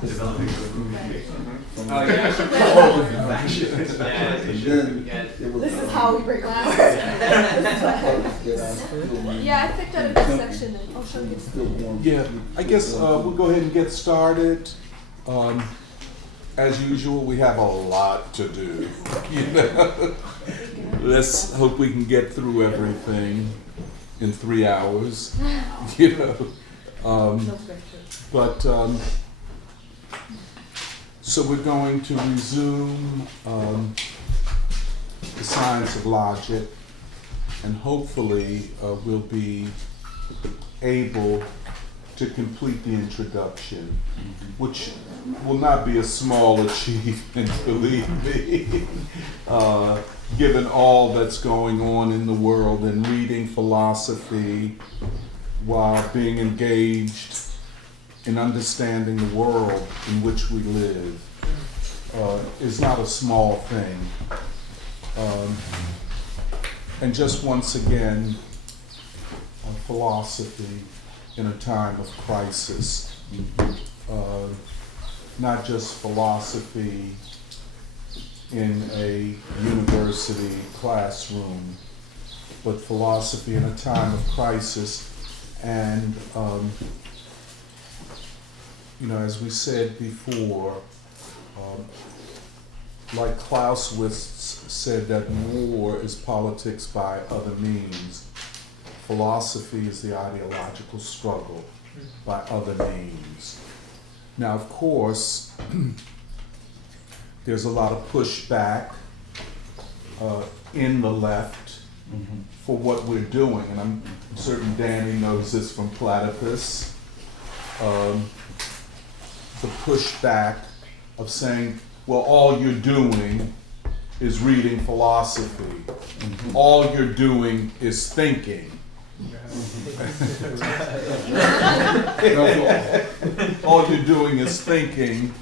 developing Oh, yeah. This is how we break our word. Yeah, I picked out a good section and I'll show you. Yeah, I guess we'll go ahead and get started. As usual, we have a lot to do. You know? Let's hope we can get through everything in 3 hours. You know, but so we're going to resume the science of logic, and hopefully we'll be able to complete the introduction, which will not be a small achievement, believe me, given all that's going on in the world, and reading philosophy while being engaged in understanding the world in which we live is not a small thing. And just once again, philosophy in a time of crisis, not just philosophy in a university classroom, but philosophy in a time of crisis. And you know, as we said before, like Clausewitz said that war is politics by other means, philosophy is the ideological struggle by other means. Now, of course, there's a lot of pushback in the left for what we're doing, and I'm certain Danny knows this from Platypus. The pushback of saying, well, all you're doing is reading philosophy. All you're doing is thinking. All you're doing is thinking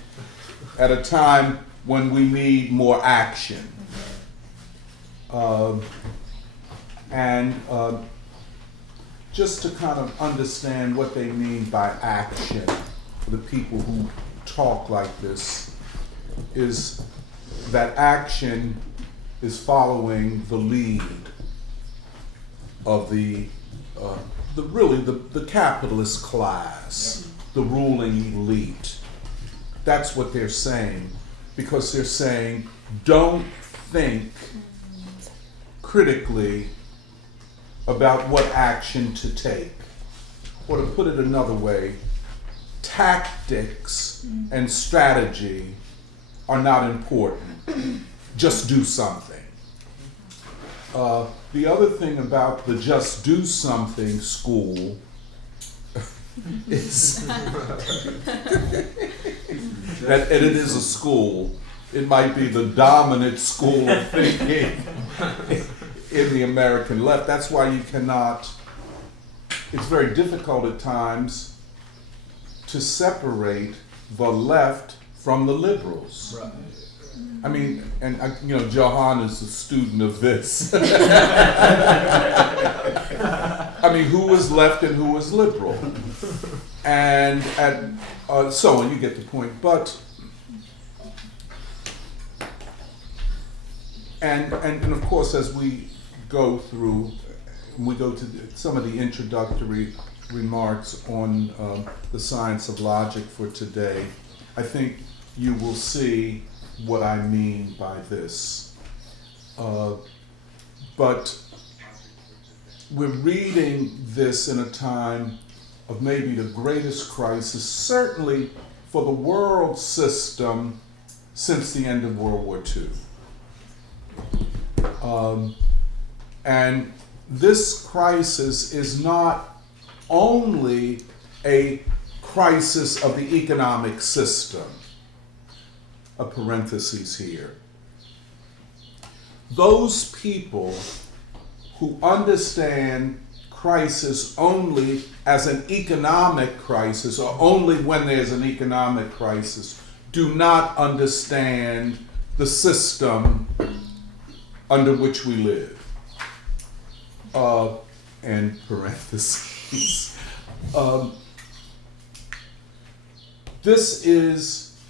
at a time when we need more action. Just to kind of understand what they mean by action, for the people who talk like this, is that action is following the lead of the capitalist class, the ruling elite. That's what they're saying, because they're saying, don't think critically about what action to take. Or to put it another way, tactics and strategy are not important. Just do something. The other thing about the just do something school is that it is a school. It might be the dominant school of thinking in the American left. That's why you cannot, it's very difficult at times to separate the left from the liberals. Right. I mean, and you know, Johan is a student of this. I mean, who is left and who is liberal? And so on, you get the point. But and of course, as we go through, we go to some of the introductory remarks on the science of logic for today, I think you will see what I mean by this. But we're reading this in a time of maybe the greatest crisis, certainly for the world system, since the end of World War II. And this crisis is not only a crisis of the economic system, a parenthesis here. Those people who understand crisis only as an economic crisis, or only when there's an economic crisis, do not understand the system under which we live. And parentheses. This is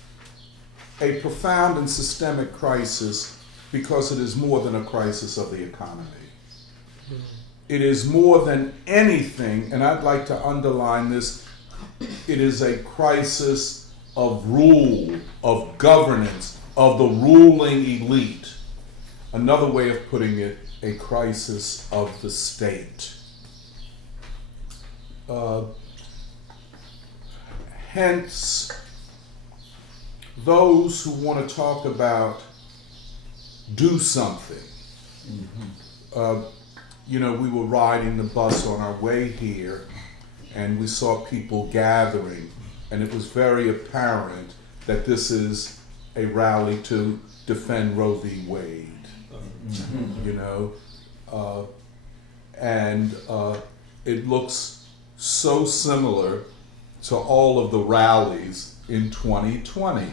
a profound and systemic crisis because it is more than a crisis of the economy. It is more than anything, and I'd like to underline this, it is a crisis of rule, of governance, of the ruling elite. Another way of putting it, a crisis of the state. Hence, those who want to talk about do something. We were riding the bus on our way here, and we saw people gathering, and it was very apparent that this is a rally to defend Roe v. Wade. It looks so similar to all of the rallies in 2020.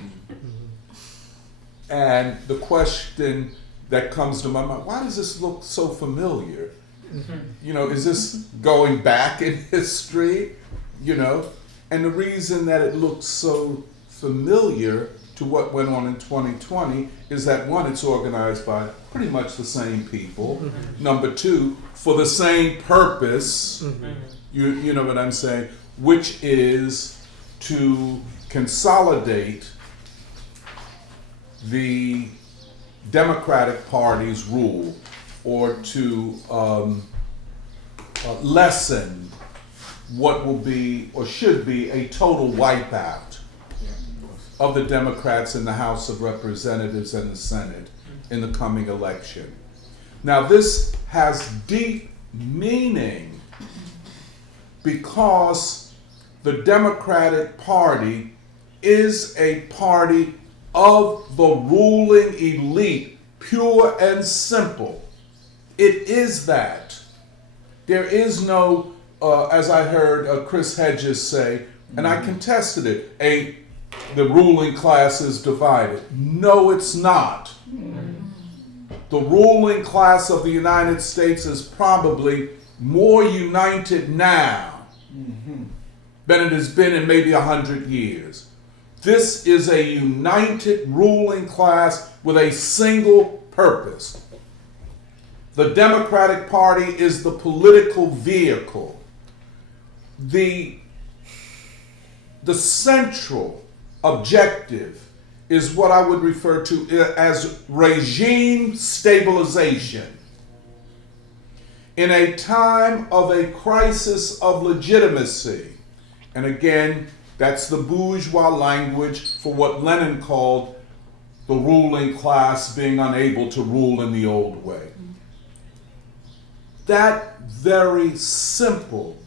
And the question that comes to my mind, why does this look so familiar? Is this going back in history? And the reason that it looks so familiar to what went on in 2020 is that, one, it's organized by pretty much the same people. Number two, for the same purpose, you know what I'm saying, which is to consolidate the Democratic Party's rule, or to lessen what will be or should be a total wipeout of the Democrats in the House of Representatives and the Senate in the coming election. Now, this has deep meaning because the Democratic Party is a party of the ruling elite, pure and simple. It is that. There is no, as I heard Chris Hedges say, and I contested it, the ruling class is divided. No, it's not. The ruling class of the United States is probably more united now than it has been in maybe 100 years. This is a united ruling class with a single purpose. The Democratic Party is the political vehicle. The central objective is what I would refer to as regime stabilization. In a time of a crisis of legitimacy, and again, that's the bourgeois language for what Lenin called the ruling class being unable to rule in the old way. That very simple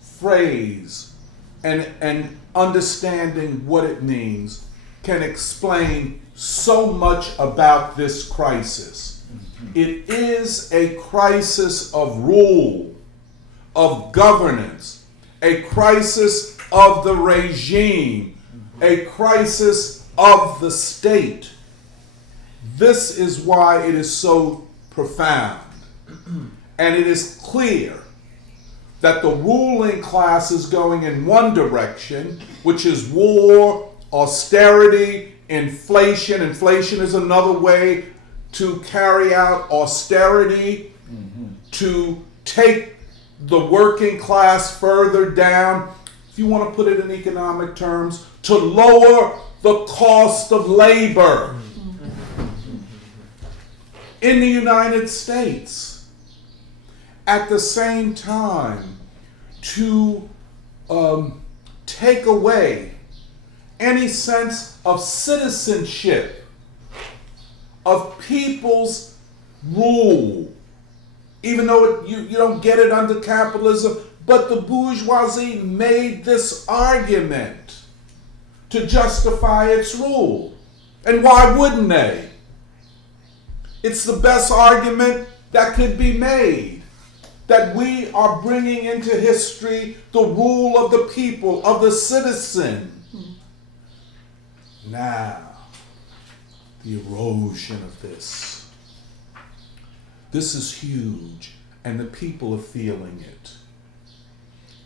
phrase and understanding what it means can explain so much about this crisis. It is a crisis of rule, of governance, a crisis of the regime, a crisis of the state. This is why it is so profound. And it is clear that the ruling class is going in one direction, which is war, austerity, inflation. Inflation is another way to carry out austerity, to take the working class further down, if you want to put it in economic terms, to lower the cost of labor in the United States. At the same time, to take away any sense of citizenship, of people's rule, even though you don't get it under capitalism, but the bourgeoisie made this argument to justify its rule. And why wouldn't they? It's the best argument that could be made. That we are bringing into history the rule of the people, of the citizen. Now, the erosion of this. This is huge, and the people are feeling it.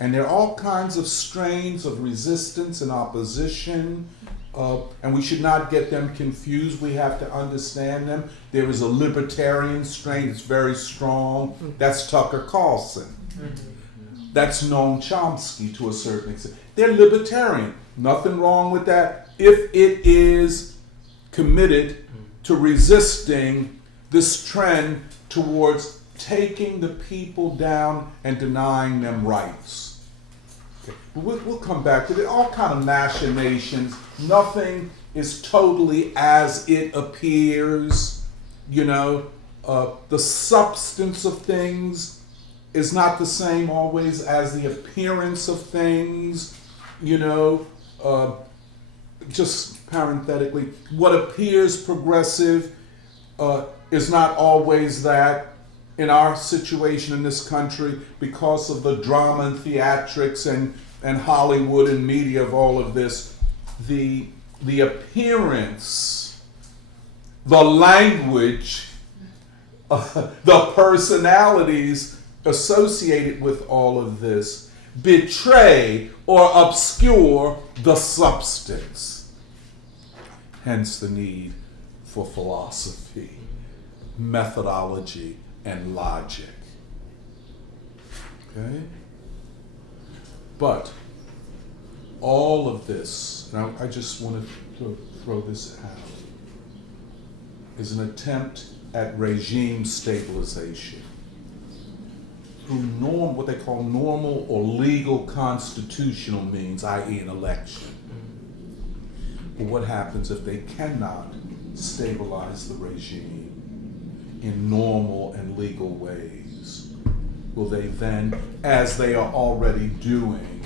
And there are all kinds of strains of resistance and opposition, and we should not get them confused. We have to understand them. There is a libertarian strain that's very strong. That's Tucker Carlson. That's Noam Chomsky to a certain extent. They're libertarian. Nothing wrong with that if it is committed to resisting this trend towards taking the people down and denying them rights. Okay. We'll come back to it. All kind of machinations. Nothing is totally as it appears. You know, the substance of things is not the same always as the appearance of things. You know, just parenthetically, what appears progressive is not always that. In our situation in this country, because of the drama and theatrics and Hollywood and media of all of this, the appearance, the language, the personalities associated with all of this betray or obscure the substance. Hence the need for philosophy, methodology, and logic. Okay? But all of this, and I just wanted to throw this out, is an attempt at regime stabilization through what they call normal or legal constitutional means, i.e. an election. But what happens if they cannot stabilize the regime in normal and legal ways? Will they then, as they are already doing,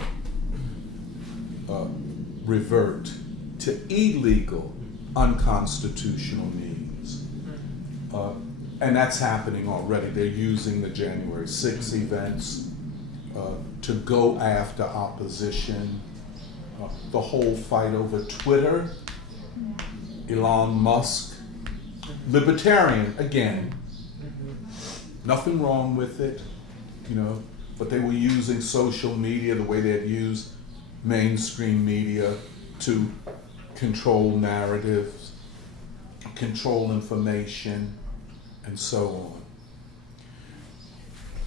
revert to illegal, unconstitutional means? And that's happening already. They're using the January 6 events to go after opposition. The whole fight over Twitter, Elon Musk, libertarian, again, nothing wrong with it, you know, but they were using social media the way they had used mainstream media to control narratives, control information, and so on.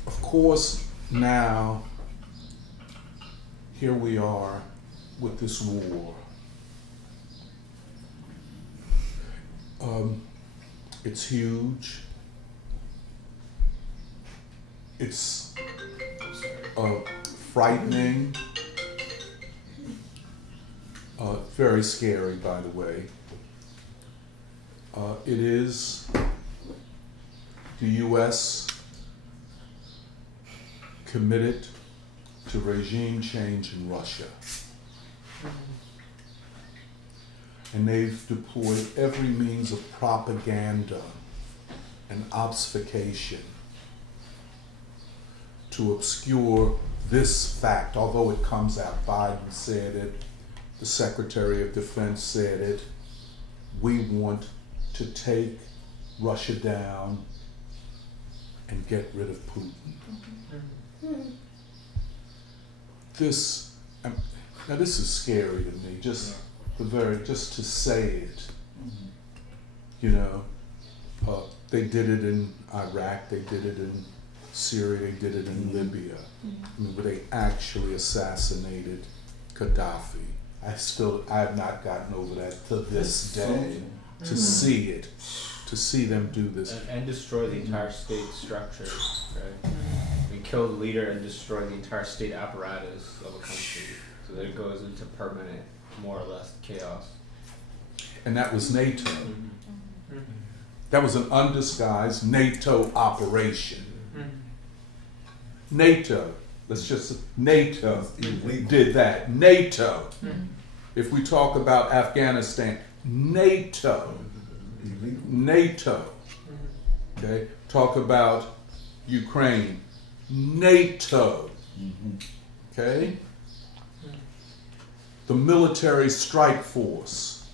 Of course, now, here we are with this war. It's huge. It's frightening. Very scary, by the way. It is the U.S. committed to regime change in Russia. And they've deployed every means of propaganda and obfuscation to obscure this fact, although it comes out. Biden said it, the Secretary of Defense said it. We want to take Russia down and get rid of Putin. This is scary to me, just to say it. You know, they did it in Iraq, they did it in Syria, they did it in Libya. I mean, where they actually assassinated Gaddafi. I have not gotten over that to this day. To see it, to see them do this. And destroy the entire state structure, right? And kill the leader and destroy the entire state apparatus of a country. So that it goes into permanent, more or less, chaos. And that was NATO. That was an undisguised NATO operation. NATO, NATO did that. NATO. If we talk about Afghanistan, NATO. Okay? Talk about Ukraine, NATO. Okay? The military strike force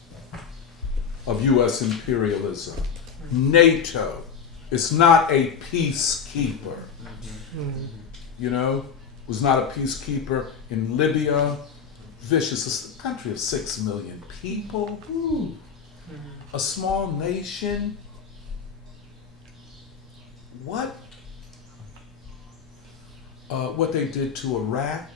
of U.S. imperialism, NATO. It's not a peacekeeper. You know, was not a peacekeeper in Libya. Vicious, a country of 6 million people. Ooh. A small nation. What they did to Iraq,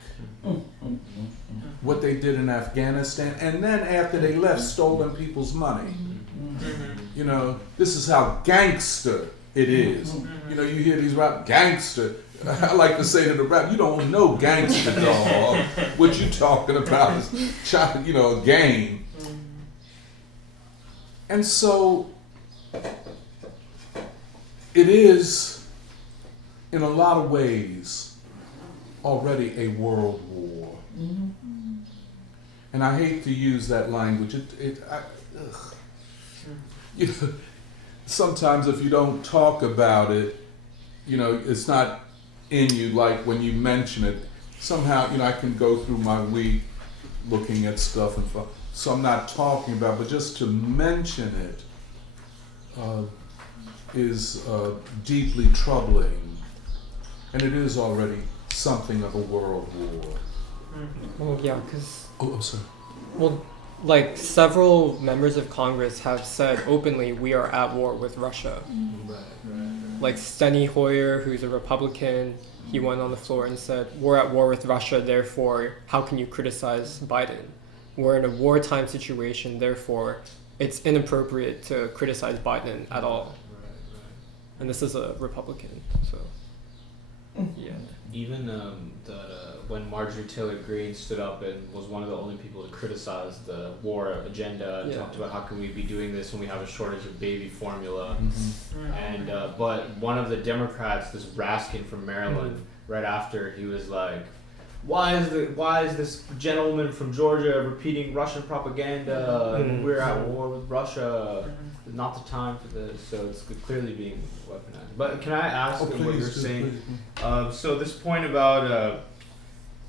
what they did in Afghanistan, and then after they left, stolen people's money. You know, this is how gangster it is. You know, you hear these rap gangster. I like to say to the rap, you don't know gangster, dog. What you talking about is, you know, a game. And so it is, in a lot of ways, already a world war. And I hate to use that language. You know, sometimes if you don't talk about it, you know, it's not in you. Like when you mention it, somehow, you know, I can go through my week looking at stuff and so I'm not talking about, but just to mention it is deeply troubling, and it is already something of a world war. Well, yeah, because Oh, I'm sorry. well, like several members of Congress have said openly, we are at war with Russia. Like Steny Hoyer, who's a Republican, he went on the floor and said, we're at war with Russia, therefore, how can you criticize Biden? We're in a wartime situation, therefore, it's inappropriate to criticize Biden at all. And this is a Republican, so yeah. Even when Marjorie Taylor Greene stood up and was one of the only people to criticize the war agenda and talked about how can we be doing this when we have a shortage of baby formula. And but one of the Democrats, this Raskin from Maryland, right after, he was like, why is this gentleman from Georgia repeating Russian propaganda? And we're at war with Russia. Not the time for this. So it's clearly being weaponized. But can I ask what you're saying? So this point about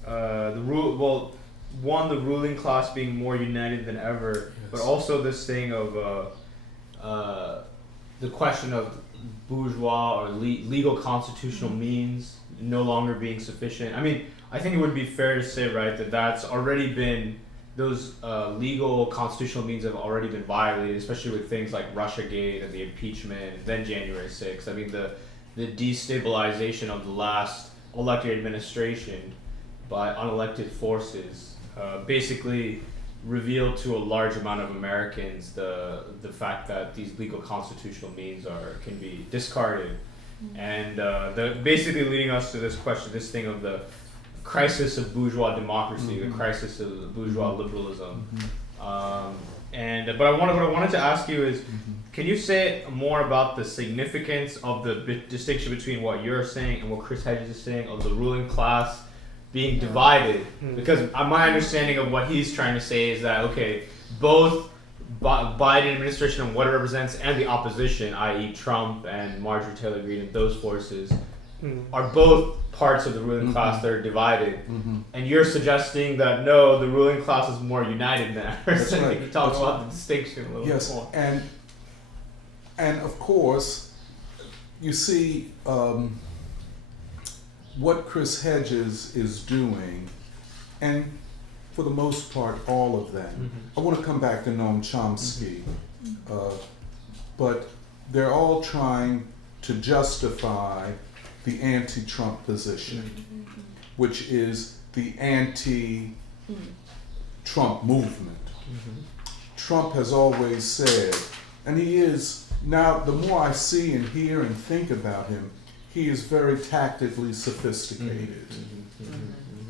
the ruling class being more united than ever, but also this thing of the question of bourgeois or legal constitutional means no longer being sufficient. I mean, I think it would be fair to say, right, that that's already been, those legal constitutional means have already been violated, especially with things like Russiagate and the impeachment, and then January 6th. I mean, the destabilization of the last elected administration by unelected forces basically revealed to a large amount of Americans the fact that these legal constitutional means can be discarded, and basically leading us to this question, this thing of the crisis of bourgeois democracy, the crisis of bourgeois liberalism. But what I wanted to ask you is, can you say more about the significance of the distinction between what you're saying and what Chris Hedges is saying of the ruling class being divided? Because my understanding of what he's trying to say is that, okay, both Biden administration and what it represents and the opposition, i.e. Trump and Marjorie Taylor Greene and those forces, are both parts of the ruling class that are divided, and you're suggesting that no, the ruling class is more united than ever. That's right. Can you talk about the distinction a little bit more? And of course, you see what Chris Hedges is doing, and for the most part, all of them. I want to come back to Noam Chomsky, but they're all trying to justify the anti-Trump position, which is the anti-Trump movement. Trump has always said, and he is, now the more I see and hear and think about him, he is very tactically sophisticated.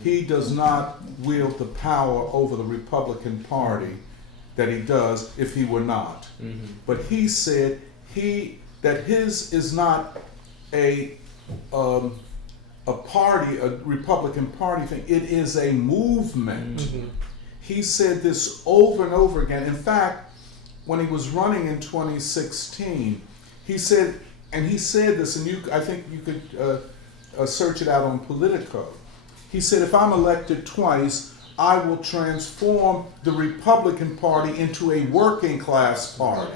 He does not wield the power over the Republican Party that he does if he were not. But he said that his is not a party, a Republican Party thing. It is a movement. He said this over and over again. In fact, when he was running in 2016, he said this, and I think you could search it out on Politico. He said, if I'm elected twice, I will transform the Republican Party into a working class party.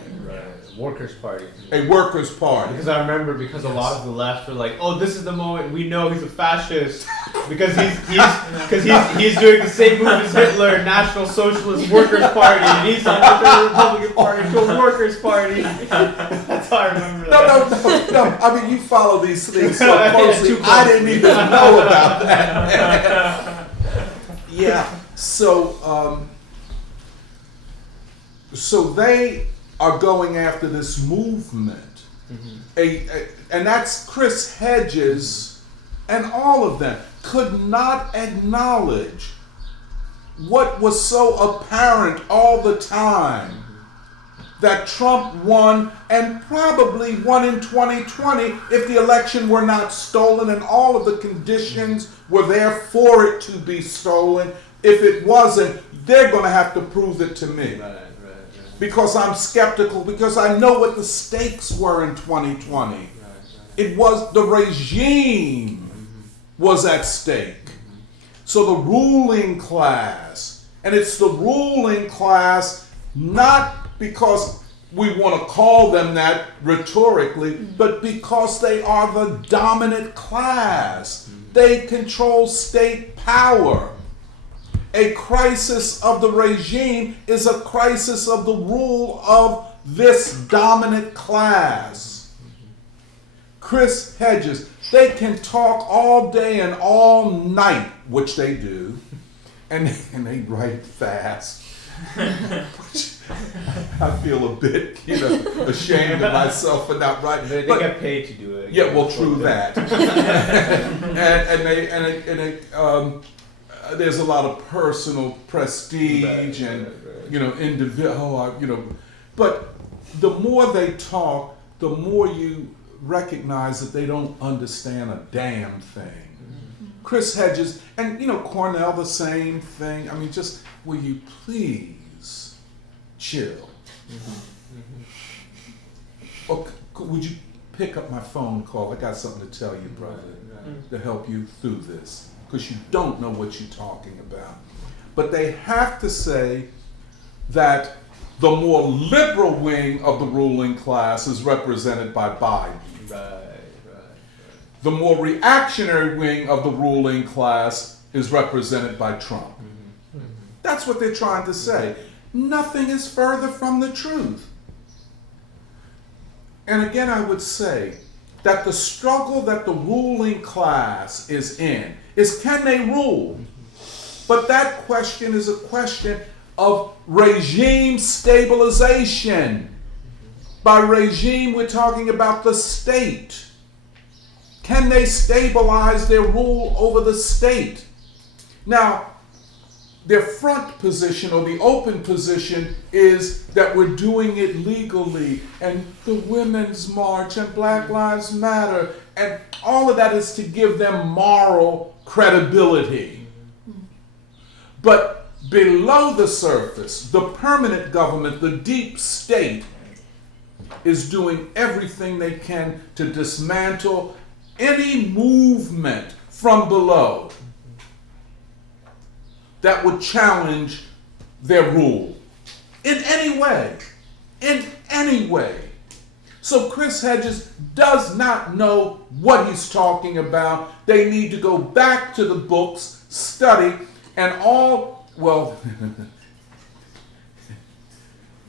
Workers' Party. A workers' party. Because I remember, because a lot of the left were like, "Oh, this is the moment we know he's a fascist because he's doing the same move as Hitler, National Socialist Workers' Party, and he's on the Republican Party to a Workers' Party." That's how I remember that. No. I mean, you follow these things so closely. I didn't even know about that. Yeah. So they are going after this movement, and that's Chris Hedges, and all of them could not acknowledge what was so apparent all the time, that Trump won, and probably won in 2020 if the election were not stolen and all of the conditions were there for it to be stolen. If it wasn't, they're going to have to prove it to me. Right. Because I'm skeptical, because I know what the stakes were in 2020. It was the regime was at stake. So the ruling class, and it's the ruling class not because we want to call them that rhetorically, but because they are the dominant class. They control state power. A crisis of the regime is a crisis of the rule of this dominant class. Chris Hedges, they can talk all day and all night, which they do, and they write fast. I feel a bit, ashamed of myself for not writing. They get paid to do it. Yeah, well, true that. There's a lot of personal prestige and individual. But the more they talk, the more you recognize that they don't understand a damn thing. Chris Hedges and Cornell, the same thing. I mean, just will you please chill? Or would you pick up my phone call? I got something to tell you, brother, to help you through this. Because you don't know what you're talking about. But they have to say that the more liberal wing of the ruling class is represented by Biden. Right. The more reactionary wing of the ruling class is represented by Trump. That's what they're trying to say. Nothing is further from the truth. And again, I would say that the struggle that the ruling class is in is, can they rule? But that question is a question of regime stabilization. By regime, we're talking about the state. Can they stabilize their rule over the state? Now, their front position or the open position is that we're doing it legally, and the Women's March and Black Lives Matter, and all of that is to give them moral credibility. But below the surface, the permanent government, the deep state, is doing everything they can to dismantle any movement from below that would challenge their rule in any way. In any way. So Chris Hedges does not know what he's talking about. They need to go back to the books, study, and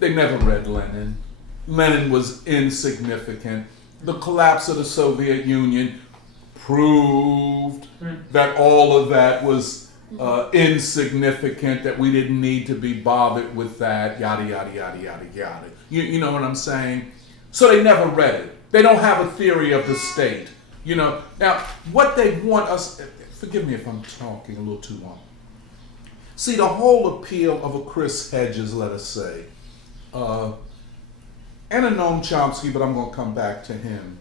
they never read Lenin. Lenin was insignificant. The collapse of the Soviet Union proved that all of that was insignificant, that we didn't need to be bothered with that, yada, yada, yada, yada, yada. You know what I'm saying? So they never read it. They don't have a theory of the state. Now, what they want us, forgive me if I'm talking a little too long. See, the whole appeal of a Chris Hedges, let us say, and a Noam Chomsky, but I'm going to come back to him,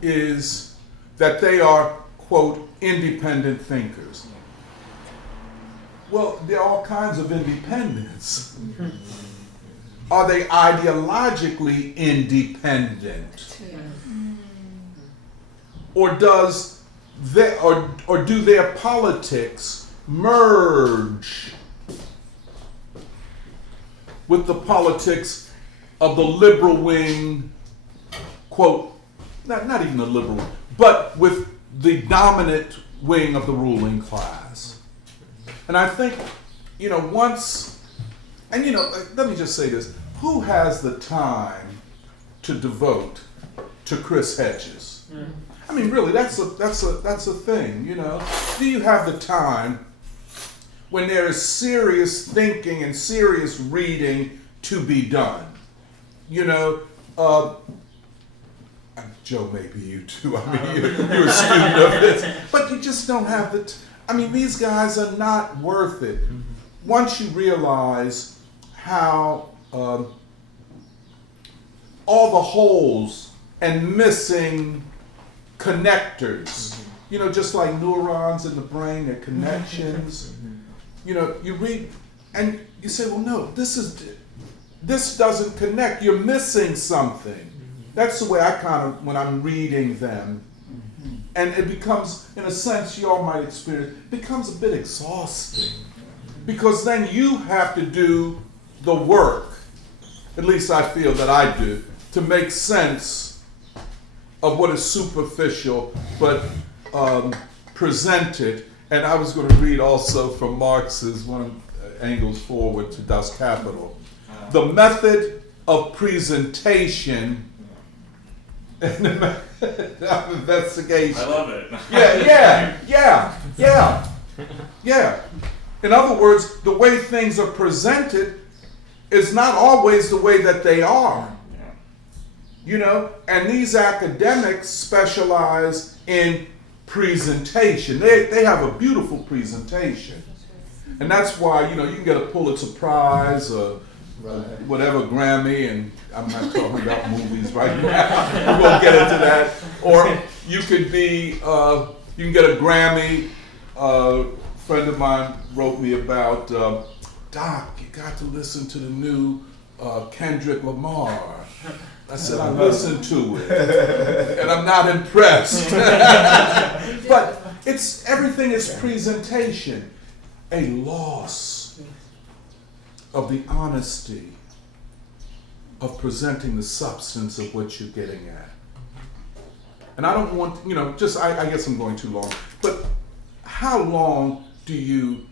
is that they are, quote, independent thinkers. Well, there are all kinds of independence. Are they ideologically independent? Or do their politics merge with the politics of the liberal wing, quote, not even the liberal, but with the dominant wing of the ruling class. And I think, once, and let me just say this, who has the time to devote to Chris Hedges? I mean, really, that's a thing, Do you have the time when there is serious thinking and serious reading to be done? Joe, maybe you too. I mean, you're a student of this, but you just don't have the. I mean, these guys are not worth it. Once you realize how all the holes and missing connectors, just like neurons in the brain, they're connections. You read and you say, well, no, this doesn't connect. You're missing something. That's the way I when I'm reading them. And it becomes, in a sense, you all might experience, becomes a bit exhausting. Because then you have to do the work, at least I feel that I do, to make sense of what is superficial, but presented. And I was going to read also from Marx's one of Engels' forward to Das Kapital. The method of presentation and of investigation. I love it. Yeah. In other words, the way things are presented is not always the way that they are. And these academics specialize in presentation. They have a beautiful presentation. And that's why, you can get a Pulitzer Prize or whatever Grammy, and I'm not talking about movies right now. We won't get into that. Or you could be, you can get a Grammy. A friend of mine wrote me about, Doc, you got to listen to the new Kendrick Lamar. I said, I listened to it, and I'm not impressed. But everything is presentation. A loss of the honesty of presenting the substance of what you're getting at. And I don't want, I guess I'm going too long, but how long do you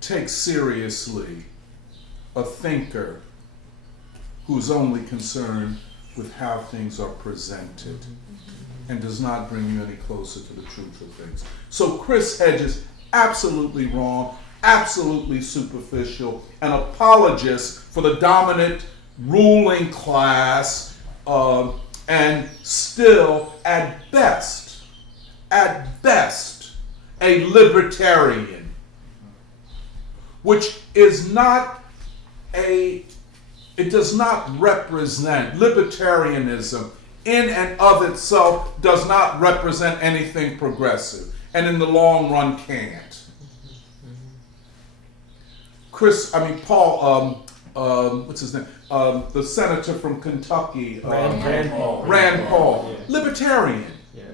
take seriously a thinker who's only concerned with how things are presented and does not bring you any closer to the truth of things? So Chris Hedges, absolutely wrong, absolutely superficial, an apologist for the dominant ruling class, and still, at best, a libertarian, which is not it does not represent, libertarianism in and of itself does not represent anything progressive, and in the long run can't. Paul, what's his name? The senator from Kentucky. Rand Paul. Rand Paul. Yeah. Libertarian. Yeah.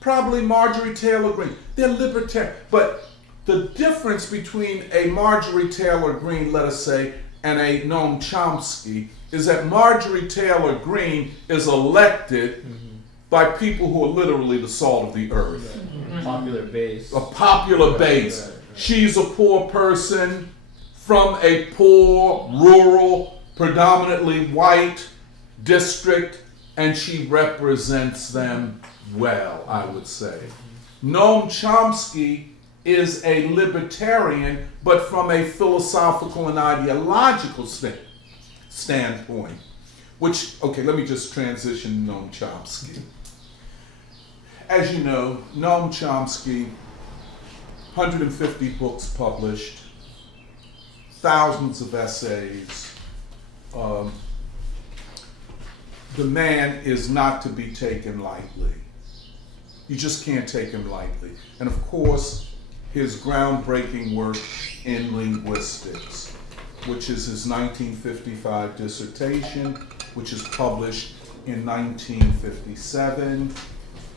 Probably Marjorie Taylor Greene. They're libertarian. But the difference between a Marjorie Taylor Greene, let us say, and a Noam Chomsky is that Marjorie Taylor Greene is elected by people who are literally the salt of the earth. Popular base. A popular base. Right. She's a poor person from a poor, rural, predominantly white district, and she represents them well, I would say. Noam Chomsky is a libertarian, but from a philosophical and ideological standpoint. Okay, let me just transition to Noam Chomsky. As you know, Noam Chomsky, 150 books published, thousands of essays. The man is not to be taken lightly. You just can't take him lightly. And of course, his groundbreaking work in linguistics, which is his 1955 dissertation, which is published in 1957.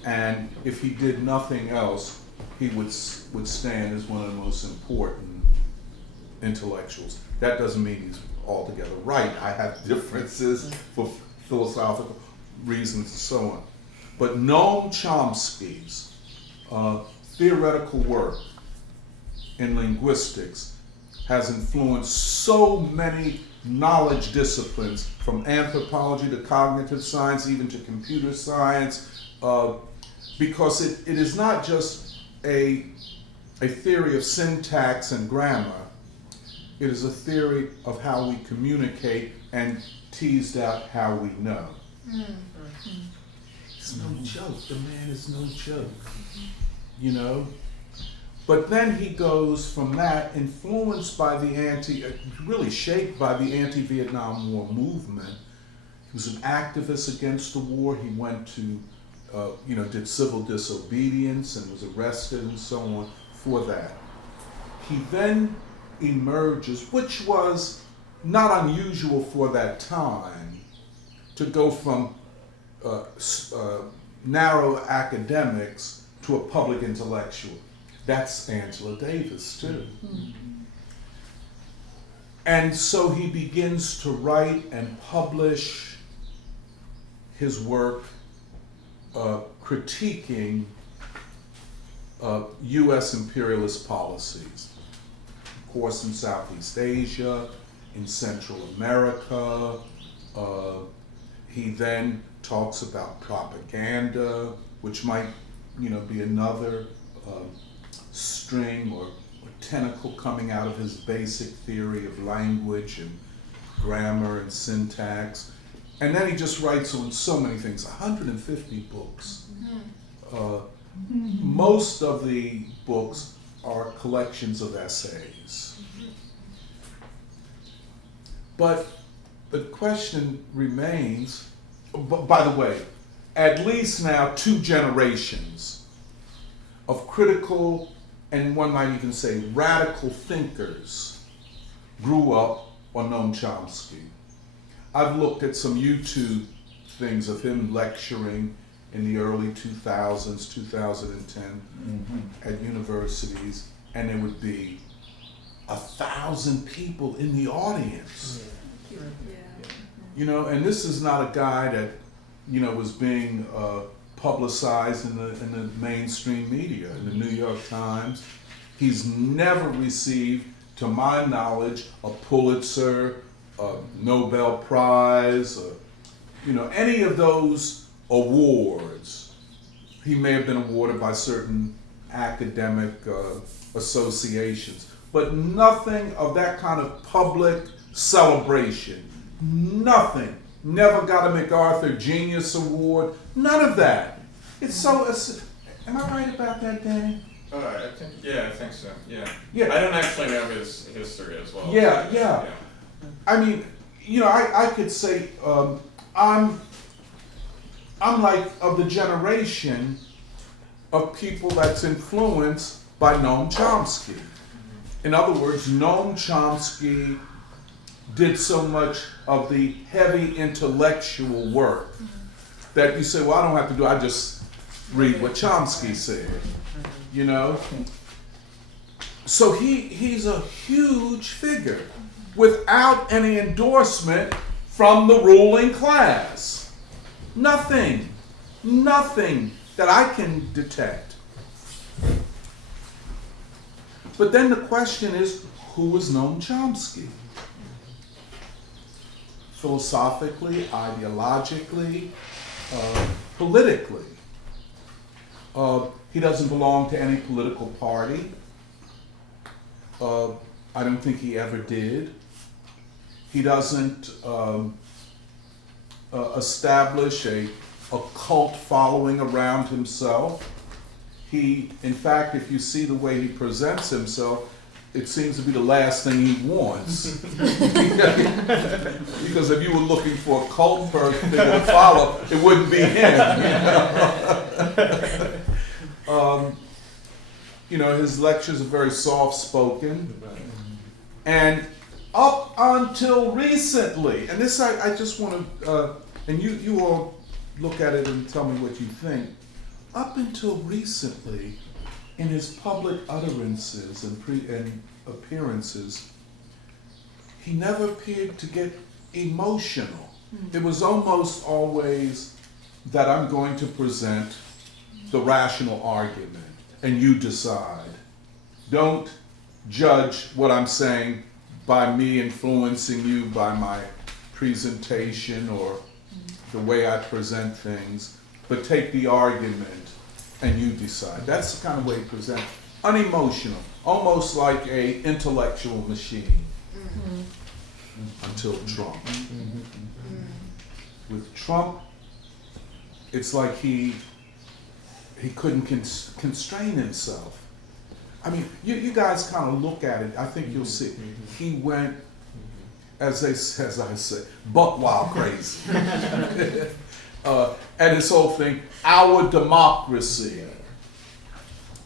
And if he did nothing else, he would stand as one of the most important intellectuals. That doesn't mean he's altogether right. I have differences for philosophical reasons and so on. But Noam Chomsky's theoretical work in linguistics has influenced so many knowledge disciplines, from anthropology to cognitive science, even to computer science, because it is not just a theory of syntax and grammar. It is a theory of how we communicate and teased out how we know. It's no joke. The man is no joke. You know? But then he goes from that, influenced by really shaped by the anti-Vietnam War movement. He was an activist against the war. He went to, did civil disobedience and was arrested and so on for that. He then emerges, which was not unusual for that time, to go from narrow academics to a public intellectual. That's Angela Davis too. And so he begins to write and publish his work critiquing U.S. imperialist policies. Of course, in Southeast Asia, in Central America. He then talks about propaganda, which might, be another string or tentacle coming out of his basic theory of language and grammar and syntax. And then he just writes on so many things, 150 books. Most of the books are collections of essays. But the question remains, by the way, at least now 2 generations of critical, and one might even say radical thinkers grew up on Noam Chomsky. I've looked at some YouTube things of him lecturing in the early 2000s, 2010, at universities, and there would be 1,000 people in the audience. And this is not a guy that, was being publicized in the mainstream media, in the New York Times. He's never received, to my knowledge, a Pulitzer, a Nobel Prize, any of those awards. He may have been awarded by certain academic associations, but nothing of that kind of public celebration. Nothing. Never got a MacArthur Genius Award. None of that. Am I right about that, Danny? I think so. Yeah. Yeah. I don't actually know his history as well. Yeah. I mean, I could say I'm like of the generation of people that's influenced by Noam Chomsky. In other words, Noam Chomsky did so much of the heavy intellectual work that you say, well, I don't have to do, I just read what Chomsky said, So he's a huge figure without any endorsement from the ruling class. Nothing that I can detect. But then the question is, who is Noam Chomsky? Philosophically, ideologically, politically. He doesn't belong to any political party. I don't think he ever did. He doesn't establish a cult following around himself. In fact, if you see the way he presents himself, it seems to be the last thing he wants. Because if you were looking for a cult person to follow, it wouldn't be him. His lectures are very soft-spoken. And up until recently, and this I just want to, and you all look at it and tell me what you think. Up until recently, in his public utterances and appearances, he never appeared to get emotional. It was almost always that I'm going to present the rational argument and you decide. Don't judge what I'm saying by me influencing you by my presentation or the way I present things, but take the argument and you decide. That's the kind of way he presents. Unemotional, almost like a intellectual machine. Until Trump. With Trump, it's like he couldn't constrain himself. I mean, you guys kind of look at it. I think you'll see. He went, as I say, buck wild crazy. And this whole thing, our democracy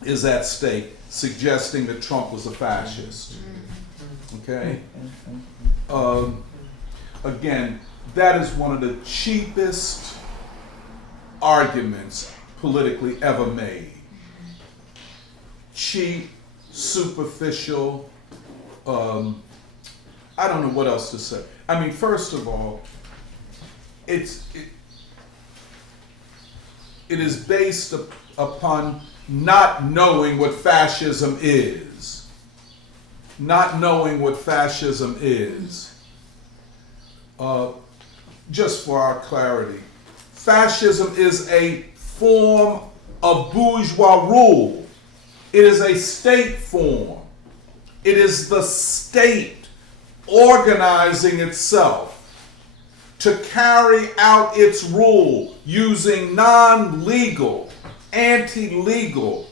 is at stake, suggesting that Trump was a fascist. Okay? Again, that is one of the cheapest arguments politically ever made. Cheap, superficial, I don't know what else to say. I mean, first of all, it is based upon not knowing what fascism is. Not knowing what fascism is. Just for our clarity, fascism is a form of bourgeois rule. It is a state form. It is the state organizing itself to carry out its rule using non-legal, anti-legal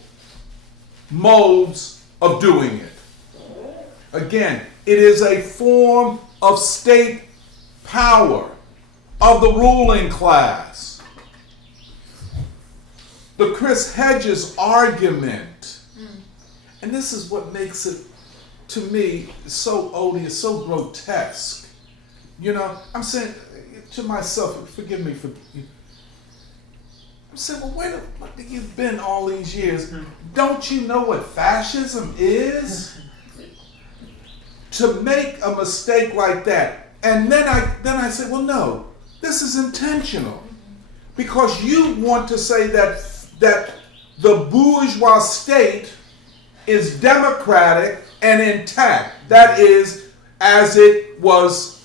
modes of doing it. Again, it is a form of state power of the ruling class. The Chris Hedges argument, and this is what makes it, to me, so odious, so grotesque. You know, I'm saying to myself, forgive me for, I'm saying, well, where the fuck have you been all these years? Don't you know what fascism is? To make a mistake like that, and then I say, well, no, this is intentional, because you want to say that the bourgeois state is democratic and intact. That is, as it was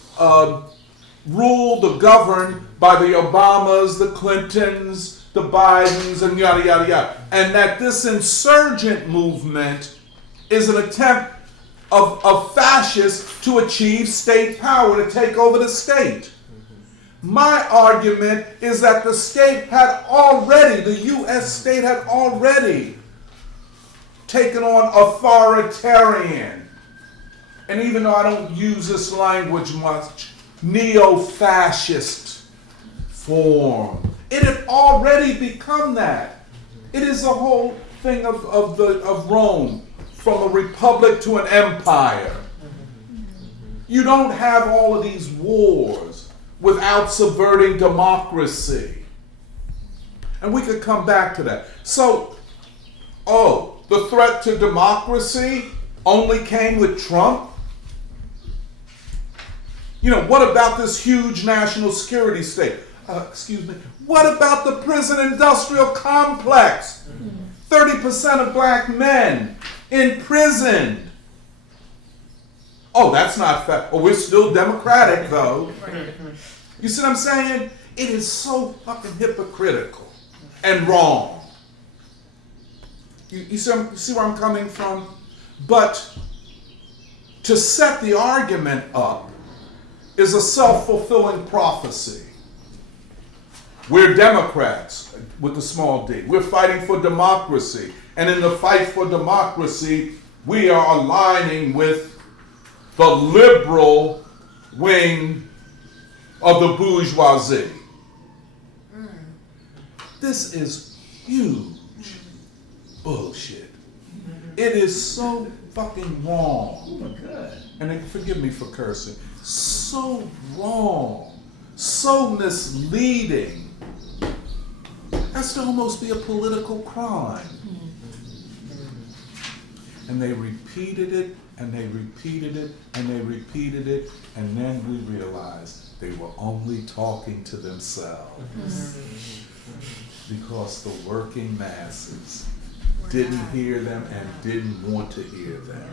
ruled or governed by the Obamas, the Clintons, the Bidens, and yada, yada, yada. And that this insurgent movement is an attempt of fascists to achieve state power, to take over the state. My argument is that the state had already, the U.S. state had already taken on authoritarian, and even though I don't use this language much, neo-fascist form. It had already become that. It is the whole thing of Rome, from a republic to an empire. You don't have all of these wars without subverting democracy. And we could come back to that. So, the threat to democracy only came with Trump? You know, what about this huge national security state? What about the prison industrial complex? 30% of black men imprisoned. Oh, that's not fair. Oh, we're still democratic, though. You see what I'm saying? It is so fucking hypocritical and wrong. You see where I'm coming from? But to set the argument up is a self-fulfilling prophecy. We're Democrats with the small d. We're fighting for democracy. And in the fight for democracy, we are aligning with the liberal wing of the bourgeoisie. This is huge bullshit. It is so fucking wrong. And forgive me for cursing. So wrong. So misleading. Has to almost be a political crime. And they repeated it And they repeated it, and they repeated it, and then we realized they were only talking to themselves. Because the working masses didn't hear them and didn't want to hear them.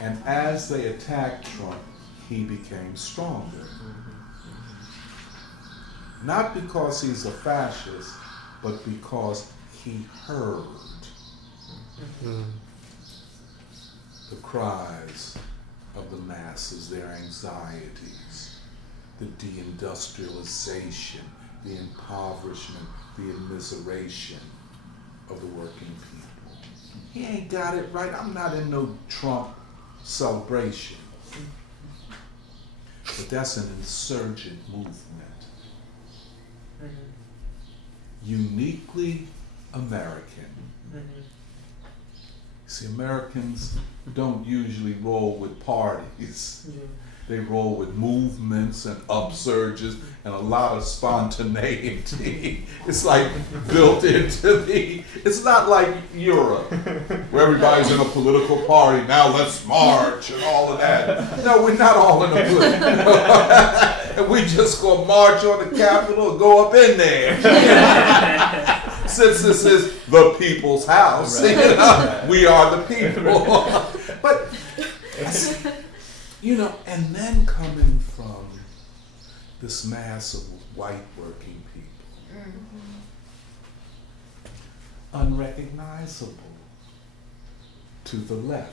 And as they attacked Trump, he became stronger. Not because he's a fascist, but because he heard the cries of the masses, their anxieties, the deindustrialization, the impoverishment, the immiseration of the working people. He ain't got it right. I'm not in no Trump celebration. But that's an insurgent movement. Uniquely American. See, Americans don't usually roll with parties. They roll with movements and upsurges and a lot of spontaneity. It's like built into it's not like Europe, where everybody's in a political party, now let's march and all of that. No, we're not all in a political and we just go march on the Capitol and go up in there. Since this is the people's house, we are the people. But and then coming from this mass of white working people, unrecognizable to the left.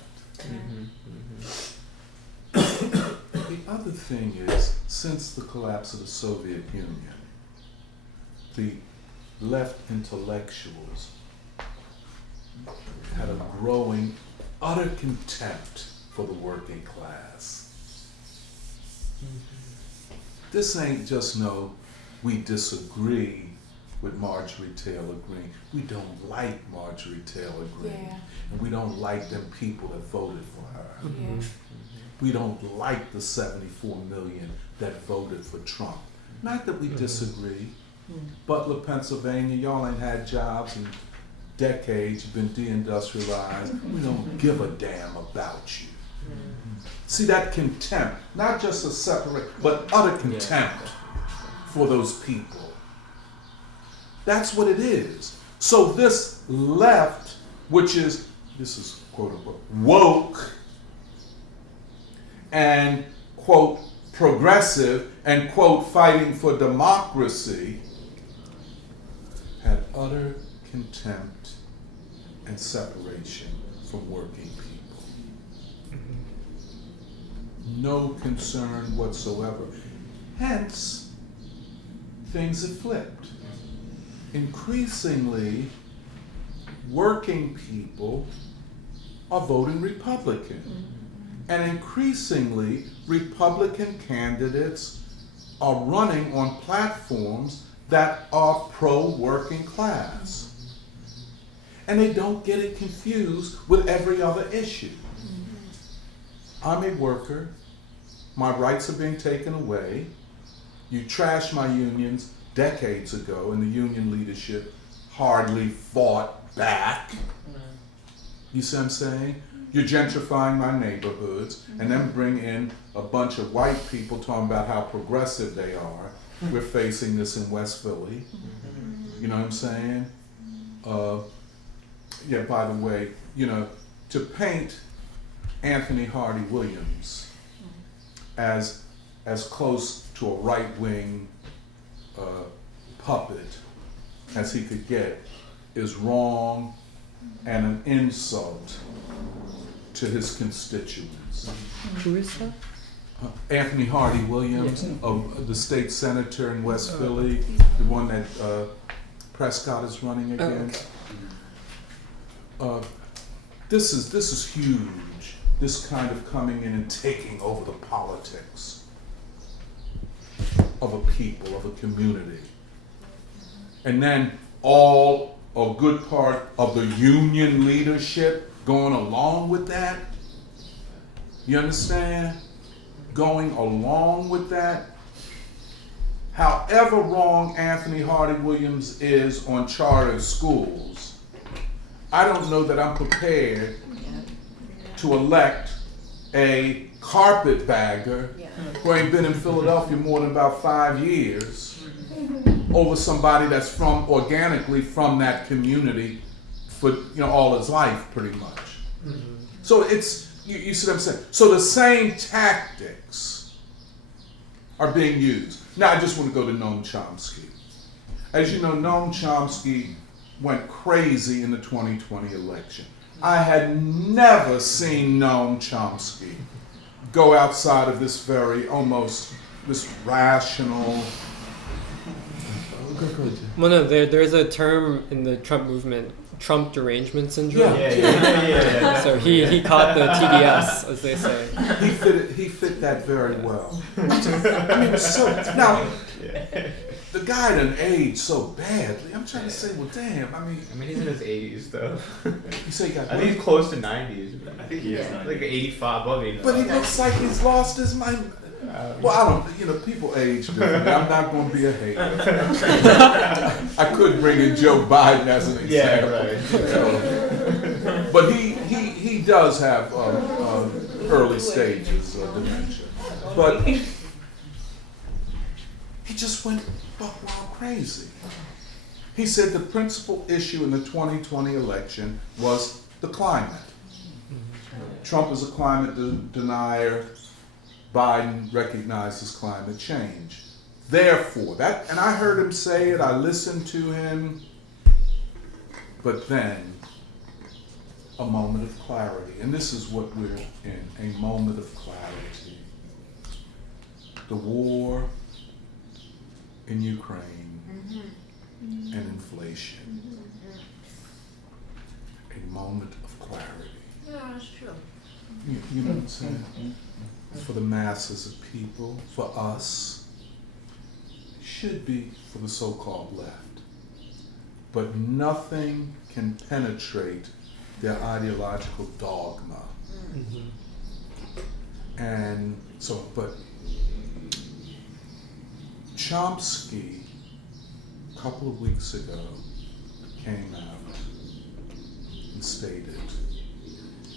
The other thing is, since the collapse of the Soviet Union, the left intellectuals had a growing, utter contempt for the working class. This ain't just we disagree with Marjorie Taylor Greene. We don't like Marjorie Taylor Greene. Yeah. And we don't like them people that voted for her. Yeah. We don't like the 74 million that voted for Trump. Not that we disagree. Butler, Pennsylvania, y'all ain't had jobs in decades, you've been deindustrialized. We don't give a damn about you. See that contempt, not just a separate, but utter contempt for those people. That's what it is. So this left, this is quote unquote woke and quote progressive and quote fighting for democracy, had utter contempt and separation from working people. No concern whatsoever. Hence, things have flipped. Increasingly, working people are voting Republican. And increasingly, Republican candidates are running on platforms that are pro-working class. And they don't get it confused with every other issue. I'm a worker, my rights are being taken away. You trashed my unions decades ago, and the union leadership hardly fought back. You see what I'm saying? You're gentrifying my neighborhoods, and then bring in a bunch of white people talking about how progressive they are. We're facing this in West Philly. You know what I'm saying? By the way, to paint Anthony Hardy Williams as close to a right-wing puppet as he could get is wrong and an insult to his constituents. Who is that? Anthony Hardy Williams, the state senator in West Philly, the one that Prescott is running against. This is huge. This kind of coming in and taking over the politics of a people, of a community. And then a good part of the union leadership going along with that. You understand? Going along with that. However wrong Anthony Hardy Williams is on charter schools, I don't know that I'm prepared to elect a carpetbagger who ain't been in Philadelphia more than about 5 years over somebody that's from organically from that community for all his life pretty much. So it's you see what I'm saying? So the same tactics are being used. Now I just want to go to Noam Chomsky. As you know, Noam Chomsky went crazy in the 2020 election. I had never seen Noam Chomsky go outside of this this rational. Well, no, there's a term in the Trump movement, Trump derangement syndrome. Yeah. So he caught the TDS, as they say. He fit that very well. I mean, so now the guy done aged so badly. I'm trying to say, well, damn. I mean, he's in his 80s though. You say he got. I think he's close to 90s. I think he is. Like 85, above 85. But he looks like he's lost his mind. Well, I don't. People age differently. I'm not going to be a hater. I could bring in Joe Biden as an example. Yeah, right. But he does have early stages of dementia. But he just went buck wild crazy. He said the principal issue in the 2020 election was the climate. Trump is a climate denier. Biden recognizes climate change. Therefore, and I heard him say it, I listened to him, but then a moment of clarity. And this is what we're in, a moment of clarity. The war in Ukraine and inflation. A moment of clarity. Yeah, that's true. You know what I'm saying? For the masses of people, for us, should be for the so-called left. But nothing can penetrate their ideological dogma. And so, but Chomsky, a couple of weeks ago, came out and stated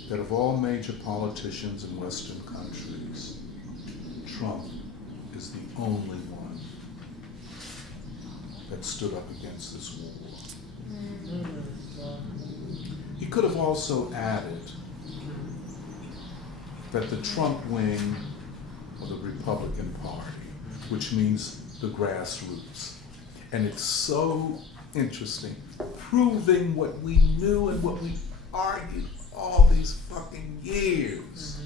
that of all major politicians in Western countries, Trump is the only one that stood up against this war. He could have also added that the Trump wing of the Republican Party, which means the grassroots, and it's so interesting, proving what we knew and what we argued all these fucking years,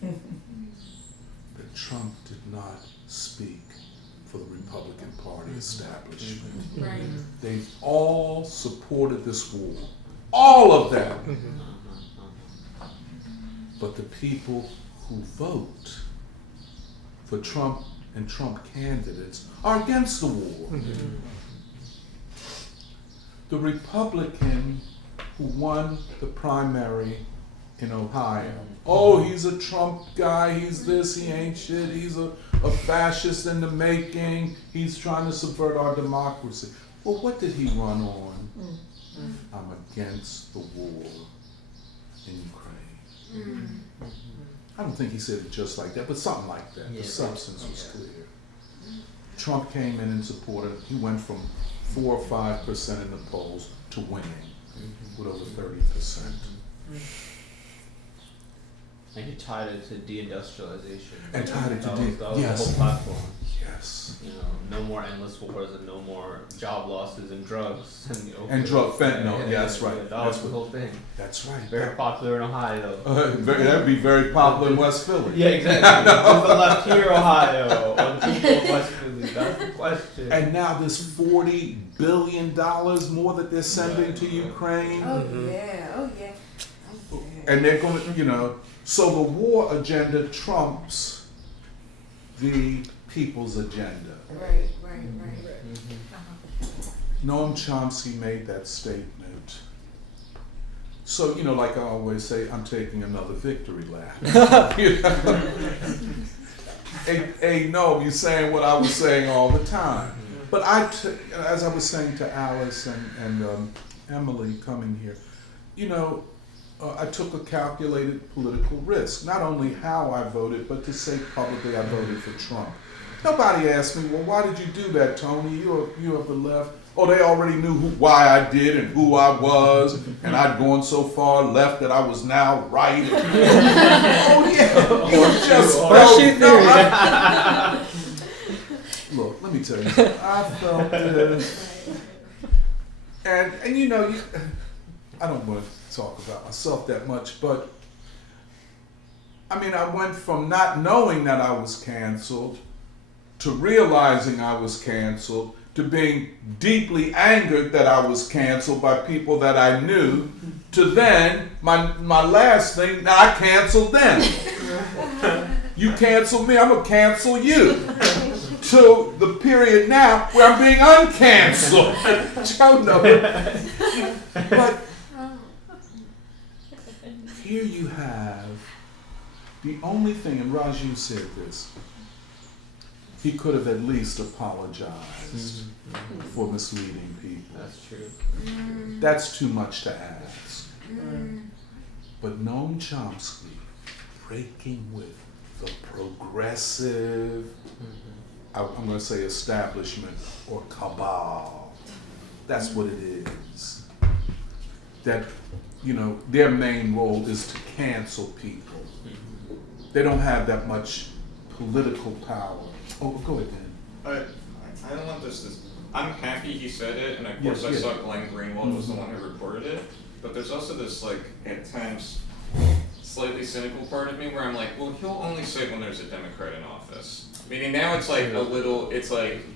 that Trump did not speak for the Republican Party establishment. Right. They've all supported this war. All of them. But the people who vote for Trump and Trump candidates are against the war. The Republican who won the primary in Ohio. Oh, he's a Trump guy, he's this, he ain't shit, he's a fascist in the making, he's trying to subvert our democracy. Well, what did he run on? I'm against the war in Ukraine. I don't think he said it just like that, but something like that. The substance was clear. Trump came in and supported, he went from 4 or 5% in the polls to winning with over 30%. And he tied it to deindustrialization. And tied it to that was the whole yes. platform. Yes. You know, no more endless wars and no more job losses and drugs And drug fentanyl. Yeah, that's right. That was the whole thing. That's right. Very popular in Ohio. That'd be very popular in West Philly. Yeah, exactly. Who's the left here, Ohio, or the people of West Philly? That's the question. And now this $40 billion more that they're sending to Ukraine. Oh yeah, oh yeah. And they're going to, so the war agenda trumps the people's agenda. Right. Noam Chomsky made that statement. So, like I always say, I'm taking another victory lap. Hey, Noam, you're saying what I was saying all the time. But as I was saying to Alice and Emily coming here, I took a calculated political risk. Not only how I voted, but to say publicly I voted for Trump. Nobody asked me, well, why did you do that, Tony? You of the left. Oh, they already knew why I did and who I was, and I'd gone so far left that I was now right. Oh yeah, you just look. Let me tell you something. I felt this, and you know, I don't want to talk about myself that much, but I mean, I went from not knowing that I was canceled to realizing I was canceled, to being deeply angered that I was canceled by people that I knew, to then, my last thing, I canceled them. You cancel me, I'm going to cancel you. To the period now where I'm being uncanceled. Joe knows. But here you have the only thing, and Raju said this, he could have at least apologized for misleading people. That's true. That's too much to ask. But Noam Chomsky, breaking with the progressive, I'm going to say establishment or cabal, that's what it is. That, you know, their main role is to cancel people. They don't have that much political power. Oh, go ahead, Dan. I don't want this. I'm happy he said it, and of course Yes, I saw Glenn Greenwald was the one who reported it. But there's also this, like, at times, slightly cynical part of me where I'm like, well, he'll only say it when there's a Democrat in office. Meaning now it's like a little, it's like,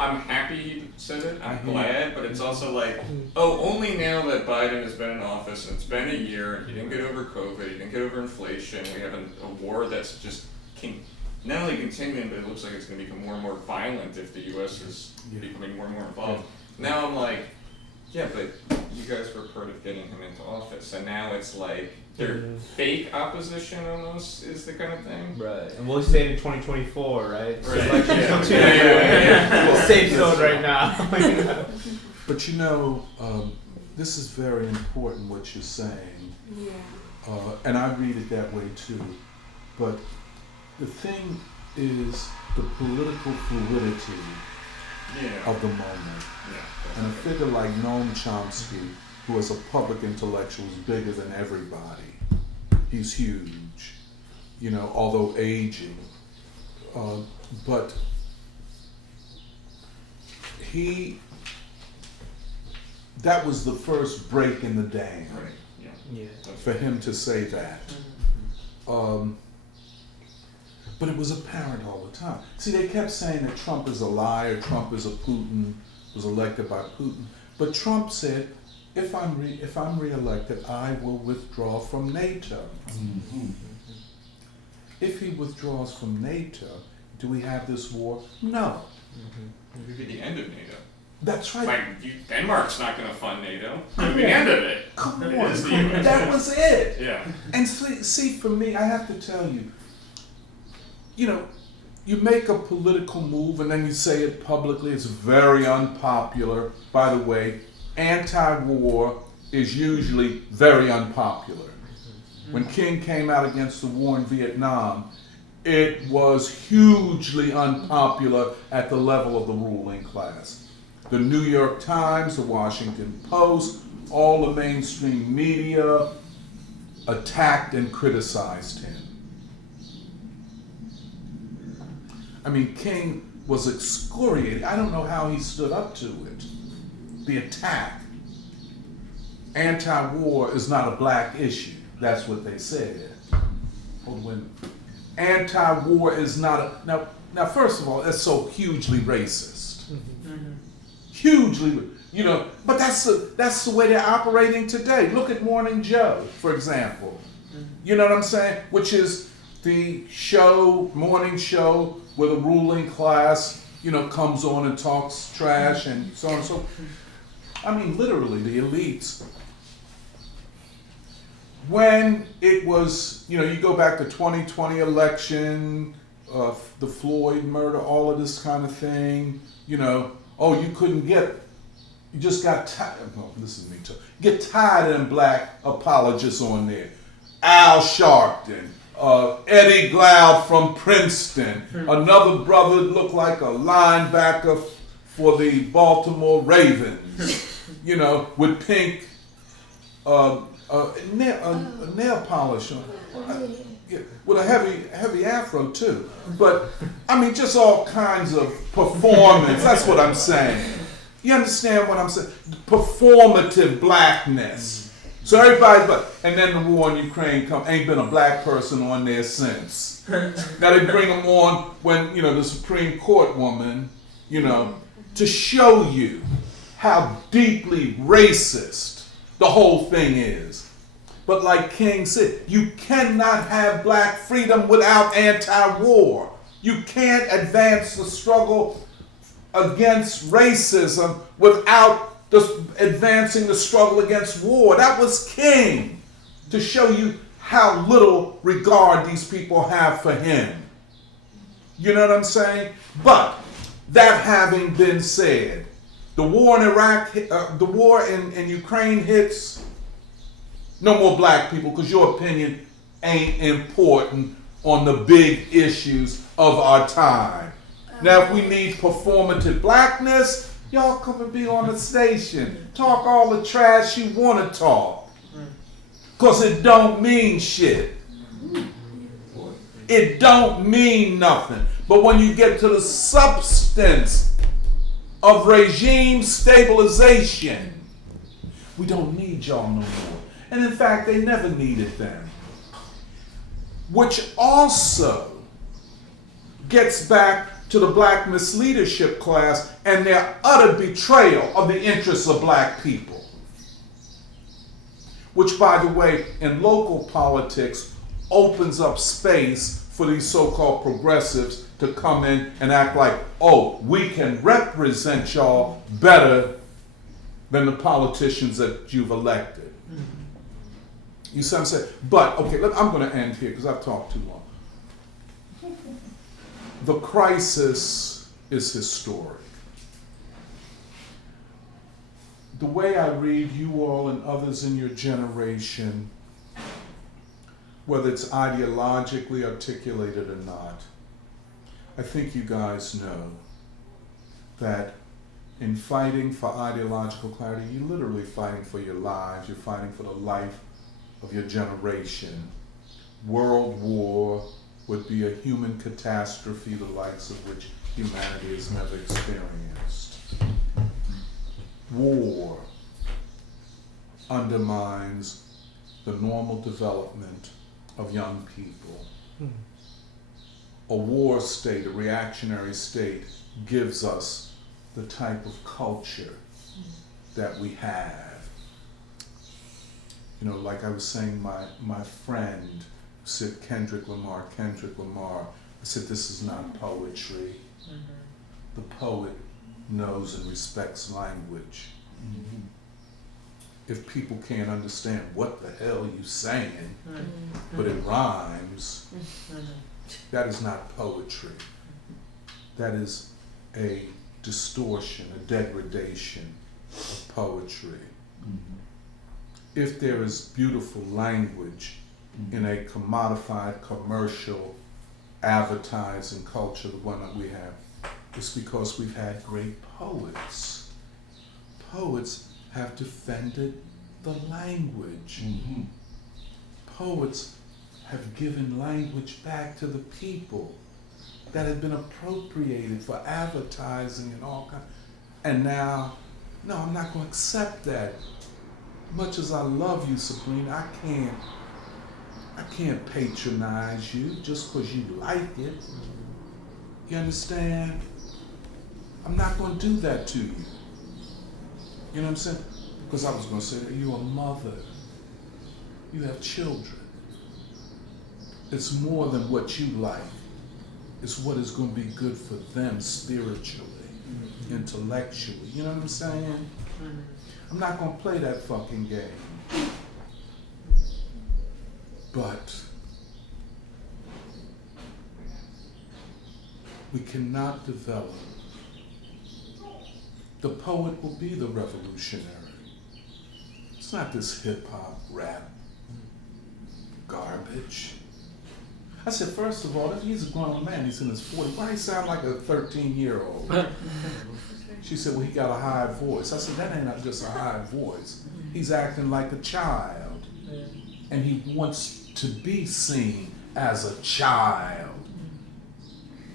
I'm happy he said it, I'm glad, but it's also like, oh, only now that Biden has been in office and it's been a year and he didn't get over COVID, he didn't get over inflation, we have a war that's just not only continuing, but it looks like it's going to become more and more violent if the U.S. is becoming more and more involved. Now I'm like, yeah, but you guys were part of getting him into office, and now it's like their fake opposition almost is the kind of thing. Right, and we'll say it in 2024, right? Right. Yeah. We'll safe zone right now. But you know, this is very important what you're saying. Yeah. And I read it that way too. But the thing is the political fluidity of the moment. And a figure like Noam Chomsky, who as a public intellectual is bigger than everybody. He's huge, you know, although aging. But that was the first break in the dam for him to say that. But it was apparent all the time. See, they kept saying that Trump is a liar, Trump is a Putin, was elected by Putin. But Trump said, if I'm reelected, I will withdraw from NATO. If he withdraws from NATO, do we have this war? No. It would be the end of NATO. That's right. Like, Denmark's not going to fund NATO. It would be the end of it. Come It on, is the US. that was it. Yeah. And see, for me, I have to tell you, you know, you make a political move and then you say it publicly, it's very unpopular. By the way, anti-war is usually very unpopular. When King came out against the war in Vietnam, it was hugely unpopular at the level of the ruling class. The New York Times, the Washington Post, all the mainstream media attacked and criticized him. I mean, King was excoriated. I don't know how he stood up to it. The attack. Anti-war is not a black issue. That's what they said. Hold on a minute. Anti-war is not a... Now, first of all, that's so hugely racist. Hugely, you know, but that's the way they're operating today. Look at Morning Joe, for example. You know what I'm saying? Which is the morning show where the ruling class, you know, comes on and talks trash and so on and so forth. I mean, literally, the elites. When it was, you know, you go back to 2020 election, the Floyd murder, all of this kind of thing, you know, oh, you couldn't get You just got tired. Well, this is me too. Get tired of them black apologists on there. Al Sharpton, Eddie Glaude from Princeton, another brother looked like a linebacker for the Baltimore Ravens, you know, with pink nail polish on. Yeah, with a heavy afro too. But I mean, just all kinds of performance. That's what I'm saying. You understand what I'm saying? Performative blackness. So everybody's like, and then the war in Ukraine ain't been a black person on there since. Now they bring them on when, you know, the Supreme Court woman, you know, to show you how deeply racist the whole thing is. But like King said, you cannot have black freedom without anti-war. You can't advance the struggle against racism without advancing the struggle against war. That was King, to show you how little regard these people have for him. You know what I'm saying? But that having been said, the war in Iraq, the war in Ukraine hits, no more black people, because your opinion ain't important on the big issues of our time. Now, if we need performative blackness, y'all come and be on the station. Talk all the trash you want to talk. Because it don't mean shit. It don't mean nothing. But when you get to the substance of regime stabilization, we don't need y'all no more. And in fact, they never needed them. Which also gets back to the black misleadership class and their utter betrayal of the interests of black people. Which, by the way, in local politics opens up space for these so-called progressives to come in and act like, oh, we can represent y'all better than the politicians that you've elected. You see what I'm saying? But, okay, I'm going to end here because I've talked too long. The crisis is historic. The way I read you all and others in your generation, whether it's ideologically articulated or not, I think you guys know that in fighting for ideological clarity, you're literally fighting for your lives, you're fighting for the life of your generation. World war would be a human catastrophe the likes of which humanity has never experienced. War undermines the normal development of young people. A war state, a reactionary state, gives us the type of culture that we have. You know, like I was saying, my friend said Kendrick Lamar. I said, this is not poetry. The poet knows and respects language. If people can't understand what the hell you're saying, but it rhymes, that is not poetry. That is a distortion, a degradation of poetry. If there is beautiful language in a commodified commercial advertising culture, the one that we have, it's because we've had great poets. Poets have defended the language. Poets have given language back to the people that had been appropriated for advertising and all kinds. And now, no, I'm not going to accept that. Much as I love you, Sabrina, I can't patronize you just because you like it. You understand? I'm not going to do that to you. You know what I'm saying? Because I was going to say that you're a mother. You have children. It's more than what you like. It's what is going to be good for them spiritually, intellectually. You know what I'm saying? I'm not going to play that fucking game. But we cannot develop the poet will be the revolutionary. It's not this hip-hop, rap garbage. I said, first of all, he's a grown man, he's in his 40s. Why he sound like a 13-year-old? She said, well, he got a high voice. I said, that ain't just a high voice. He's acting like a child. And he wants to be seen as a child.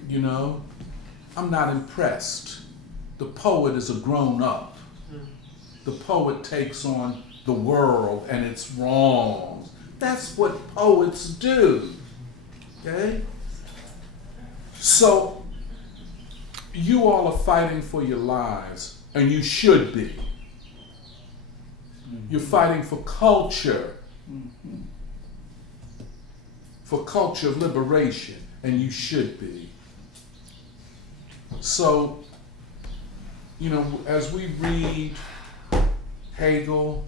You know? I'm not impressed. The poet is a grown-up. The poet takes on the world and its wrongs. That's what poets do. Okay? So, you all are fighting for your lives, and you should be. You're fighting for culture. For culture of liberation, and you should be. So, you know, as we read Hegel,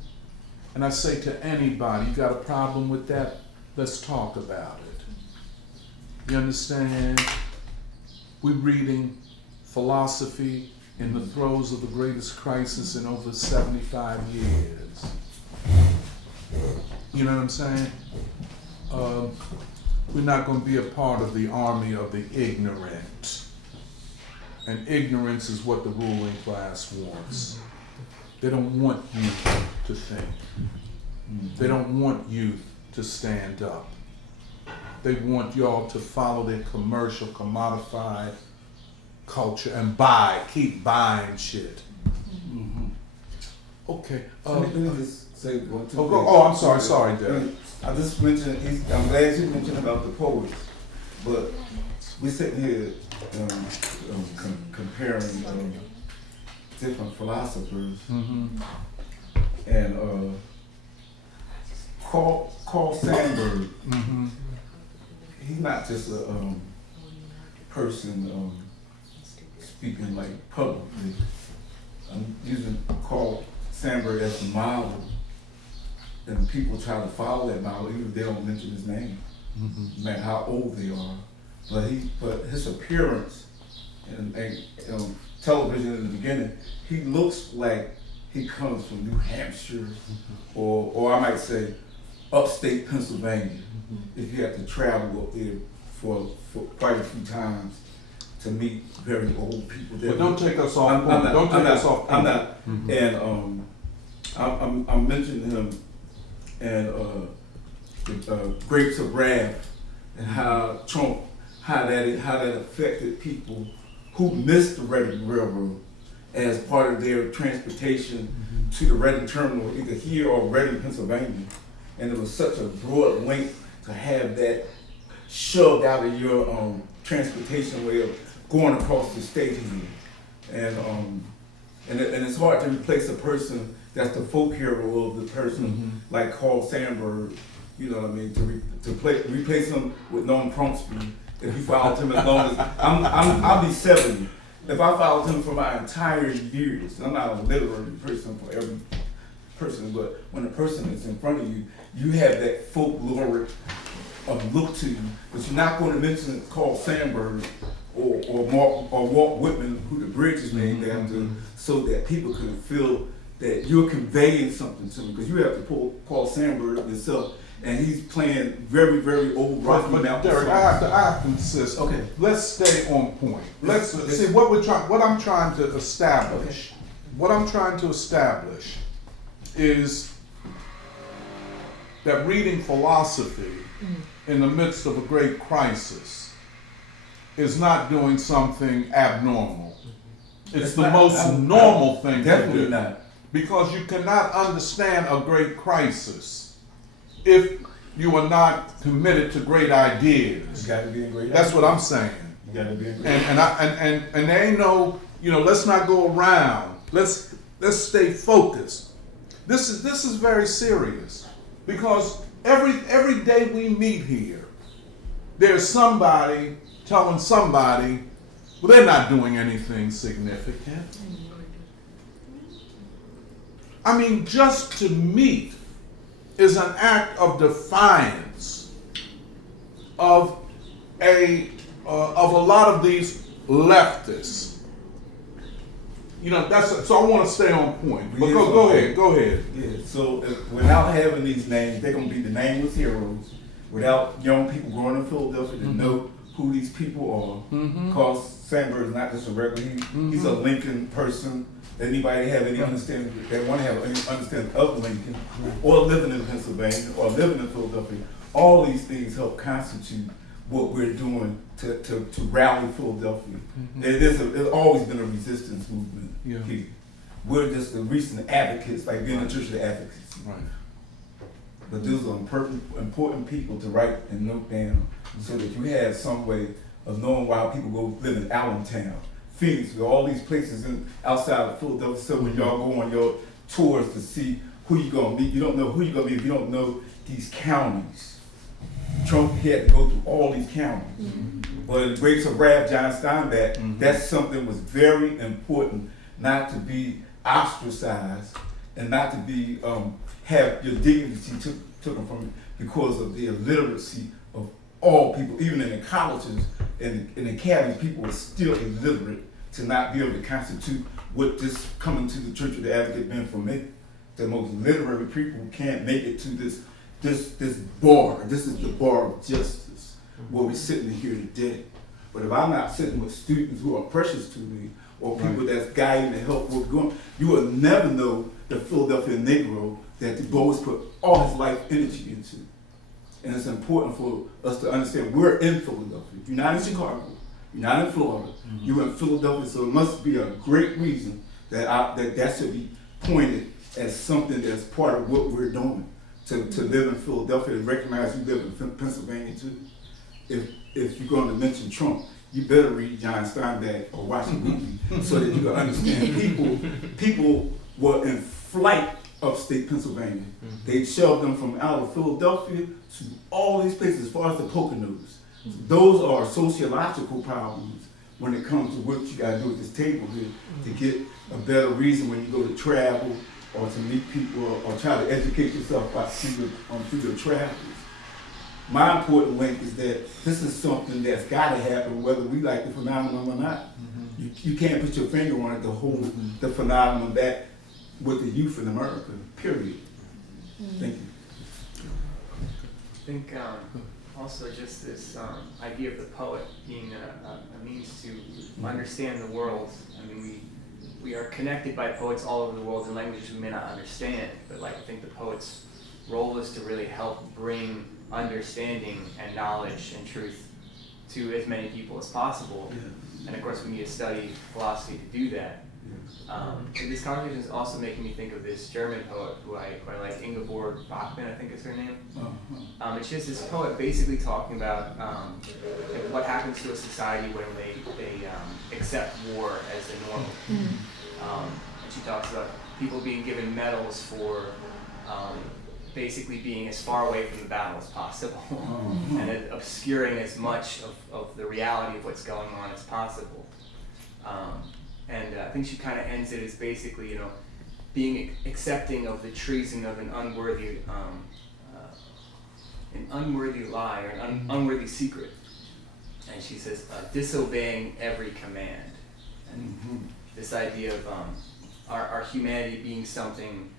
and I say to anybody, you got a problem with that? Let's talk about it. You understand? We're reading philosophy in the throes of the greatest crisis in over 75 years. You know what I'm saying? We're not going to be a part of the army of the ignorant. And ignorance is what the ruling class wants. They don't want youth to think. They don't want youth to stand up. They want y'all to follow their commercial, commodified culture and keep buying shit. Okay. Let me just say one, two I'm sorry, Dad. I just mentioned, I'm glad you mentioned about the poets, but we're sitting here comparing different philosophers, and Carl Sandburg, he's not just a person speaking like publicly. I'm using Carl Sandburg as a model, and people try to follow that model even if they don't mention his name, no matter how old they are. But his appearance and television in the beginning, he looks like he comes from New Hampshire, or I might say upstate Pennsylvania. If you have to travel up there for quite a few times to meet very old people. But don't take us off point. I'm not. And I'm mentioning him and the Grapes of Wrath and how that affected people who missed the Reading Railroad as part of their transportation to the Reading Terminal, either here or Reading, Pennsylvania. And it was such a broad link to have that shoved out of your transportation way of going across the state here. And it's hard to replace a person that's the folk hero of the person like Carl Sandburg, you know what I mean, to replace him with Noam Chomsky. If you followed him as long as I'll be 70. If I followed him for my entire years, I'm not a literary person for every person, but when a person is in front of you, you have that folkloric look to you. But you're not going to mention Carl Sandburg or Walt Whitman, who the bridge is named after, so that people can feel that you're conveying something to them. Because you have to pull Carl Sandburg up yourself, and he's playing very, very old Rocky Mountain Derek, songs. I have to insist. Okay. Let's stay on point. Let's see what I'm trying to establish. Okay. What I'm trying to establish is that reading philosophy in the midst of a great crisis is not doing something abnormal. It's the most normal thing to do. Definitely not. Because you cannot understand a great crisis if you are not committed to great ideas. You gotta be a great That's idea. what I'm saying. You gotta be a great And there ain't no, let's not go around. Let's stay focused. This is very serious, because every day we meet here, there's somebody telling somebody, well, they're not doing anything significant. I mean, just to meet is an act of defiance of a lot of these leftists. you know, that's so I want to stay on point. But Yes, go okay. ahead, go ahead. Yeah, so without having these names, they're gonna be the nameless heroes. Without young people growing in Philadelphia to know who these people are. Because Sandberg is not just a regular, he's a Lincoln person. Anybody have any understanding, they want to have any understanding of Lincoln, or living in Pennsylvania, or living in Philadelphia. All these things help constitute what we're doing to rally Philadelphia. There's always been a resistance movement here. We're just the recent advocates, like being a church of advocacy. Right. But those are important people to write and note down, so that you have some way of knowing why people go live in Allentown, Phoenix, all these places outside of Philadelphia. So when y'all go on your tours to see who you gonna meet, you don't know who you gonna meet if you don't know these counties. Trump had to go through all these counties. But the Grapes of Wrath, John Steinbeck, that's something was very important, not to be ostracized and not to be have your dignity taken from you because of the illiteracy of all people. Even in the colleges and in the academies, people are still illiterate to not be able to constitute what this coming to the Church of the Advocate meant for me. The most literary people can't make it to this bar. This is the bar of justice where we're sitting here today. But if I'm not sitting with students who are precious to me, or people that's guiding and help what's going, you will never know the Philadelphia Negro that Du Bois put all his life energy into. And it's important for us to understand we're in Philadelphia. You're not in Chicago, you're not in Florida, you're in Philadelphia, so it must be a great reason that that should be pointed as something that's part of what we're doing. To live in Philadelphia and recognize you live in Pennsylvania too. If you're going to mention Trump, you better read John Steinbeck or watch a movie so that you can understand people were in flight upstate Pennsylvania. They shoved them from out of Philadelphia to all these places as far as the Poconos. Those are sociological problems when it comes to what you got to do at this table here to get a better reason when you go to travel or to meet people or try to educate yourself through your travels. My important link is that this is something that's got to happen whether we like the phenomenon or not. You can't put your finger on it to hold the phenomenon back with the youth in America, period. Thank you. I think also just this idea of the poet being a means to understand the world. I mean, we are connected by poets all over the world in languages we may not understand, but I think the poet's role is to really help bring understanding and knowledge and truth to as many people as possible. And of course we need to study philosophy to do that. And this conversation is also making me think of this German poet who I like, Ingeborg Bachmann, I think is her name. And she has this poet basically talking about what happens to a society when they accept war as the normal. And she talks about people being given medals for basically being as far away from the battle as possible and obscuring as much of the reality of what's going on as possible. And I think she kind of ends it as basically, being accepting of the treason of an unworthy lie or an unworthy secret. And she says, disobeying every command. And this idea of our humanity being something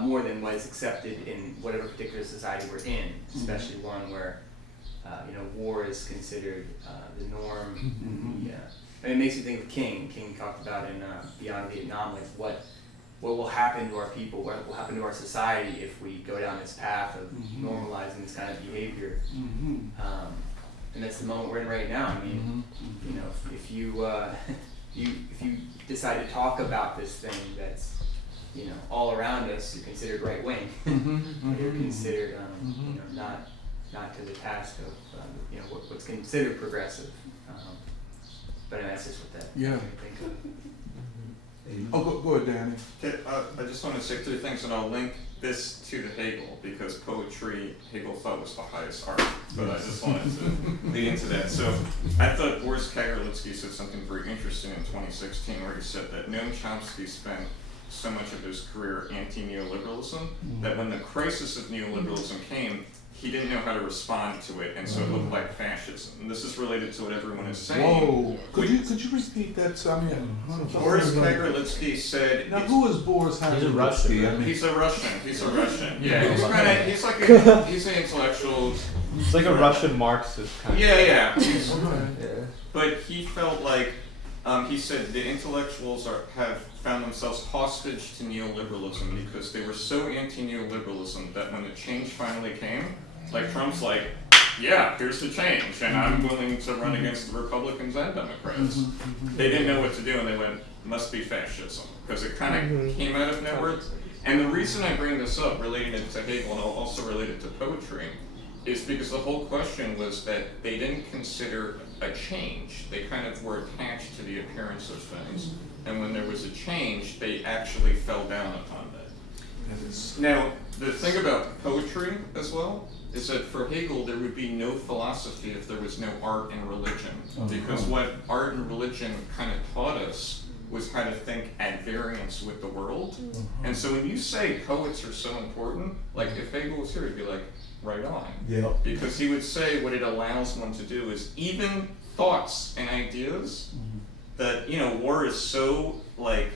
more than what is accepted in whatever particular society we're in, especially one where war is considered the norm. And it makes me think of King. King talked about in Beyond Vietnam, like what will happen to our people, what will happen to our society if we go down this path of normalizing this kind of behavior. And that's the moment we're in right now. I mean, if you decide to talk about this thing that's all around us, you're considered right wing. You're considered not to the task of what's considered progressive. But that's just what that makes me think of. Oh, go ahead, Danny. Okay, I just want to say 2 things, and I'll link this to the Hegel, because poetry, Hegel thought was the highest art, but I just wanted to lead into that. So I thought Boris Kagarlitsky said something very interesting in 2016, where he said that Noam Chomsky spent so much of his career anti-neoliberalism, that when the crisis of neoliberalism came, he didn't know how to respond to it, and so it looked like fascism. And this is related to what everyone is saying. Whoa! Could you repeat that? So, I mean, Boris Kagarlitsky said. now who is Boris He's a Kagarlitsky? Russian, I mean, He's a Russian. He's a Russian. Yeah, he's an intellectual. It's like a Russian Marxist kind Yeah. of. But he felt like he said the intellectuals have found themselves hostage to neoliberalism because they were so anti-neoliberalism that when the change finally came, like Trump's like, yeah, here's the change, and I'm willing to run against the Republicans and Democrats. They didn't know what to do, and they went, must be fascism, because it kind of came out of nowhere. And the reason I bring this up, relating it to Hegel and also related to poetry, is because the whole question was that they didn't consider a change. They kind of were attached to the appearance of things. And when there was a change, they actually fell down upon that. Now, the thing about poetry as well is that for Hegel, there would be no philosophy if there was no art and religion. Because what art and religion kind of taught us was how to think at variance with the world. And so when you say poets are so important, like if Hegel was here, he'd be like, right on. Yeah. Because he would say what it allows one to do is even thoughts and ideas that, you know, war is so like,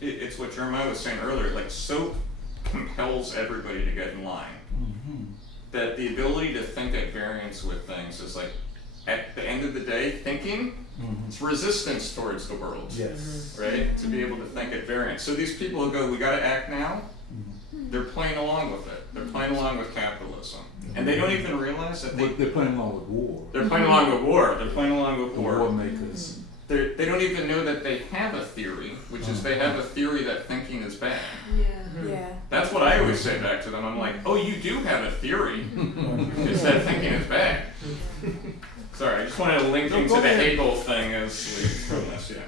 it's what Jeremiah was saying earlier, like so compels everybody to get in line. That the ability to think at variance with things is like, at the end of the day, thinking, it's resistance towards the world. Yes. Right? To be able to think at variance. So these people who go, we gotta act now, they're playing along with it. They're playing along with capitalism. And they don't even realize that they're playing along with war. they're playing along with war. They're playing along with The war. war makers. They don't even know that they have a theory, which is they have a theory that thinking is bad. Yeah. That's what I always say back to them. I'm like, oh, you do have a theory. It's that thinking is bad. Sorry, I just wanted to link into the Hegel thing as we from this, yeah.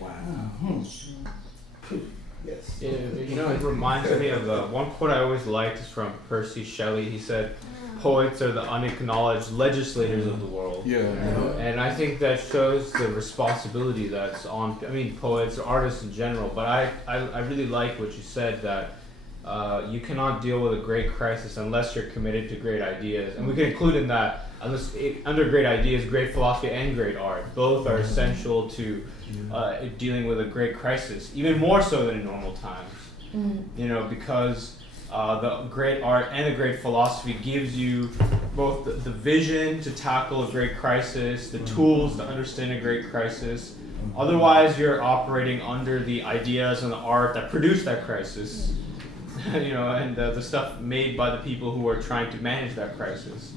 Wow. Yes. Yeah, you know, it reminds me of one quote I always liked is from Percy Shelley. He said, poets are the unacknowledged legislators of the world. Yeah. And I think that shows the responsibility that's on, I mean, poets or artists in general, but I really like what you said, that you cannot deal with a great crisis unless you're committed to great ideas. And we can include in that, under great ideas, great philosophy and great art. Both are essential to dealing with a great crisis, even more so than in normal times. You know, because the great art and the great philosophy gives you both the vision to tackle a great crisis, the tools to understand a great crisis. Otherwise, you're operating under the ideas and the art that produced that crisis, you know, and the stuff made by the people who are trying to manage that crisis.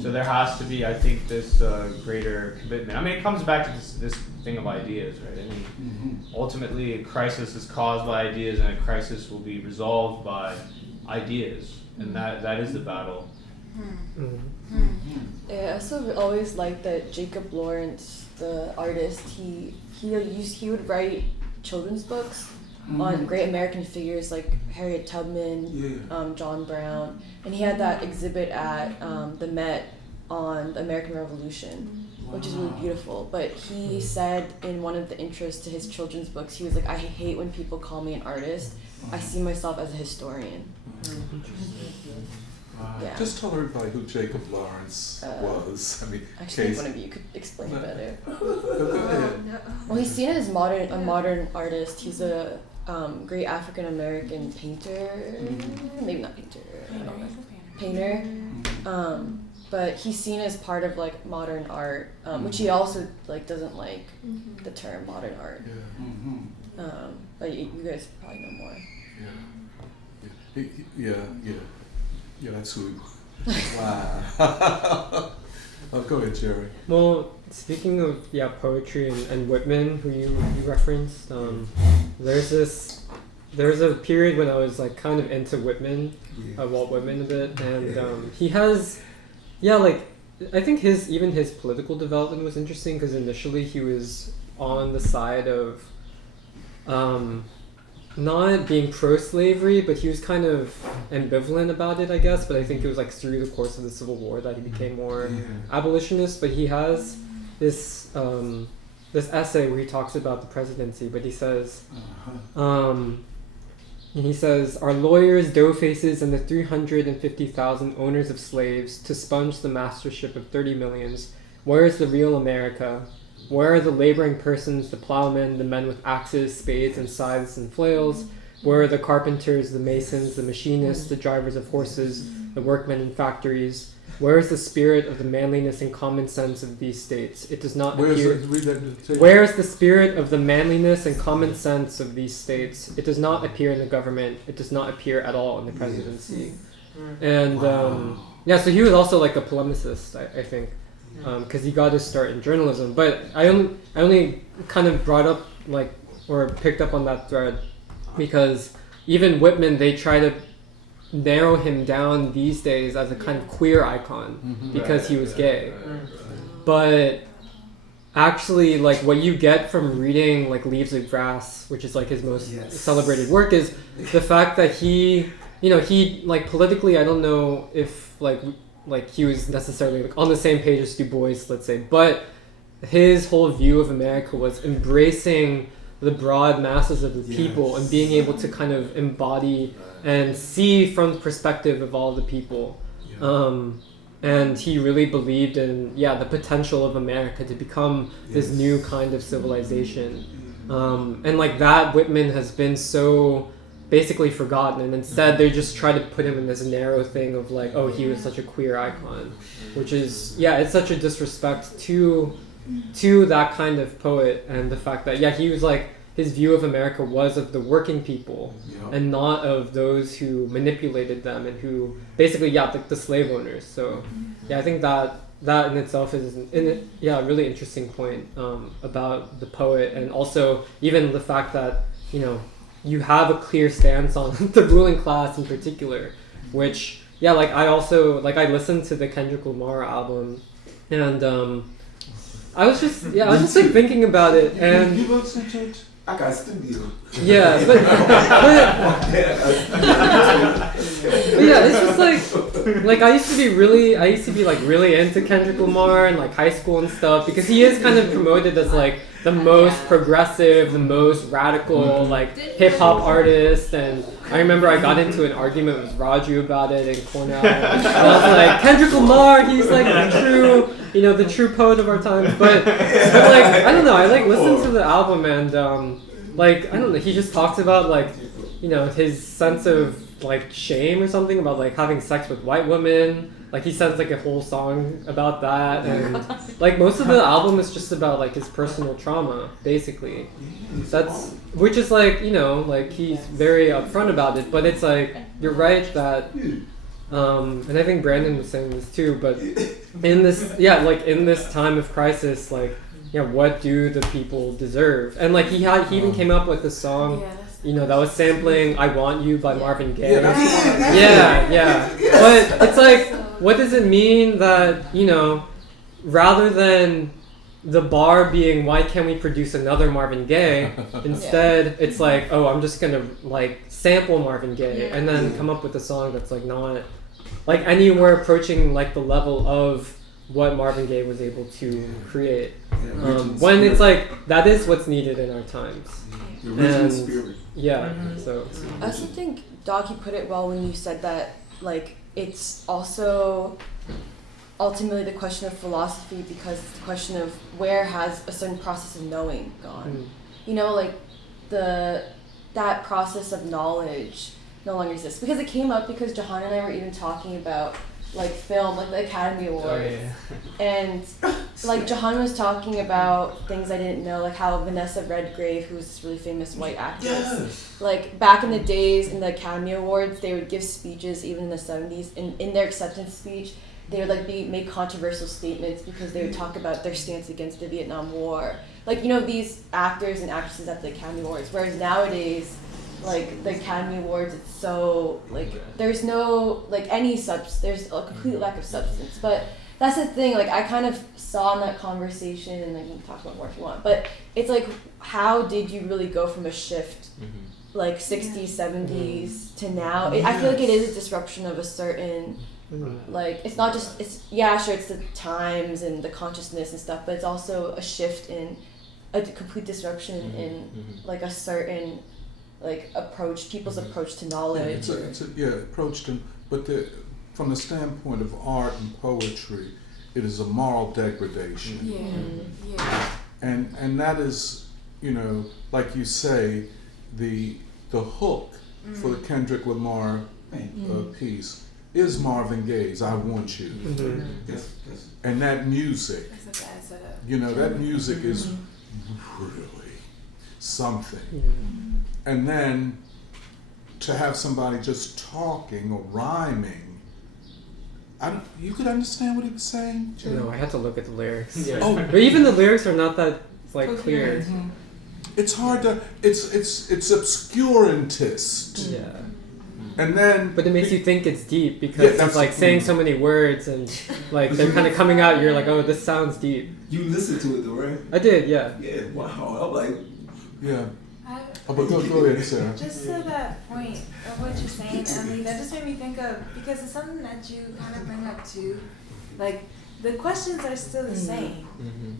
So there has to be, I think, this greater commitment. I mean, it comes back to this thing of ideas, right? I mean, ultimately, a crisis is caused by ideas, and a crisis will be resolved by ideas, and that is the battle. Yeah, I also always liked that Jacob Lawrence, the artist, he would write children's books on great American figures like Harriet Tubman, John Brown, and he had that exhibit at the Met on the American Revolution, which is really beautiful. But he said in one of the intros to his children's books, he was like, I hate when people call me an artist. I see myself as a historian. Yeah. Just tell everybody who Jacob Lawrence was. I mean, Actually, one of you could explain it better. Go ahead. Well, he's seen as a modern artist. He's a great African American painter. Maybe not painter. I don't know. Painter. But he's seen as part of like modern art, which he also like doesn't like the term modern art. But you guys probably know more. Yeah, that's who. Wow. Go ahead, Jerry. Well, speaking of poetry and Whitman, who you referenced, there's a period when I was like kind of into Whitman, Walt Whitman a bit, and he has, I think his political development was interesting because initially he was on the side of not being pro-slavery, but he was kind of ambivalent about it, I guess. But I think it was like through the course of the Civil War that he became more abolitionist. But he has this essay where he talks about the presidency, but he says, And he says, "Are lawyers, doughfaces, and the 350,000 owners of slaves to sponge the mastership of 30 millions? Where is the real America? Where are the laboring persons, the plowmen, the men with axes, spades, and scythes and flails? Where are the carpenters, the masons, the machinists, the drivers of horses, the workmen in factories? Where is the spirit of the manliness and common sense of these states? It does not appear. Where is the spirit of the manliness and common sense of these states? It does not appear in the government. It does not appear at all in the presidency." And yeah, so he was also like a polemicist, I think, because he got his start in journalism. But I only kind of brought up like or picked up on that thread because even Whitman, they try to narrow him down these days as a kind of queer icon because he was gay. But actually, like what you get from reading like Leaves of Grass, which is like his most celebrated work, is the fact that he like politically, I don't know if like he was necessarily like on the same page as Du Bois, let's say, but his whole view of America was embracing the broad masses of the people and being able to kind of embody and see from the perspective of all the people. And he really believed in the potential of America to become this new kind of civilization. And like that, Whitman has been so basically forgotten, and instead they just try to put him in this narrow thing of like, oh, he was such a queer icon, which is it's such a disrespect to that kind of poet, and the fact that he was like, his view of America was of the working people and not of those who manipulated them and who basically the slave owners. So I think that in itself is a really interesting point about the poet, and also even the fact that you have a clear stance on the ruling class in particular, which I also I listened to the Kendrick Lamar album, and I was just like thinking about it, and I got studio. Yeah, but it's just like I used to be really into Kendrick Lamar in like high school and stuff, because he is kind of promoted as like the most progressive, the most radical like hip hop artist. And I remember I got into an argument with Raju about it in Cornell, and I was like, Kendrick Lamar, he's like the true poet of our times. But like I don't know, I like listened to the album, and like I don't know, he just talks about like his sense of like shame or something about like having sex with white women. Like he says like a whole song about that, and like most of the album is just about like his personal trauma, basically. Which is like like he's very upfront about it, but it's like you're right that and I think Brandon was saying this too, but in this in this time of crisis, like what do the people deserve? And like he even came up with a song that was sampling "I Want You" by Marvin Gaye. But it's like, what does it mean that rather than the bar being why can't we produce another Marvin Gaye, instead it's like, oh, I'm just gonna like sample Marvin Gaye and then come up with a song that's like not like anywhere approaching like the level of what Marvin Gaye was able to create. When it's like that is what's needed in our times. The original spirit. So I also think, Doc, you put it well when you said that like it's also ultimately the question of philosophy, because it's the question of where has a certain process of knowing gone. Like that process of knowledge no longer exists, because it came up because Jahan and I were even talking about like film, like the Academy Awards. And like Jahan was talking about things I didn't know, like how Vanessa Redgrave, who's this really famous white actress, like back in the days in the Academy Awards, they would give speeches even in the 70s, and in their acceptance speech they would like make controversial statements because they would talk about their stance against the Vietnam War, like these actors and actresses at the Academy Awards. Whereas nowadays, like the Academy Awards, it's so like there's no like there's a complete lack of substance. But that's the thing, like I kind of saw in that conversation, and like you can talk about more if you want, but it's like, how did you really go from a shift like 60s, 70s to now? I feel like it is a disruption of a certain like, it's not just, it's sure, it's the times and the consciousness and stuff, but it's also a shift in a complete disruption in like a certain like people's approach to knowledge. Approach to, but from the standpoint of art and poetry, it is a moral degradation. And that is, like you say, the hook for the Kendrick Lamar piece is Marvin Gaye's "I Want You," and that music, That's a bad setup. that music is really something. And then to have somebody just talking or rhyming, you could understand what he was saying? No, I had to look at the lyrics. Yeah. Oh, But even the lyrics are not that clear. it's hard to, it's obscurantist. Yeah. And then, But it makes you think it's deep because Yeah, it's that's- like saying so many words and like they're kind of coming out. You're like, oh, this sounds deep. You listen to it though, right? I did, yeah. Yeah, wow. I'm like, yeah. I- Oh, but go ahead, Sarah. Just to that point of what you're saying, Emily, that just made me think of, because it's something that you kind of bring up too, like, the questions are still the same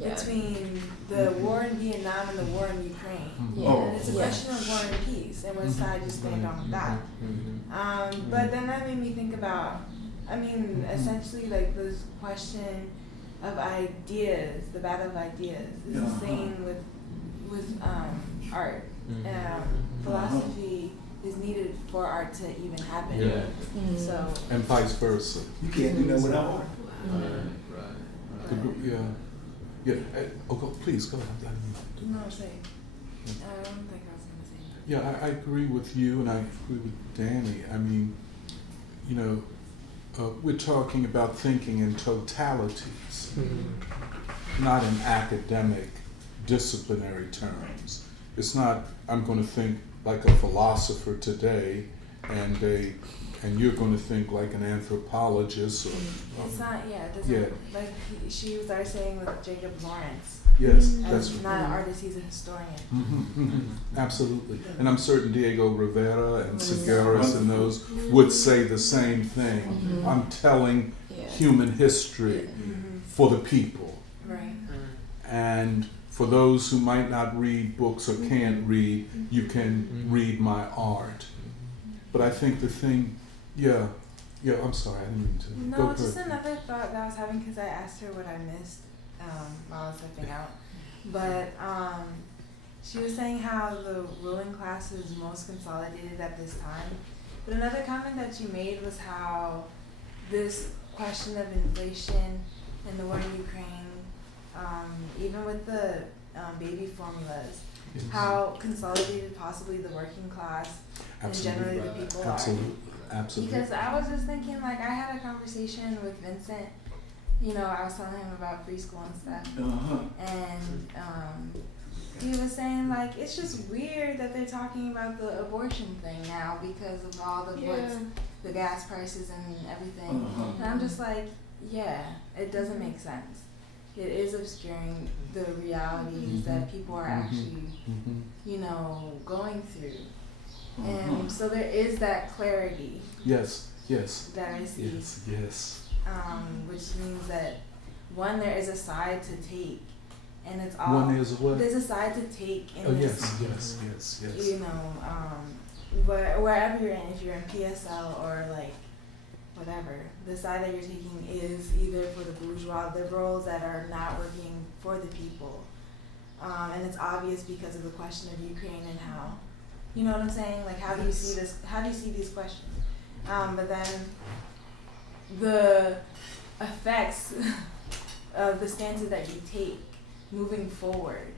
Yeah. between the war in Vietnam and the war in Ukraine. Yeah. And it's a question of war and peace, and which side you stand on with that. But then that made me think about, essentially, like, this question of ideas, the battle of ideas, is the same with art. Philosophy is needed for art to even happen. Yeah. So And vice versa. you can't do that without art. The group, please go ahead. no, I'm saying. I don't think I was gonna say that. Yeah, I agree with you, and I agree with Danny. We're talking about thinking in totalities, not in academic, disciplinary terms. It's not, I'm going to think like a philosopher today, and you're going to think like an anthropologist. Or, It's not, it doesn't, Yeah. like she was saying with Jacob Lawrence. yes, that's As not an artist, he's a historian. Absolutely. And I'm certain Diego Rivera and Segueras and those would say the same thing. I'm telling human history for the people. Right. And for those who might not read books or can't read, you can read my art. But I think the thing, I'm sorry, I didn't mean to. No, just another thought that I was having, because I asked her what I missed while I was stepping out. But she was saying how the ruling class is most consolidated at this time. But another comment that you made was how this question of inflation and the war in Ukraine, even with the baby formulas, how consolidated possibly the working class and generally the people are. Absolutely. Because I was just thinking, like, I had a conversation with Vincent. I was telling him about free school and stuff. And he was saying, like, it's just weird that they're talking about the abortion thing now because of all the the gas prices and everything. And I'm just like, it doesn't make sense. It is obscuring the realities that people are actually, going through. And so there is that clarity. Yes. That I see. Yes. Which means that one, there is a side to take, and it's all. One is what? There's a side to take in this. Yes. Wherever you're in, if you're in PSL or like whatever, the side that you're taking is either for the bourgeois liberals that are not working for the people, and it's obvious because of the question of Ukraine and how. You know what I'm saying? Like, how do you see this? How do you see these questions? But then the effects of the stances that you take moving forward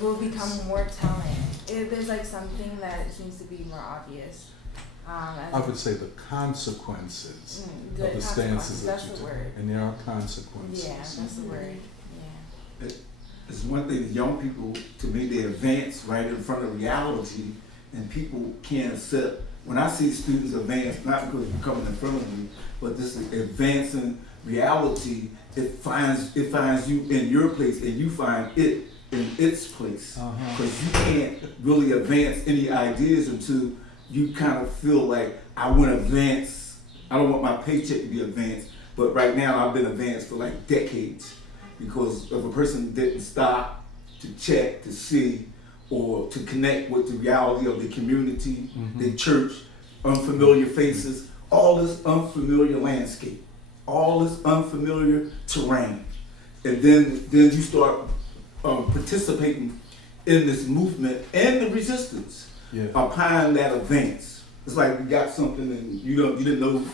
will become more telling. There's like something that seems to be more obvious. I would say the consequences of the stances that you take. And there are consequences. Yeah, that's the word. Yeah. It's one thing that young people, to me, they advance right in front of reality, and people can't accept. When I see students advance, not because they're coming in front of me, but this advancing reality, it finds you in your place, and you find it in its place. Because you can't really advance any ideas until you kind of feel like, I want to advance. I don't want my paycheck to be advanced, but right now I've been advanced for like decades. Because if a person didn't stop to check to see or to connect with the reality of the community, the church, unfamiliar faces, all this unfamiliar landscape, all this unfamiliar terrain. And then you start participating in this movement and the resistance upon that advance. It's like you got something and you didn't know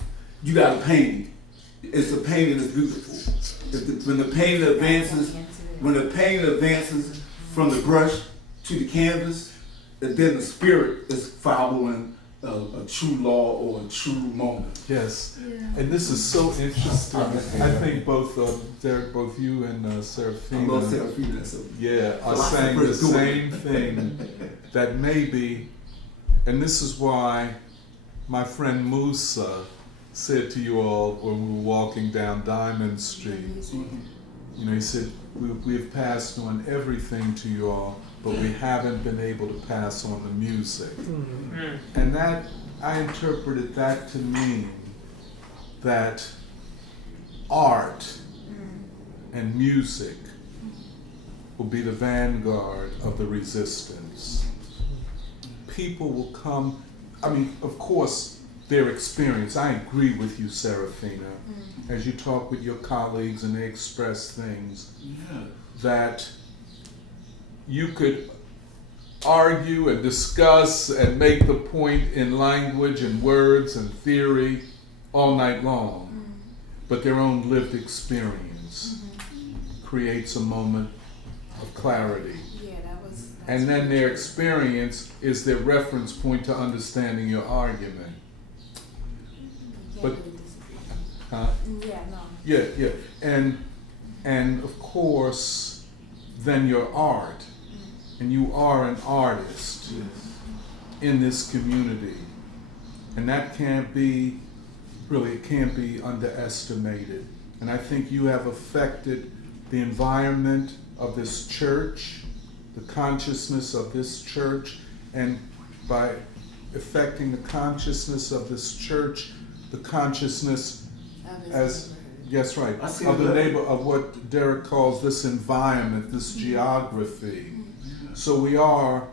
you got a painting. It's a painting that's beautiful. When the painting advances from the brush to the canvas, and then the spirit is following a true law or a true moment. Yes, and this is so interesting. I think both Derek, both you and Serafina, I love Serafina, so are saying the same thing. That maybe, and this is why my friend Musa said to you all when we were walking down Diamond Street. You know, he said we've passed on everything to you all, but we haven't been able to pass on the music. And that, I interpreted that to mean that art and music will be the vanguard of the resistance. People will come, I mean, of course, their experience. I agree with you, Serafina, as you talk with your colleagues and they express things that you could argue and discuss and make the point in language and words and theory all night long, but their own lived experience creates a moment of clarity. And then their experience is their reference point to understanding your argument. But and of course then your art, and you are an artist in this community, and that can't be underestimated. And I think you have affected the environment of this church, the consciousness of this church, and by affecting the consciousness of this church, the consciousness as yes, right, of the neighbor, of what Derek calls this environment, this geography. So we are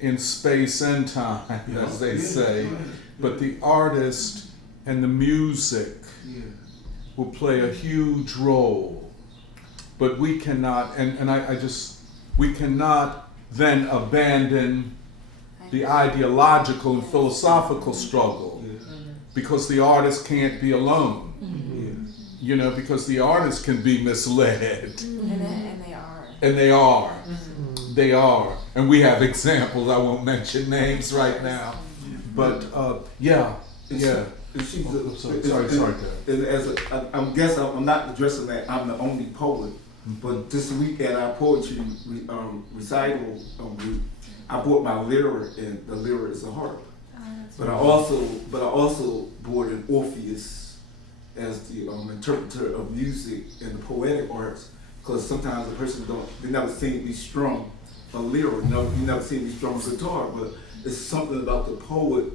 in space and time, as they say, but the artist and the music will play a huge role. But we cannot, we cannot then abandon the ideological and philosophical struggle, because the artist can't be alone. You know, because the artist can be misled. And they are. They are. And we have examples. I won't mention names right now. But I'm guessing I'm not addressing that I'm the only poet, but this week at our poetry recital group, I brought my lyre, and the lyre is a harp. But I also brought an Orpheus as the interpreter of music and the poetic arts, because sometimes a person they never seen me strum a lyre, you never seen me strum a guitar, but it's something about the poet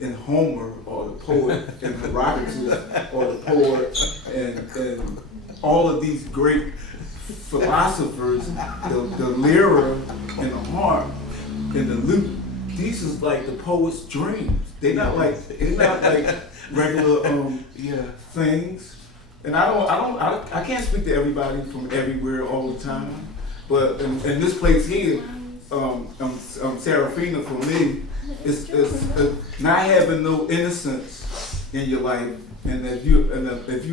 in Homer, or the poet in Herodotus, or the poet and all of these great philosophers, the lyre and the harp and the lute. These is like the poet's dreams. They're not like regular things. And I can't speak to everybody from everywhere all the time. But in this place here, Serafina, for me, it's not having no innocence in your life, and if you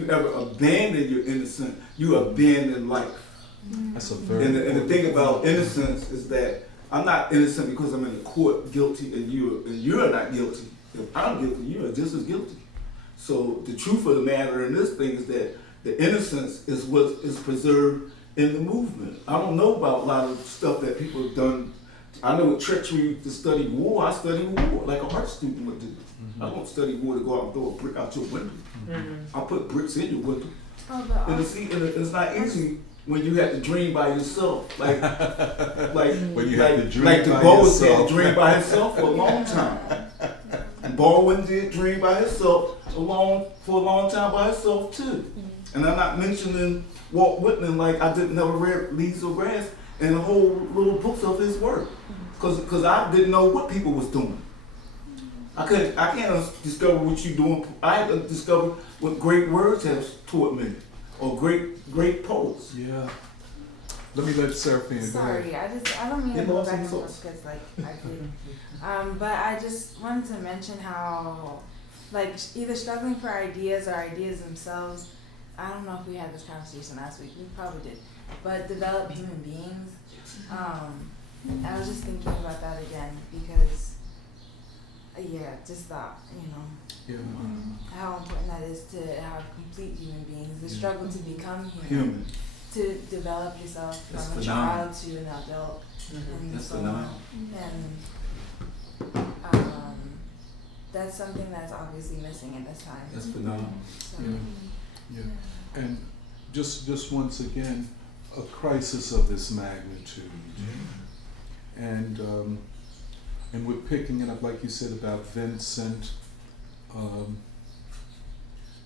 ever abandon your innocence, you abandon life. That's a very and the thing about innocence is that I'm not innocent because I'm in the court guilty and you're not guilty. If I'm guilty, you are just as guilty. So the truth of the matter in this thing is that the innocence is what is preserved in the movement. I don't know about a lot of stuff that people have done. I know with treachery to study war, I study war like a art student would do. I don't study war to go out and throw a brick out your window. I put bricks in your window. And it's not easy when you have to dream by yourself. Like when you have to dream like the by Boas yourself. had to dream by himself for a long time. And Baldwin did dream by himself for a long time by himself too. And I'm not mentioning Walt Whitman, like I never read Leaves of Grass, and a whole little books of his work. Cause I didn't know what people was doing. I can't discover what you doing. I had to discover what great words have taught me, or great poets. Yeah. Let me let Seraphina go Sorry, ahead. I don't mean to Yeah, go well, back and some forth because I did. But I just wanted to mention how, like, either struggling for ideas or ideas themselves. I don't know if we had this conversation last week. We probably did. But develop human beings. I was just thinking about that again because, just thought, Yeah. how important that is to have complete human beings. The struggle to become Human. to develop yourself That's from a phenomenal. child to an adult. And That's so phenomenal. And that's something that's obviously missing in this time. That's phenomenal. So, Yeah. And just once again, a crisis of this magnitude. And we're picking it up, like you said, about Vincent,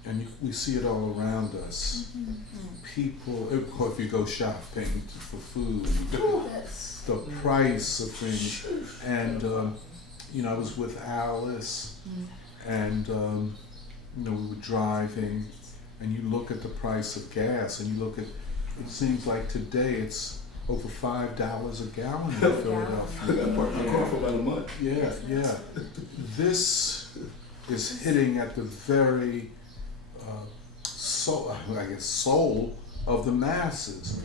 and we see it all around us. People, if you go shopping for food, the price of things, and I was with Alice, and we were driving, and you look at the price of gas, and you look at, it seems like today it's over $5 a gallon in Philadelphia. I parked my car for about a month. Yeah. This is hitting at the very soul of the masses.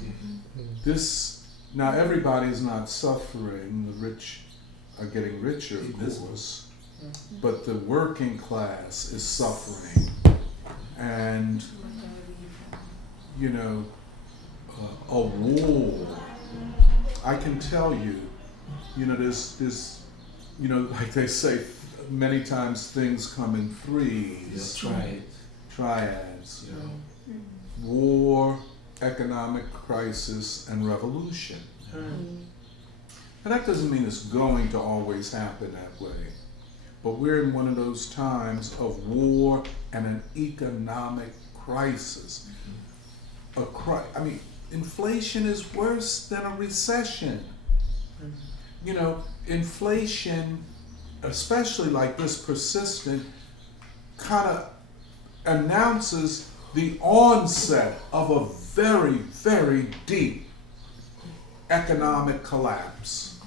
Now everybody is not suffering. The rich are getting richer, of course, but the working class is suffering, and a war. I can tell you, there's, like they say, many times things come in threes, triads. War, economic crisis, and revolution. And that doesn't mean it's going to always happen that way. But we're in one of those times of war and an economic crisis. Inflation is worse than a recession. Inflation, especially like this persistent, kind of announces the onset of a very, very deep economic collapse.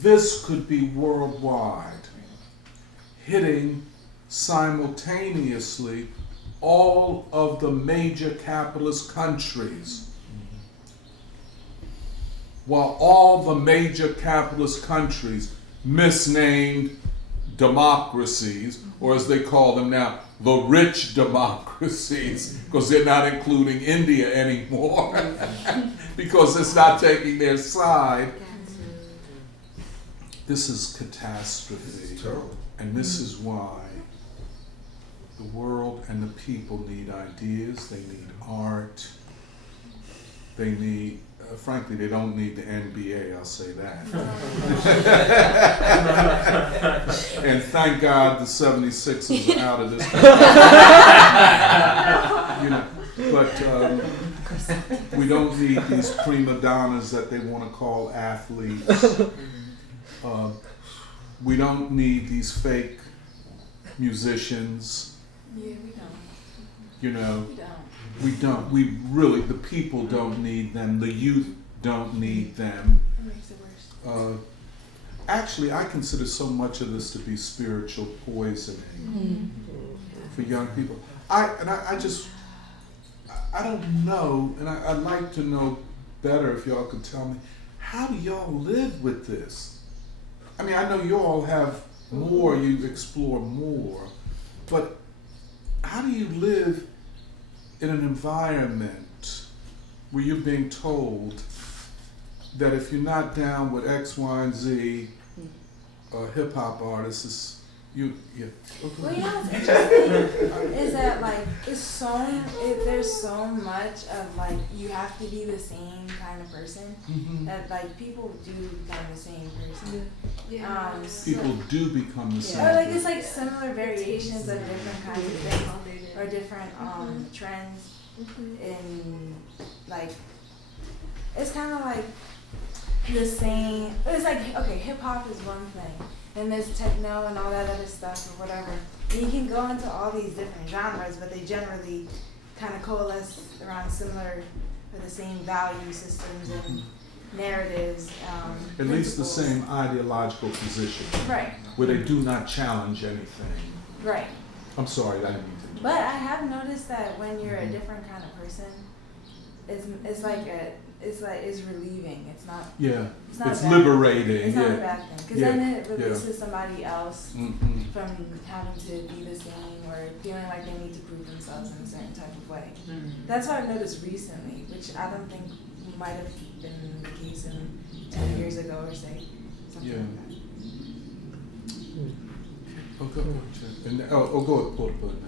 This could be worldwide, hitting simultaneously all of the major capitalist countries. While all the major capitalist countries, misnamed democracies, or as they call them now, the rich democracies, because they're not including India anymore, because it's not taking their side. This is catastrophe. And this is why the world and the people need ideas, they need art, they need, frankly, they don't need the NBA, I'll say that. And thank God the 76ers are out of this. But we don't need these prima donnas that they want to call athletes. We don't need these fake musicians. Yeah, we don't. We don't. We really, the people don't need them. The youth don't need them. It makes it worse. Actually, I consider so much of this to be spiritual poisoning for young people. I don't know, and I'd like to know better if y'all could tell me, how do y'all live with this? I mean, I know you all have more, you explore more, but how do you live in an environment where you're being told that if you're not down with X, Y, and Z hip hop artists, Well, what's interesting is that there's so much of you have to be the same kind of person that people do become the same person. People do become the same. Or it's similar variations of different kinds of things or different trends in it's kind of like the same. It's like, okay, hip hop is one thing, and there's techno and all that other stuff or whatever. And you can go into all these different genres, but they generally kind of coalesce around similar or the same value systems and narratives. At least the principles. same ideological position, Right. where they do not challenge anything. Right. I'm sorry, I didn't mean to. But I have noticed that when you're a different kind of person, it's relieving. It's not. Yeah, It's not it's a bad liberating. It's not a Yeah. bad thing, because Yeah. then it Yeah. releases somebody else Mhm. from having to be the same or feeling like they need to prove themselves in a certain type of way. That's what I've noticed recently, which I don't think might have been the case in 10 years ago or say something Yeah. like that. Oh, go ahead. Go ahead.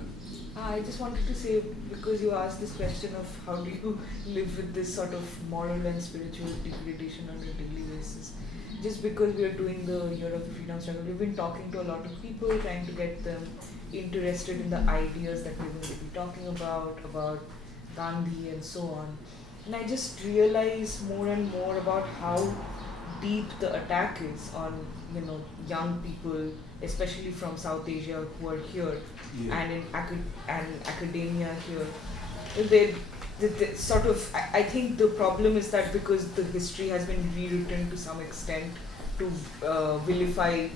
I just wanted to say, because you asked this question of how do you live with this sort of moral and spiritual degradation on a daily basis. Just because we are doing the Year of the Freedom Struggle, we've been talking to a lot of people, trying to get them interested in the ideas that we're going to be talking about Gandhi and so on. And I just realize more and more about how deep the attack is on, young people, especially from South Asia who are here and in academia here. They sort of, I think the problem is that because the history has been rewritten to some extent to vilify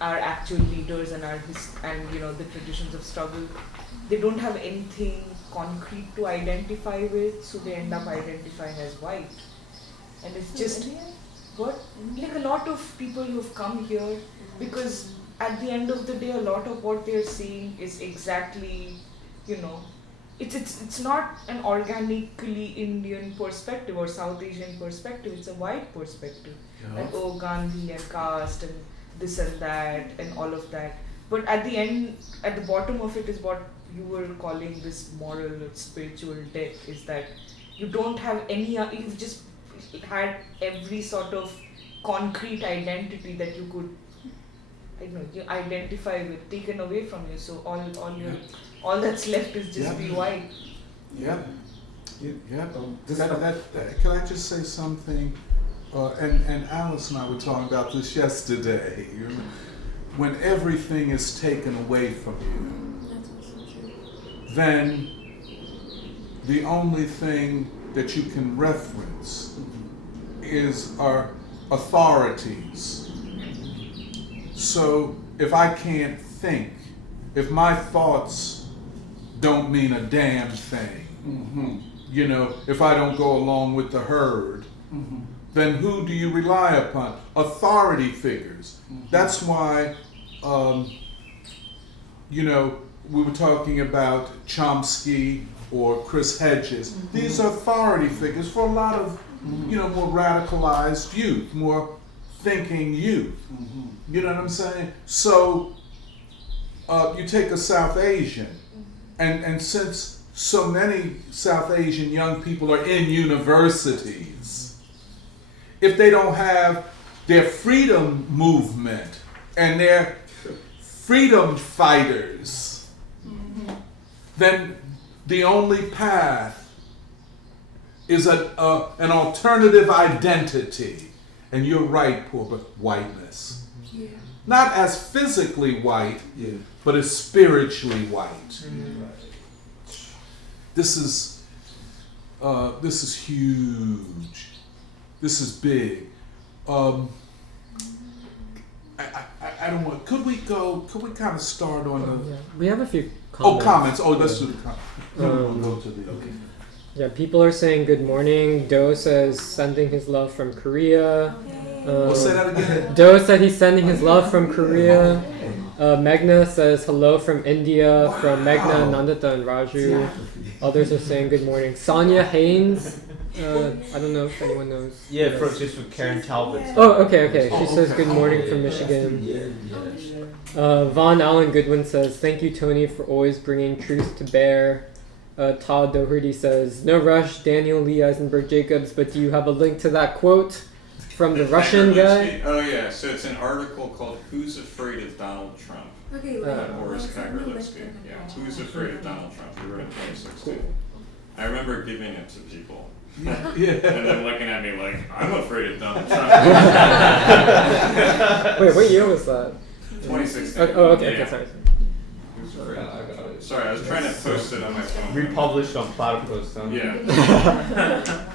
our actual leaders and the traditions of struggle, they don't have anything concrete to identify with, so they end up identifying as white. And it's just like a lot of people who've come here, because at the end of the day, a lot of what they're seeing is exactly, it's not an organically Indian perspective or South Asian perspective, it's a white perspective. Yeah. Like, oh, Gandhi and caste and this and that and all of that. But at the end, at the bottom of it is what you were calling this moral or spiritual death, is that you don't have any, you've just had every sort of concrete identity that you could, you identify with, taken away from you. So all that's left is just be white. Yeah. Yeah. Can I just say something? And Alice and I were talking about this yesterday. When everything is taken away from you, then the only thing that you can reference are authorities. So if I can't think, if my thoughts don't mean a damn thing, if I don't go along with the herd, then who do you rely upon? Authority figures. That's why, we were talking about Chomsky or Chris Hedges. These are authority figures for a lot of, more radicalized youth, more thinking youth. You know what I'm saying? So you take a South Asian, and since so many South Asian young people are in universities, if they don't have their freedom movement and their freedom fighters, then the only path is an alternative identity. And you're right, poor, but whiteness. Yeah. Not as physically white, but as spiritually white. This is huge. This is big. I don't want. Could we kind of start on the? Yeah. We have a few comments. Comments. Let's do the comments. We'll go to the. Okay. Yeah, people are saying good morning. Do says sending his love from Korea. Say that again. Do said he's sending his love from Korea. Meghna says hello from India, from Meghna, Nandita, and Raju. Others are saying good morning. Sonia Haynes. I don't know if anyone knows. Yeah, just with Karen Talbot. Oh, okay. She says good morning from Michigan. Von Allen Goodwin says, thank you, Tony, for always bringing truth to bear. Todd Doherty says, no rush, Daniel Lee Eisenberg Jacobs, but do you have a link to that quote from the Russian guy? Oh yeah, so it's an article called Who's Afraid of Donald Trump? Okay, Boris Kagarlitsky. Yeah, Who's Afraid of Donald Trump? He wrote it in 2016. I remember giving it to people Yeah. And then looking at me like, I'm afraid of Donald Trump. Wait, what year was that? 2016. Okay, Yeah. sorry. Sorry, I was trying to post it on my phone. Republished on Platypus, huh? Yeah.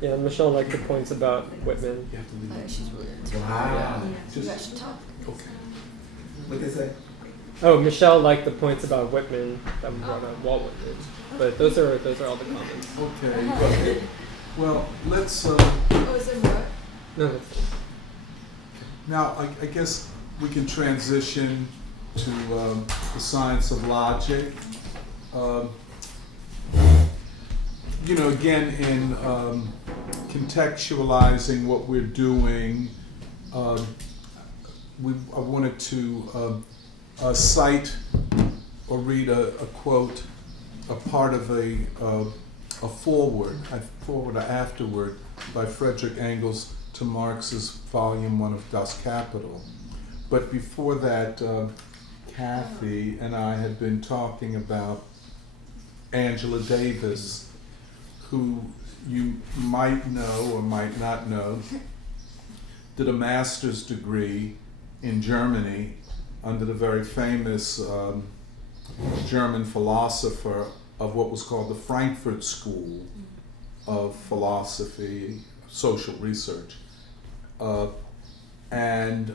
Yeah, Michelle liked the points about Whitman. You have to leave. She's weird. Wow. You guys should talk. Okay. What they say? Oh, Michelle liked the points about Whitman that Walt Whitman. But those are all the comments. Okay. Well, let's. Oh, is there more? No, that's it. Now, I guess we can transition to the science of logic. Again, in contextualizing what we're doing, I wanted to cite or read a quote, a part of a foreword, afterword by Frederick Engels to Marx's Volume 1 of Das Kapital. But before that, Kathy and I had been talking about Angela Davis, who you might know or might not know, did a master's degree in Germany under the very famous German philosopher of what was called the Frankfurt School of Philosophy, Social Research. And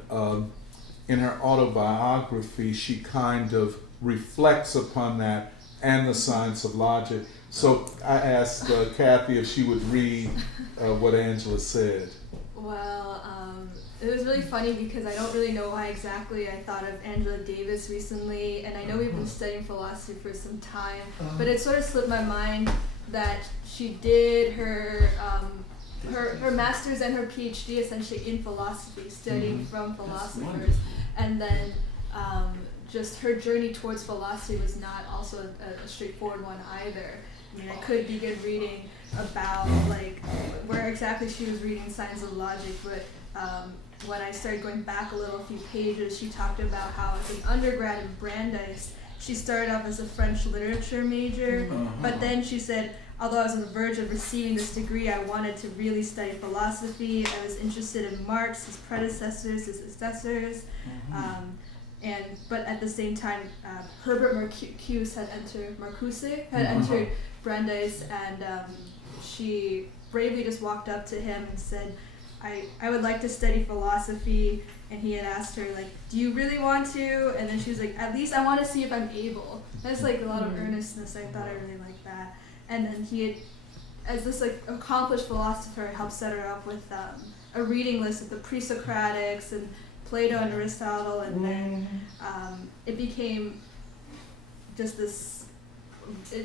in her autobiography, she kind of reflects upon that and the science of logic. So I asked Kathy if she would read what Angela said. Well, it was really funny because I don't really know why exactly I thought of Angela Davis recently, and I know we've been studying philosophy for some time, but it sort of slipped my mind that she did her master's and her PhD essentially in philosophy, studying from philosophers, and then just her journey towards philosophy was not also a straightforward one either. I mean, I could begin reading about like where exactly she was reading Science of Logic, but when I started going back a few pages, she talked about how as an undergrad in Brandeis, she started off as a French literature major, but then she said, although I was on the verge of receiving this degree, I wanted to really study philosophy. I was interested in Marx, his predecessors, his successors, but at the same time, Herbert Marcuse had entered Brandeis, and she bravely just walked up to him and said, I would like to study philosophy. And he had asked her, like, do you really want to? And then she was like, at least I want to see if I'm able. That's like a lot of earnestness. I thought I really liked that. And then he had, as this like accomplished philosopher, helped set her up with a reading list of the pre-Socratics and Plato and Aristotle, and then it became just this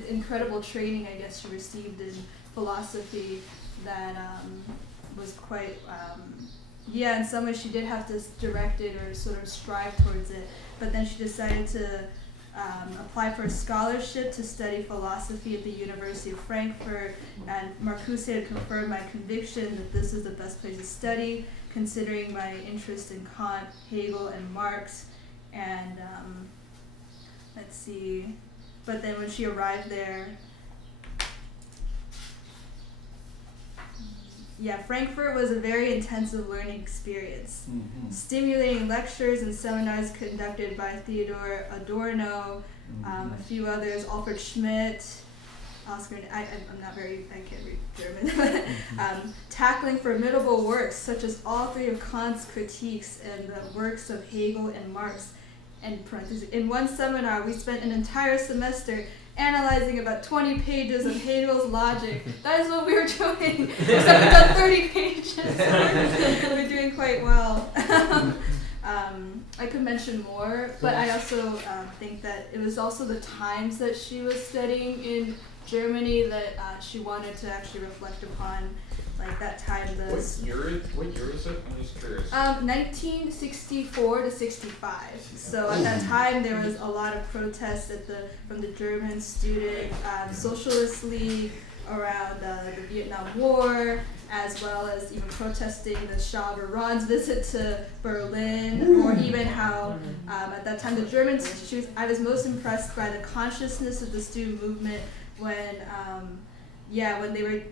incredible training, I guess, she received in philosophy that was quite, in some ways she did have to direct it or sort of strive towards it, but then she decided to apply for a scholarship to study philosophy at the University of Frankfurt, and Marcuse had confirmed my conviction that this is the best place to study, considering my interest in Kant, Hegel, and Marx. And let's see, but then when she arrived there, Frankfurt was a very intensive learning experience. Stimulating lectures and seminars conducted by Theodor Adorno, a few others, Alfred Schmidt, Oscar, I can't read German, tackling formidable works such as all three of Kant's critiques and the works of Hegel and Marx. And parentheses, in one seminar, we spent an entire semester analyzing about 20 pages of Hegel's logic. That is what we were doing. Except we've done 30 pages. So we're doing quite well. I could mention more, but I also think that it was also the times that she was studying in Germany that she wanted to actually reflect upon, like that time. What year is it? I'm just curious. 1964 to 65. So at that time there was a lot of protests from the German Student Socialist League around the Vietnam War, as well as even protesting the Shah of Iran's visit to Berlin, or even how at that time the Germans. I was most impressed by the consciousness of the student movement when they were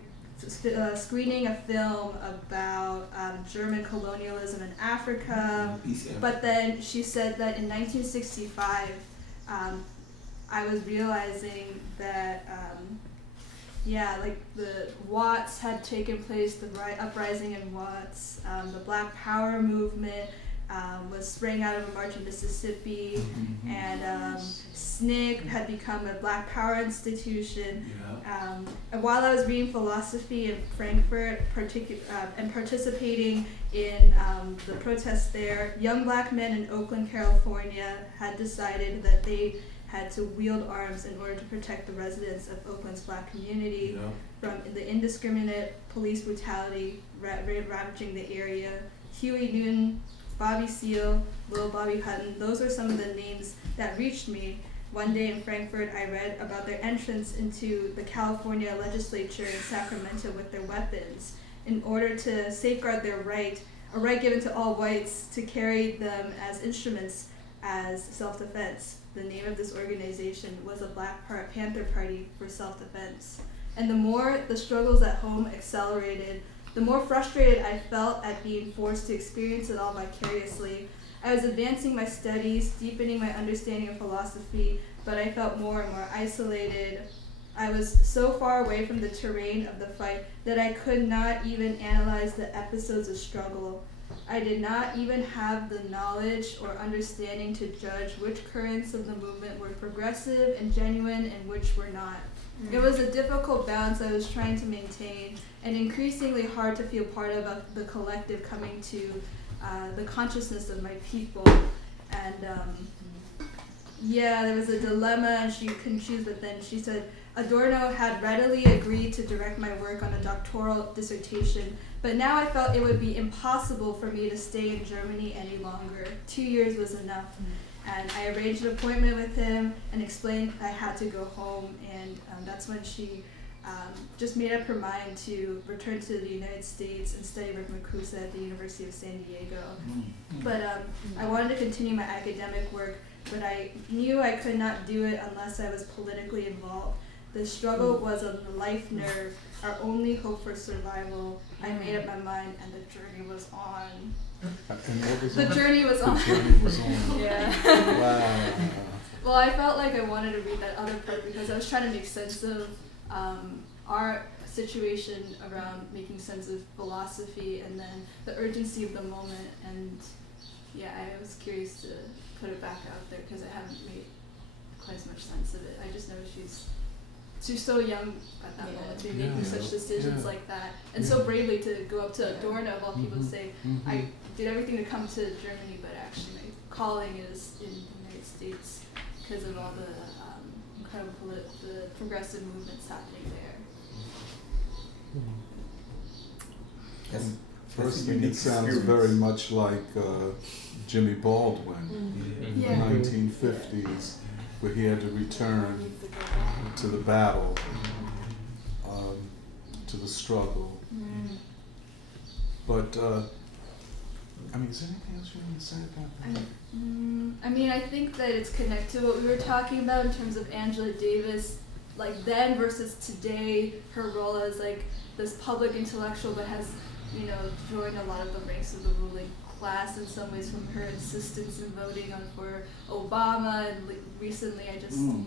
screening a film about German colonialism in Africa. But then she said that in 1965, I was realizing that, like the Watts had taken place, the uprising in Watts, the Black Power movement was sprang out of a march in Mississippi, and SNCC had become a Black Power institution. And while I was reading philosophy in Frankfurt, and participating in the protests there, young Black men in Oakland, California had decided that they had to wield arms in order to protect the residents of Oakland's Black community from the indiscriminate police brutality ravaging the area. Huey Newton, Bobby Seale, Lil Bobby Hutton, those are some of the names that reached me. One day in Frankfurt, I read about their entrance into the California legislature in Sacramento with their weapons in order to safeguard their right, a right given to all whites to carry them as instruments as self-defense. The name of this organization was the Black Panther Party for Self-Defense. And the more the struggles at home accelerated, the more frustrated I felt at being forced to experience it all vicariously. I was advancing my studies, deepening my understanding of philosophy, but I felt more and more isolated. I was so far away from the terrain of the fight that I could not even analyze the episodes of struggle. I did not even have the knowledge or understanding to judge which currents of the movement were progressive and genuine and which were not. It was a difficult balance I was trying to maintain, and increasingly hard to feel part of the collective coming to the consciousness of my people. And there was a dilemma, and she couldn't choose, but then she said, Adorno had readily agreed to direct my work on a doctoral dissertation, but now I felt it would be impossible for me to stay in Germany any longer. 2 years was enough. And I arranged an appointment with him and explained I had to go home, and that's when she just made up her mind to return to the United States and study with Makusa at the University of San Diego. But I wanted to continue my academic work, but I knew I could not do it unless I was politically involved. The struggle was a life nerve, our only hope for survival. I made up my mind, and the journey was on. The journey was on. Yeah. Wow. Well, I felt like I wanted to read that other part because I was trying to make sense of our situation around making sense of philosophy and then the urgency of the moment. And I was curious to put it back out there because I haven't made quite as much sense of it. I just know she's so young at that moment to be making such decisions like that, and so bravely to go up to Adorno of all people and say, I did everything to come to Germany, but actually my calling is in the United States because of all the incredible the progressive movements happening there. Personally, it sounds very much like Jimmy Baldwin in the 1950s, where he had to return to the battle, to the struggle. But, is there anything else you want to say about that? I think that it's connected to what we were talking about in terms of Angela Davis, like then versus today, her role as like this public intellectual, but has, joined a lot of the ranks of the ruling class in some ways from her insistence in voting for Obama, and recently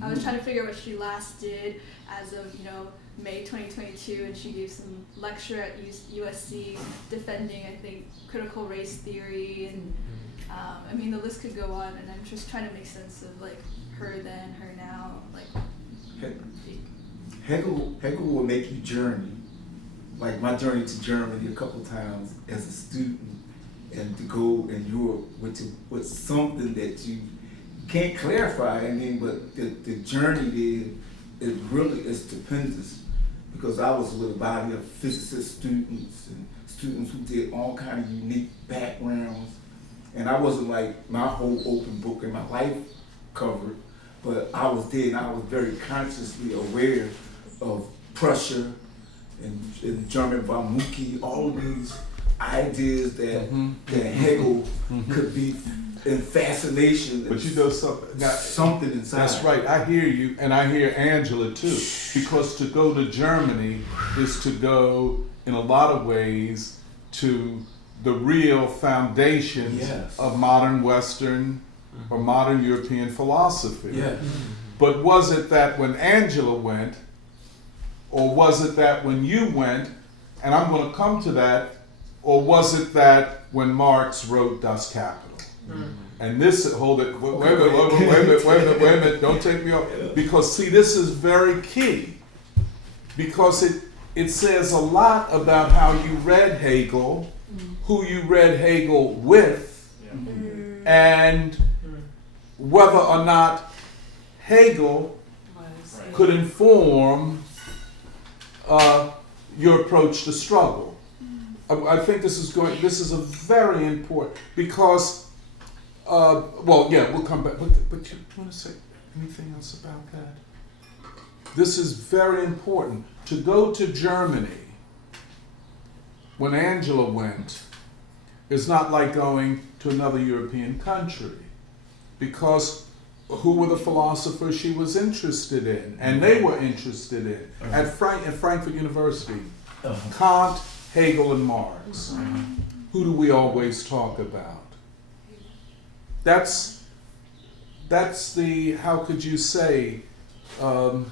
I was trying to figure out what she last did as of May 2022, and she gave some lecture at USC defending I think critical race theory, and the list could go on, and I'm just trying to make sense of like her then, her now, like Hegel will make you journey. Like my journey to Germany a couple times as a student, and to go in Europe with something that you can't clarify. But the journey there is really stupendous, because I was with a body of physicist students and students who did all kind of unique backgrounds, and I wasn't like my whole open book and my life covered, but I was there and I was very consciously aware of Prussia and German Valmuki, all of these ideas that Mhm. that Hegel could be in fascination. But you know something. Something inside. That's right. I hear you, and I hear Angela too. Because to go to Germany is to go, in a lot of ways, to the real foundations Yes. of modern Western or modern European philosophy. Yes. But was it that when Angela went, or was it that when you went, and I'm going to come to that, or was it that when Marx wrote Das Kapital? And this, hold it, wait a minute, don't take me off. Because see, this is very key. Because it says a lot about how you read Hegel, who you read Hegel with, and whether or not Hegel could inform your approach to struggle. I think this is a very important, because, well, yeah, we'll come back, but you want to say anything else about that? This is very important. To go to Germany, when Angela went, is not like going to another European country, because who were the philosophers she was interested in, and they were interested in, at Frankfurt University, Kant, Hegel, and Marx. Who do we always talk about? That's the, how could you say, I'll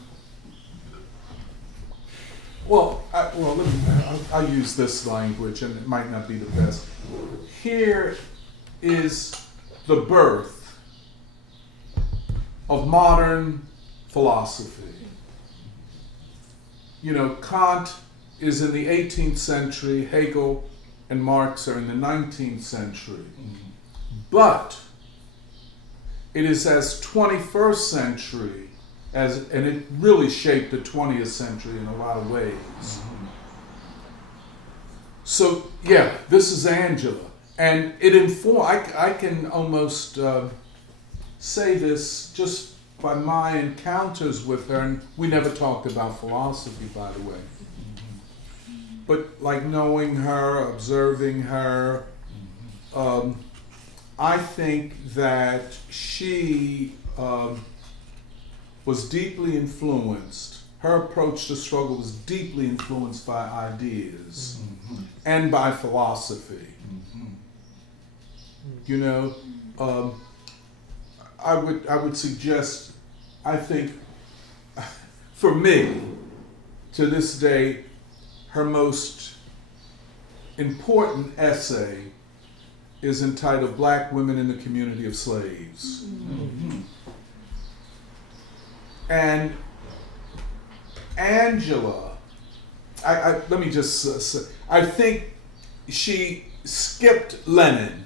use this language, and it might not be the best. Here is the birth of modern philosophy. You know, Kant is in the 18th century, Hegel and Marx are in the 19th century. But it is as 21st century, and it really shaped the 20th century in a lot of ways. So, yeah, this is Angela. And it informed, I can almost say this just by my encounters with her, and we never talked about philosophy, by the way. But like knowing her, observing her, I think that she was deeply influenced. Her approach to struggle was deeply influenced by ideas and by philosophy. You know, I would suggest, I think, for me, to this day, her most important essay is entitled Black Women in the Community of Slaves. And Angela, let me just say, I think she skipped Lenin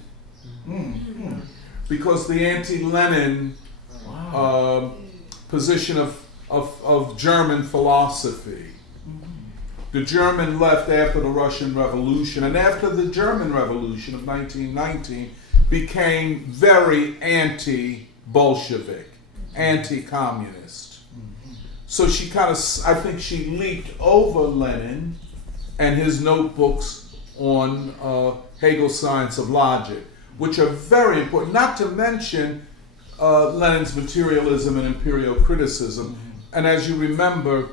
because the anti-Lenin position of German philosophy. The German left after the Russian Revolution, and after the German Revolution of 1919 became very anti-Bolshevik, anti-communist. So she kind of, I think she leaped over Lenin and his notebooks on Hegel's Science of Logic, which are very important, not to mention Lenin's materialism and imperial criticism. And as you remember,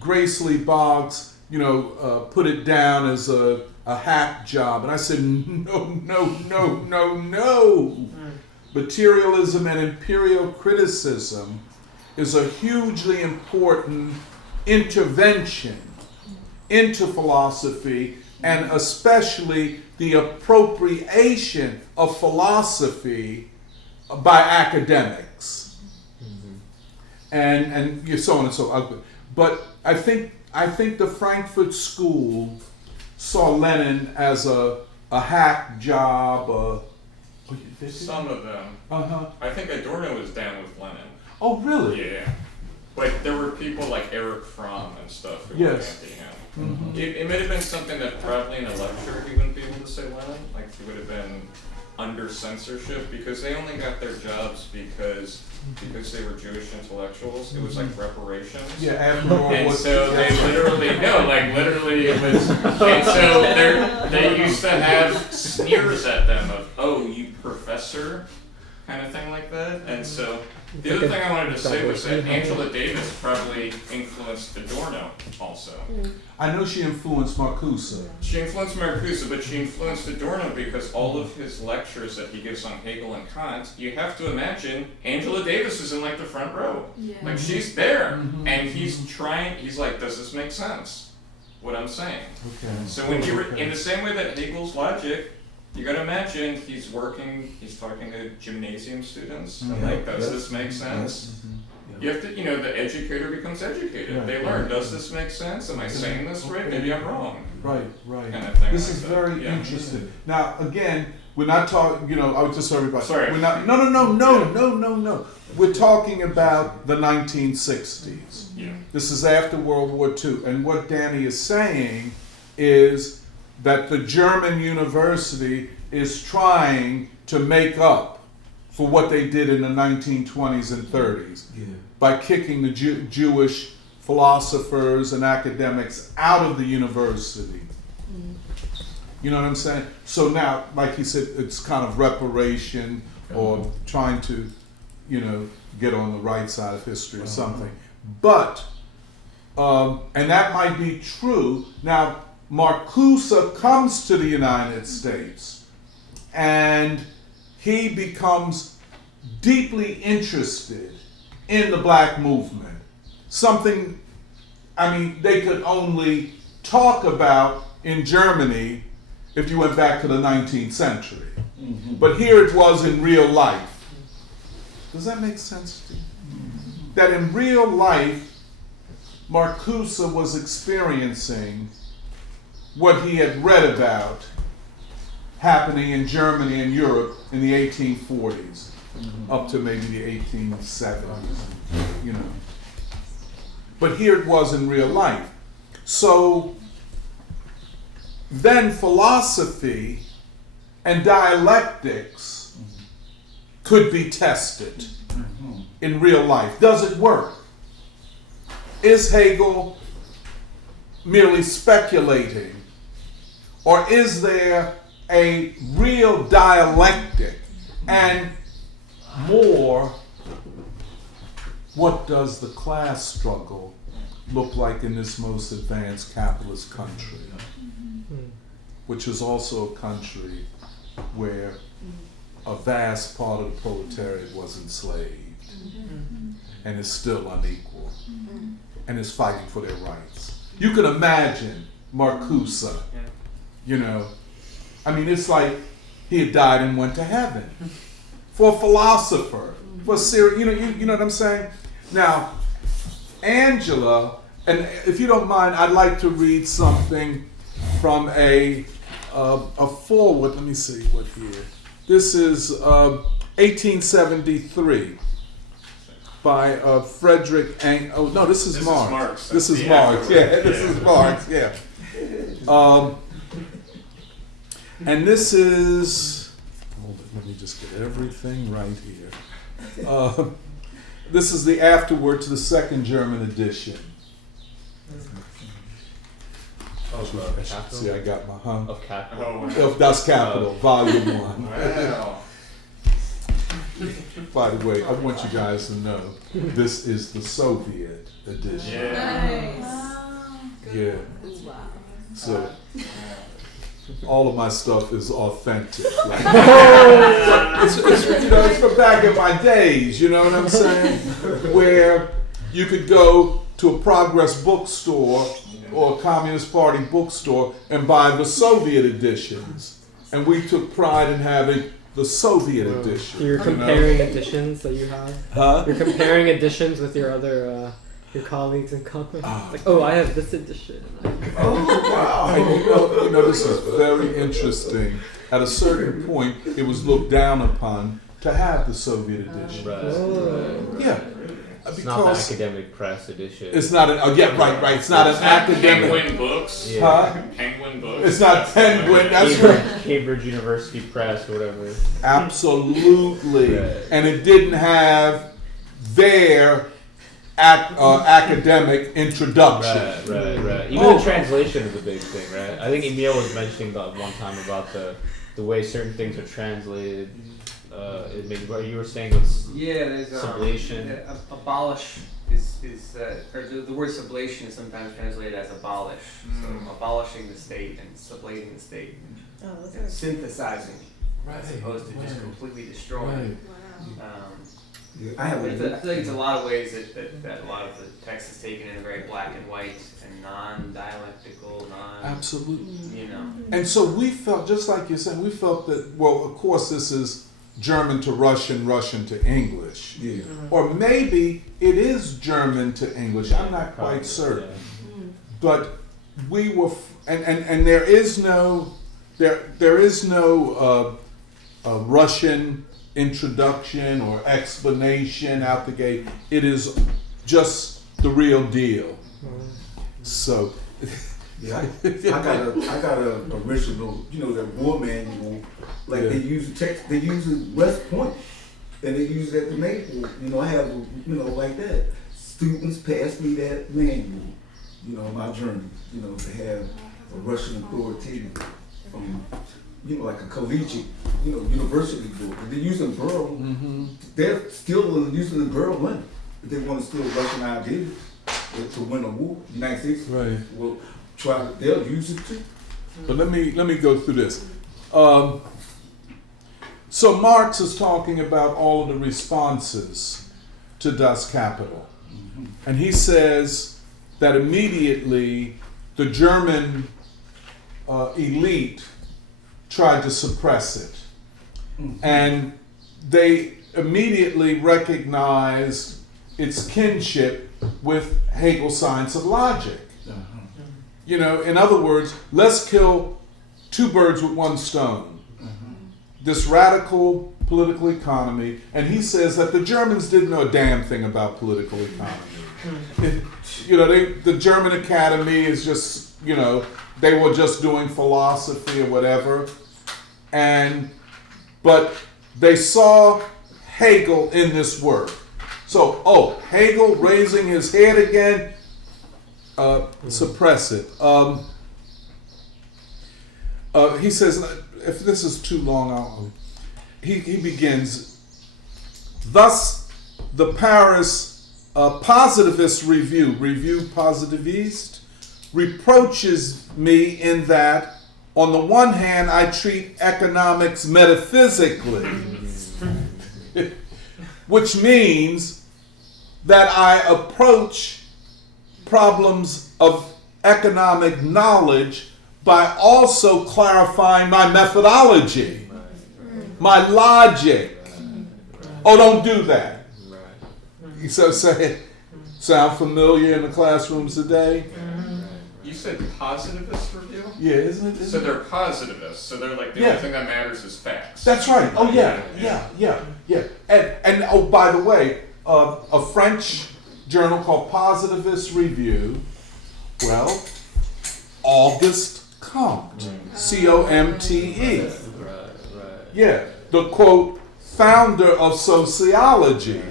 Grace Lee Boggs, put it down as a hack job. And I said, no. Materialism and imperial criticism is a hugely important intervention into philosophy, and especially the appropriation of philosophy by academics. And so on and so on. But I think the Frankfurt School saw Lenin as a hack job. Some of them. I think Adorno was down with Lenin. Oh, really? Yeah. But there were people like Erich Fromm and stuff who were anti him. It may have been something that probably in a lecture he wouldn't be able to say Lenin. Like he would have been under censorship because they only got their jobs because they were Jewish intellectuals. It was like reparations. Yeah, after all. And so they literally And so they used to have sneers at them of, oh, you professor, kind of thing like that. And so the other thing I wanted to say was that Angela Davis probably influenced Adorno also. I know she influenced Marcuse. She influenced Marcuse, but she influenced Adorno because all of his lectures that he gives on Hegel and Kant, you have to imagine Angela Davis is in like the front row. Yeah. Like she's there, and he's like, does this make sense? What I'm saying. Okay. So when in the same way that Hegel's logic, you gotta imagine he's talking to gymnasium students, and like, does this make sense? You have to, the educator becomes educated. Right, They learn, does this make sense? Am I saying this right? Maybe I'm wrong. Right. Kind of thing This like is that. very Yeah. interesting. Now, again, we're not talking, I was just sorry about Sorry. We're not, no. We're talking about the 1960s. Yeah. This is after World War II. And what Danny is saying is that the German university is trying to make up for what they did in the 1920s and 30s by kicking the Jewish philosophers and academics out of the university. You know what I'm saying? So now, like he said, it's kind of reparation or trying to, get on the right side of history or something. But, and that might be true. Now, Marcuse comes to the United States and he becomes deeply interested in the black movement. Something, they could only talk about in Germany if you went back to the 19th century. But here it was in real life. Does that make sense to you? That in real life, Marcuse was experiencing what he had read about happening in Germany and Europe in the 1840s, up to maybe the 1870s, But here it was in real life. So then philosophy and dialectics could be tested in real life. Does it work? Is Hegel merely speculating? Or is there a real dialectic? And more, what does the class struggle look like in this most advanced capitalist country? Which is also a country where a vast part of the proletariat was enslaved and is still unequal and is fighting for their rights. You can imagine Marcuse, it's like he had died and went to heaven. For a philosopher, for serious, you know what I'm saying? Now, Angela, and if you don't mind, I'd like to read something from a foreword. Let me see what here. This is 1873 by Frederick Oh no, this is Marx. This is Marx. Yeah, this is Marx. Yeah. And this is. Let me just get everything right here. This is the afterword to the second German edition. See, I got my Of Capital. of Das Kapital, Volume 1. Wow. By the way, I want you guys to know this is the Soviet edition. Yeah. So all of my stuff is authentic. Like, it's from back in my days, you know what I'm saying? Where you could go to a Progress bookstore or a Communist Party bookstore and buy the Soviet editions. And we took pride in having the Soviet edition. You're comparing editions that you have? Huh? You're comparing editions with your other, your colleagues in common? Like, oh, I have this edition. Oh, wow. And you know, this is very interesting. At a certain point, it was looked down upon to have the Soviet edition. Yeah. It's not the academic press edition. It's not an, right. It's not an academic. Penguin Books. Huh? Penguin Books. It's not Penguin. That's right. Cambridge University Press, or whatever. Absolutely. Right. And it didn't have their academic introduction. Right. Even the translation is a big thing, right? I think Emil was mentioning that one time about the way certain things are translated. What you were saying was there's sublation. Abolish is or the word sublation is sometimes translated as abolish. So abolishing the state and sublating the state, and synthesizing, as opposed to just completely destroying. I feel like it's a lot of ways that a lot of the text is taken in a very black and white and non-dialectical, Absolutely. You know. And so we felt, just like you said, we felt that, well, of course this is German to Russian, Russian to English. Yeah. Or maybe it is German to English. I'm not quite certain. But we were, and there is no Russian introduction or explanation out the gate. It is just the real deal. So, I got a original, that war manual. Like they use the text, they use it West Point, and they use it at the Naval. I have, like that. Students pass me that manual, my journey, to have a Russian authoritative from, like a collegiate, university book. They're using Burl. They're still using the Burl money. If they want to steal Russian ideas to win a war, the United States will try. They'll use it too. But let me go through this. So Marx is talking about all of the responses to Das Kapital, and he says that immediately the German elite tried to suppress it. And they immediately recognized its kinship with Hegel's science of logic. In other words, let's kill two birds with one stone. This radical political economy, and he says that the Germans didn't know a damn thing about political economy. The German Academy is just, they were just doing philosophy or whatever. But they saw Hegel in this work. So, Hegel raising his head again, suppress it. He says, if this is too long, he begins, thus the Paris Positivist Review Positiviste, reproaches me in that, on the one hand, I treat economics metaphysically, which means that I approach problems of economic knowledge by also clarifying my methodology, my logic. Don't do that. So sound familiar in the classrooms today? You said positivist review? Yeah, isn't it? So they're positivists. So they're like, the only thing that matters is facts. That's right. Yeah. And by the way, a French journal called Positivist Review, Auguste Comte, Comte. Yeah, the quote, founder of sociology,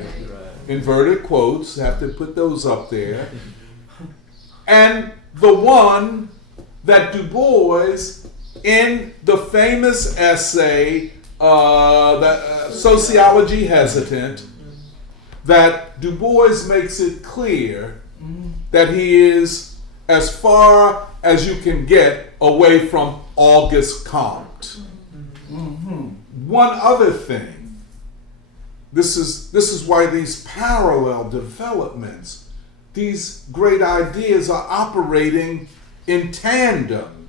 inverted quotes, have to put those up there, and the one that Du Bois, in the famous essay, Sociology Hesitant, that Du Bois makes it clear that he is as far as you can get away from Auguste Comte. One other thing, this is why these parallel developments, these great ideas are operating in tandem.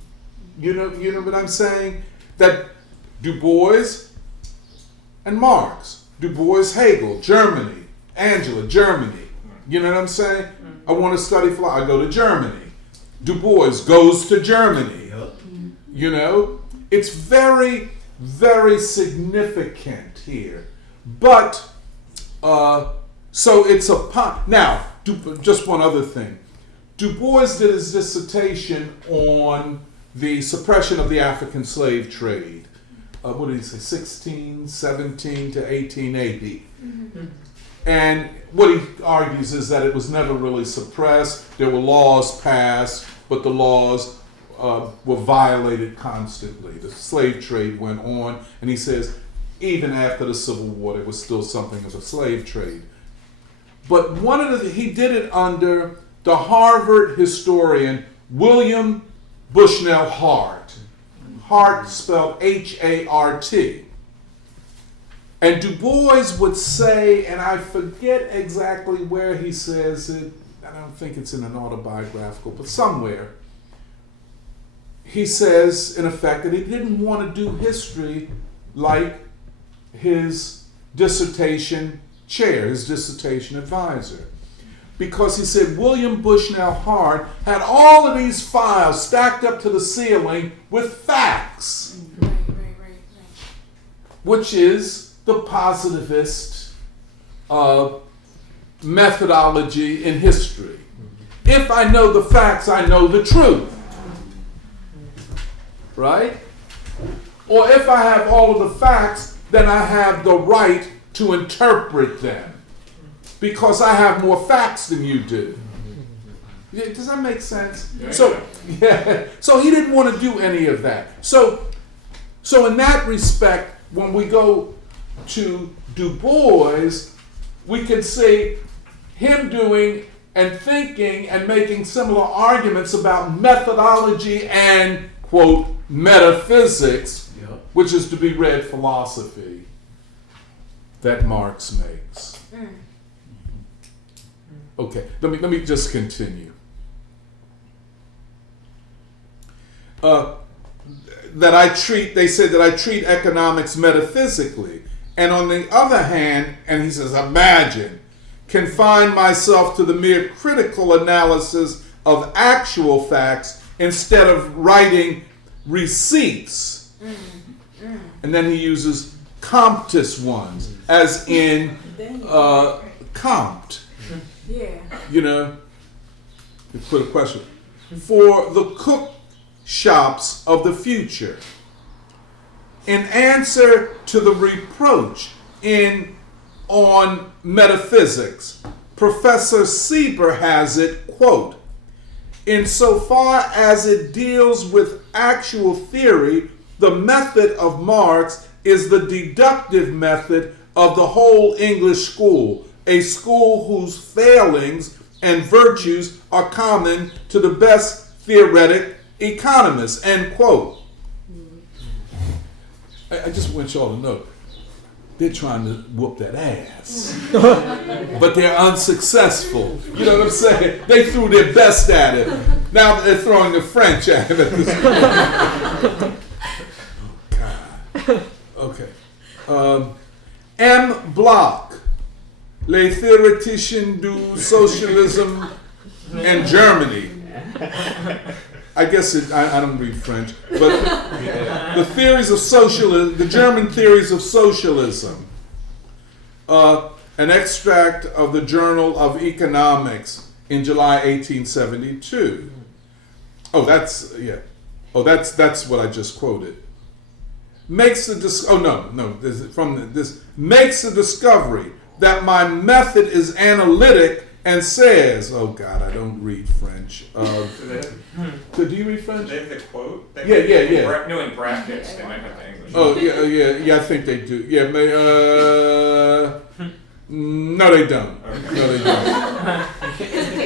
You know what I'm saying? That Du Bois and Marx, Du Bois, Hegel, Germany, Angela, Germany. You know what I'm saying? I want to study philosophy, I go to Germany. Du Bois goes to Germany. It's very, very significant here. But, so it's now, just one other thing. Du Bois did his dissertation on the suppression of the African slave trade. What did he say, 1617 to 1880. And what he argues is that it was never really suppressed. There were laws passed, but the laws were violated constantly. The slave trade went on, and he says even after the Civil War, there was still something of a slave trade. But he did it under the Harvard historian William Bushnell Hart. Hart spelled H-A-R-T. And Du Bois would say, and I forget exactly where he says it, I don't think it's in an autobiographical, but somewhere, he says, in effect, that he didn't want to do history like his dissertation chair, his dissertation advisor. Because he said William Bushnell Hart had all of these files stacked up to the ceiling with facts, Right. which is the positivist methodology in history. If I know the facts, I know the truth. Right? Or if I have all of the facts, then I have the right to interpret them. Because I have more facts than you do. Does that make sense? So he didn't want to do any of that. So in that respect, when we go to Du Bois, we can see him doing and thinking and making similar arguments about methodology and, quote, metaphysics, which is to be read philosophy, that Marx makes. Okay, let me just continue. They said that I treat economics metaphysically. And on the other hand, and he says, imagine, confine myself to the mere critical analysis of actual facts instead of writing receipts. And then he uses Comtist ones, as in Comte. Yeah. You know, you put a question. For the cook shops of the future, in answer to the reproach on metaphysics, Professor Sieber has it, quote, insofar as it deals with actual theory, the method of Marx is the deductive method of the whole English school, a school whose failings and virtues are common to the best theoretic economists, end quote. I just want y'all to know, they're trying to whoop that ass. But they're unsuccessful. You know what I'm saying? They threw their best at it. Now they're throwing the French at it at this point. God. Okay. M. Bloch, Les Theoreticiens du Socialisme in Germany. I guess I don't read French, but the theories of socialism, the German theories of socialism, an extract of the Journal of Economics in July 1872. Oh, that's what I just quoted. Makes the makes the discovery that my method is analytic and says, oh God, I don't read French. Do you read French? Do they have the quote? Yeah. No, in brackets. They might have the English. Oh, yeah, I think they do. Yeah, no, they don't. Okay. No, they don't.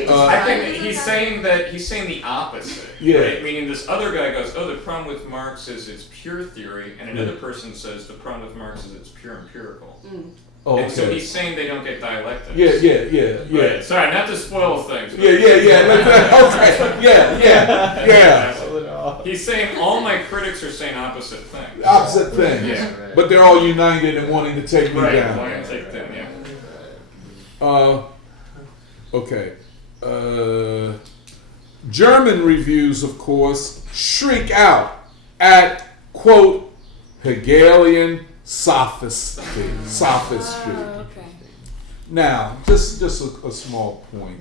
I think he's saying the opposite. Yeah. Right? Meaning this other guy goes, oh, the problem with Marx is it's pure theory, and another person says the problem with Marx is it's pure empirical. Oh, And so okay. he's saying they don't get dialectics. Yeah. Right. Sorry, not to spoil things. But Okay. Yeah. He's saying all my critics are saying opposite things. Opposite things. Yeah. But they're all united in wanting to take me Right. down. Wanting to take them, yeah. Okay. German reviews, of course, shriek out at, quote, Hegelian sophistry. Okay. Now, just a small point.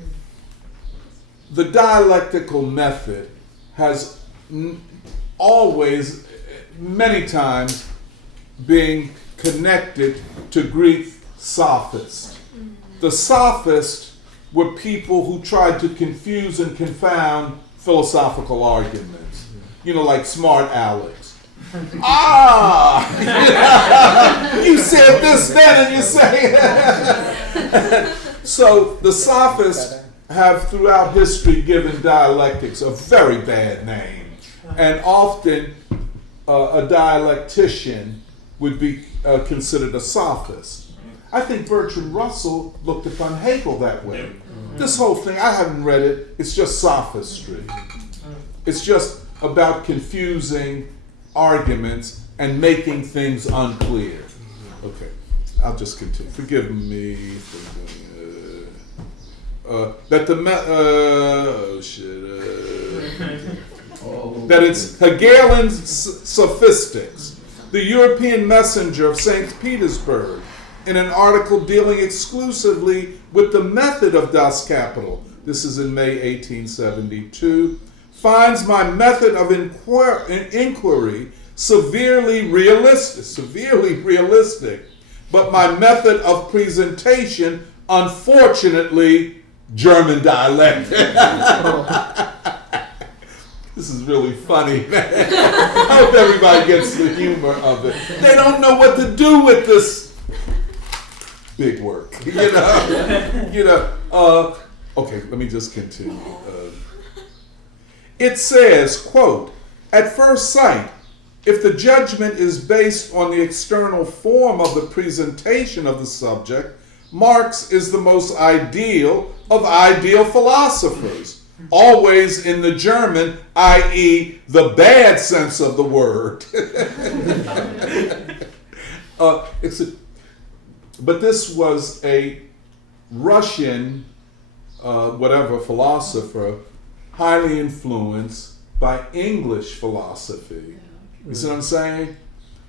The dialectical method has always, many times, been connected to Greek sophists. The sophists were people who tried to confuse and confound philosophical arguments. Like smart Alex. You said this then, and you say. So the sophists have throughout history given dialectics a very bad name, and often a dialectician would be considered a sophist. I think Bertrand Russell looked upon Hegel that way. This whole thing, I haven't read it, it's just sophistry. It's just about confusing arguments and making things unclear. Okay, I'll just continue. Forgive me for that it's Hegelian sophistics. The European Messenger of St. Petersburg, in an article dealing exclusively with the method of Das Kapital, this is in May 1872, finds my method of inquiry severely realistic, but my method of presentation, unfortunately, German dialectic. This is really funny, man. I hope everybody gets the humor of it. They don't know what to do with this big work, Okay, let me just continue. It says, quote, at first sight, if the judgment is based on the external form of the presentation of the subject, Marx is the most ideal of ideal philosophers, always in the German, i.e., the bad sense of the word. But this was a Russian, philosopher, highly influenced by English philosophy. You see what I'm saying?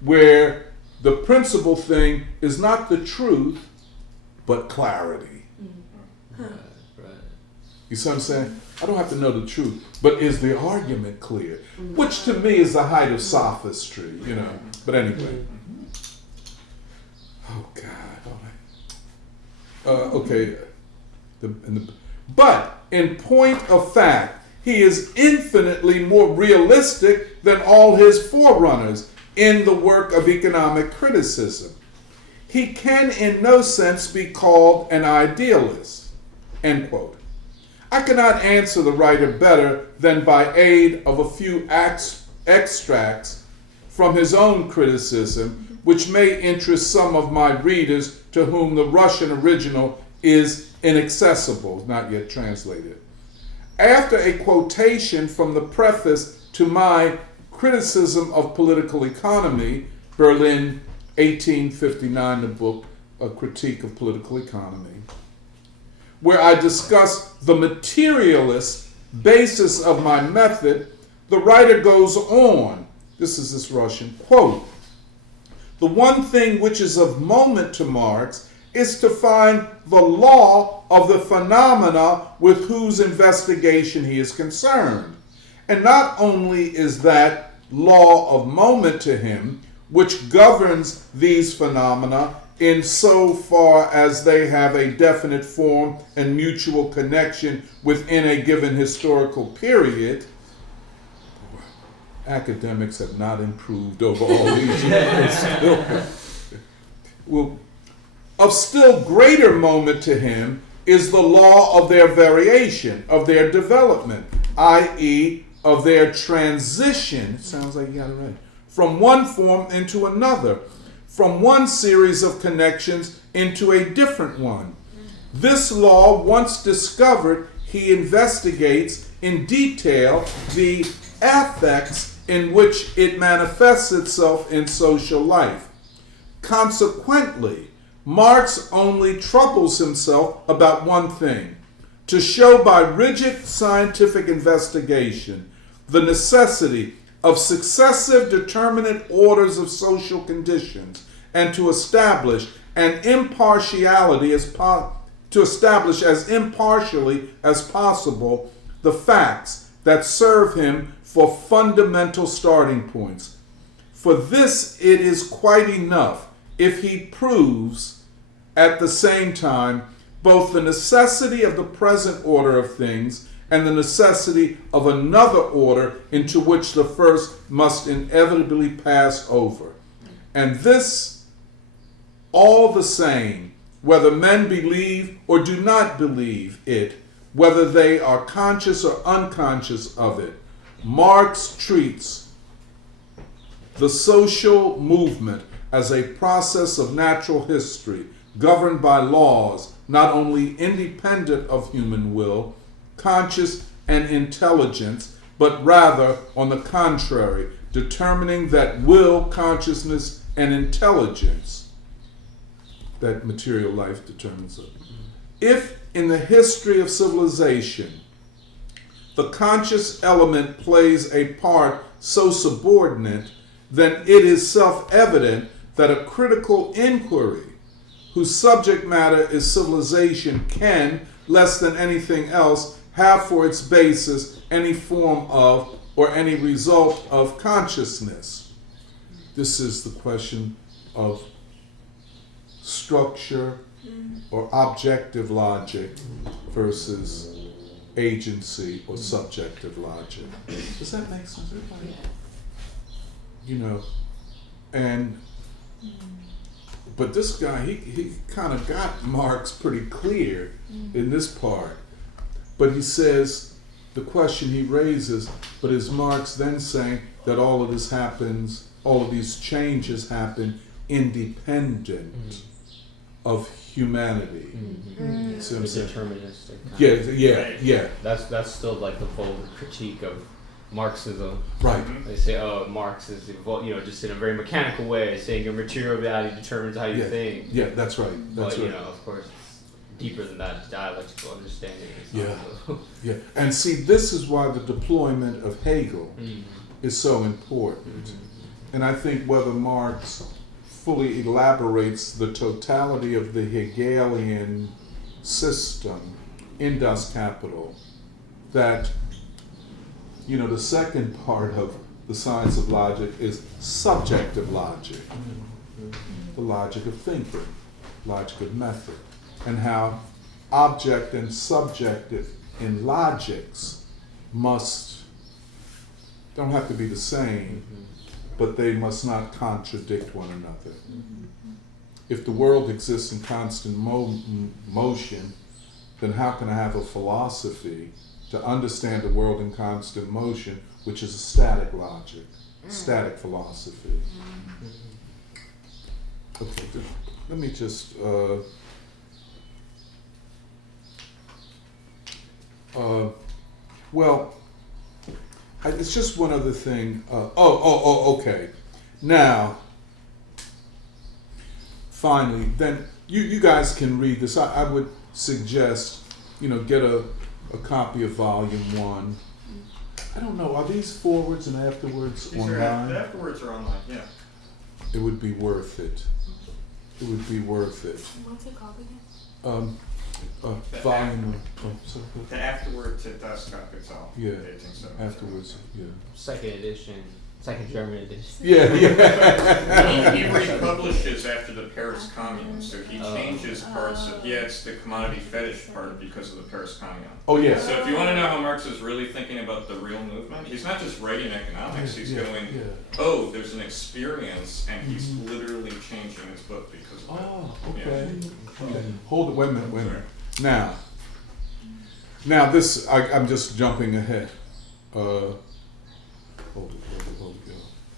Where the principal thing is not the truth, but clarity. Right. You see what I'm saying? I don't have to know the truth, but is the argument clear? Which to me is the height of sophistry, But anyway. Oh, God. Okay. But in point of fact, he is infinitely more realistic than all his forerunners in the work of economic criticism. He can in no sense be called an idealist. End quote. I cannot answer the writer better than by aid of a few extracts from his own criticism, which may interest some of my readers to whom the Russian original is inaccessible, not yet translated. After a quotation from the preface to my Criticism of Political Economy, Berlin, 1859, the book, A Critique of Political Economy, where I discuss the materialist basis of my method, the writer goes on, this Russian, quote, the one thing which is of moment to Marx is to find the law of the phenomena with whose investigation he is concerned. And not only is that law of moment to him, which governs these phenomena in so far as they have a definite form and mutual connection within a given historical period. Academics have not improved over all these years. Of still greater moment to him is the law of their variation, of their development, i.e., of their transition, sounds like you got it right, from one form into another, from one series of connections into a different one. This law, once discovered, he investigates in detail the affects in which it manifests itself in social life. Consequently, Marx only troubles himself about one thing, to show by rigid scientific investigation the necessity of successive determinate orders of social conditions, and to establish as impartially as possible the facts that serve him for fundamental starting points. For this it is quite enough if he proves at the same time both the necessity of the present order of things and the necessity of another order into which the first must inevitably pass over. And this all the same, whether men believe or do not believe it, whether they are conscious or unconscious of it. Marx treats the social movement as a process of natural history, governed by laws not only independent of human will, conscious and intelligence, but rather, on the contrary, determining that will, consciousness, and intelligence, that material life determines it. If in the history of civilization the conscious element plays a part so subordinate, then it is self-evident that a critical inquiry whose subject matter is civilization can, less than anything else, have for its basis any form of or any result of consciousness. This is the question of structure or objective logic versus agency or subjective logic. Does that make sense? You know, and but this guy, he kind of got Marx pretty clear in this part. But he says, the question he raises, but is Marx then saying that all of this happens, all of these changes happen independent of humanity? So it's deterministic. Yeah. That's still like the bold critique of Marxism. Right. They say, oh, Marx is, just in a very mechanical way, saying your material reality determines how you think. Yeah, that's right. That's but, right. Of course, it's deeper than that. Dialectical understanding is Yeah. And see, this is why the deployment of Hegel is so important. And I think whether Marx fully elaborates the totality of the Hegelian system in Das Kapital, that the second part of the science of logic is subjective logic, the logic of thinking, logic of method, and how object and subjective in logics don't have to be the same, but they must not contradict one another. If the world exists in constant motion, then how can I have a philosophy to understand the world in constant motion, which is a static logic, static philosophy? Okay, let me just it's just one other thing. Okay. Now, finally, then you guys can read this. I would suggest, get a copy of Volume 1. I don't know, are these forwards and afterwards online? The afterwards are online, yeah. It would be worth it. It would be worth it. What's it called again? Volume. The afterwards at Das Kapital. Yeah. 1877. Afterwards. Yeah. Second edition, second German edition. Yeah. He republishes after the Paris Commune, so he changes parts of. Yeah, it's the commodity fetish part because of the Paris Commune. Oh yeah. So if you want to know how Marx is really thinking about the real movement, he's not just writing economics. He's going, oh, there's an experience, and he's literally changing his book because of it. Oh, okay. Hold it. Wait a minute. Now this, I'm just jumping ahead. Hold it.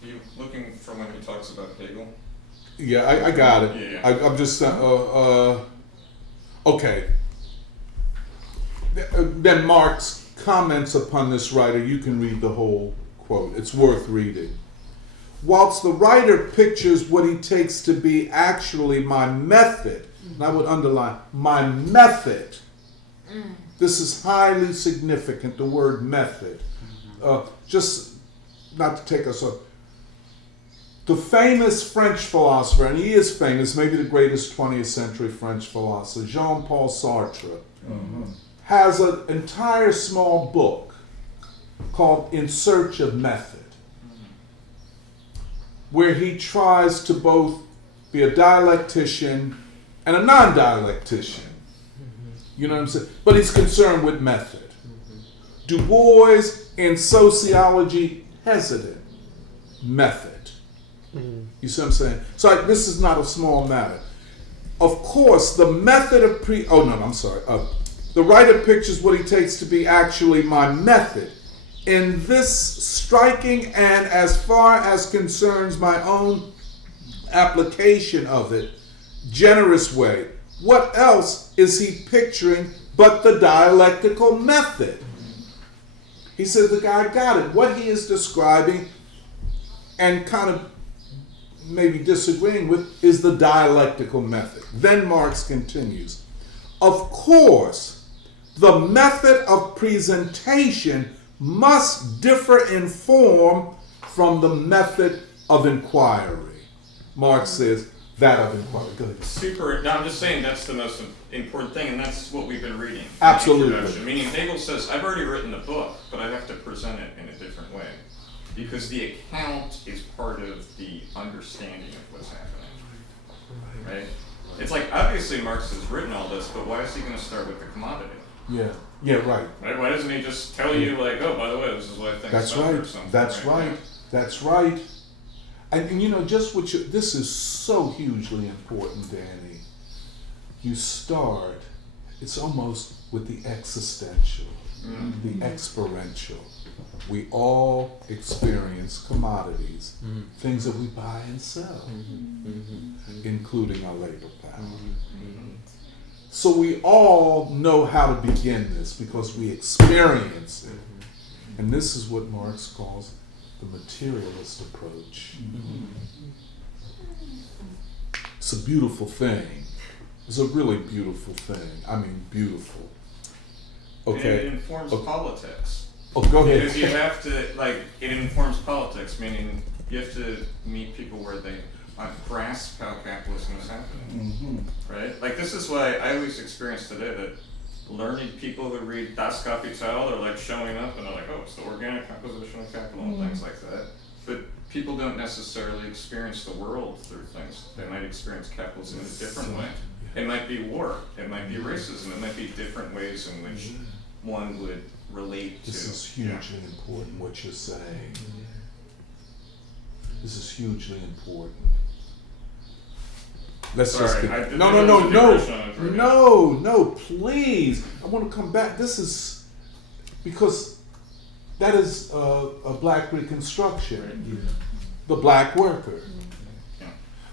Are you looking for when he talks about Hegel? Yeah, I got it. Yeah. I'm just okay. Then Marx comments upon this writer. You can read the whole quote. It's worth reading. Whilst the writer pictures what he takes to be actually my method, and I would underline my method. This is highly significant, the word method. Just not to take us up. The famous French philosopher, and he is famous, maybe the greatest 20th century French philosopher, Jean-Paul Sartre, has an entire small book called In Search of Method, where he tries to both be a dialectician and a non-dialectician. You know what I'm saying? But he's concerned with method. Du Bois in sociology, hesitant. Method. You see what I'm saying? So this is not a small matter. Of course, the method of the writer pictures what he takes to be actually my method. In this striking and, as far as concerns my own application of it, generous way, what else is he picturing but the dialectical method? He says the guy got it. What he is describing and kind of maybe disagreeing with is the dialectical method. Then Marx continues, of course, the method of presentation must differ in form from the method of inquiry. Marx says that of inquiry. Go ahead. No, I'm just saying that's the most important thing, and that's what we've been reading. Absolutely. Meaning Hegel says, I've already written the book, but I have to present it in a different way. Because the account is part of the understanding of what's happening. Right? It's like, obviously Marx has written all this, but why is he going to start with the commodity? Yeah, right. Why doesn't he just tell you, like, oh, by the way, this is what I think That's about right. or something? That's right. That's right. And you know, just what this is so hugely important, Danny. You start, it's almost with the existential, the experiential. We all experience commodities, things that we buy and sell, including our labor power. So we all know how to begin this because we experience it. And this is what Marx calls the materialist approach. It's a beautiful thing. It's a really beautiful thing. I mean, beautiful. Okay. And it informs politics. Oh, go ahead. Because you have to, it informs politics, meaning you have to meet people where they grasp how capitalism is happening, right? Like, this is why I always experience today that learned people who read Das Kapital are like showing up and they're like, oh, it's the organic composition of capital and things like that. But people don't necessarily experience the world through things. They might experience capitalism in a different way. It might be war, it might be racism, it might be different ways in which one would relate to. This is hugely important, what you're saying. This is hugely important. Let's just get... No, please. I want to come back. This is... Because that is a black reconstruction. The black worker.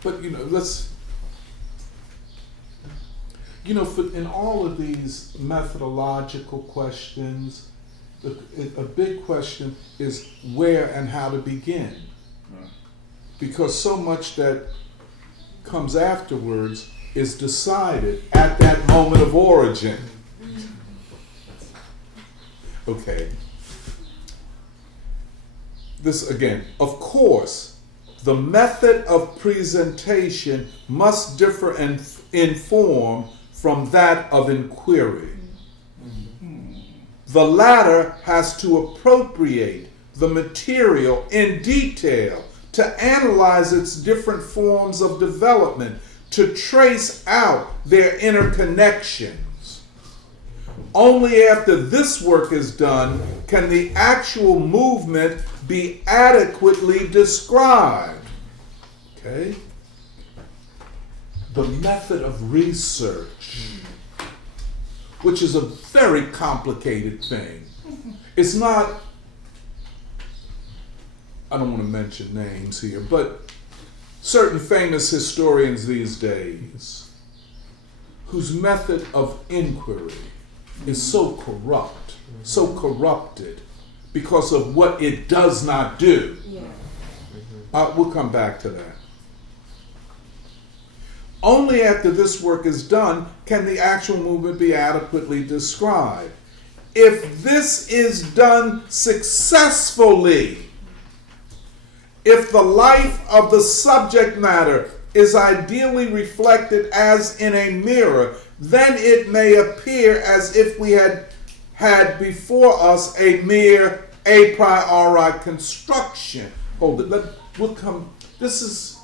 But, let's... in all of these methodological questions, a big question is where and how to begin. Because so much that comes afterwards is decided at that moment of origin. Okay. This again, of course, the method of presentation must differ in form from that of inquiry. The latter has to appropriate the material in detail to analyze its different forms of development, to trace out their interconnections. Only after this work is done can the actual movement be adequately described. Okay? The method of research, which is a very complicated thing. It's not, I don't want to mention names here, but certain famous historians these days whose method of inquiry is so corrupt, so corrupted because of what it does not do. We'll come back to that. Only after this work is done can the actual movement be adequately described. If this is done successfully, if the life of the subject matter is ideally reflected as in a mirror, then it may appear as if we had before us a mere a priori construction. Hold it. We'll come. This is,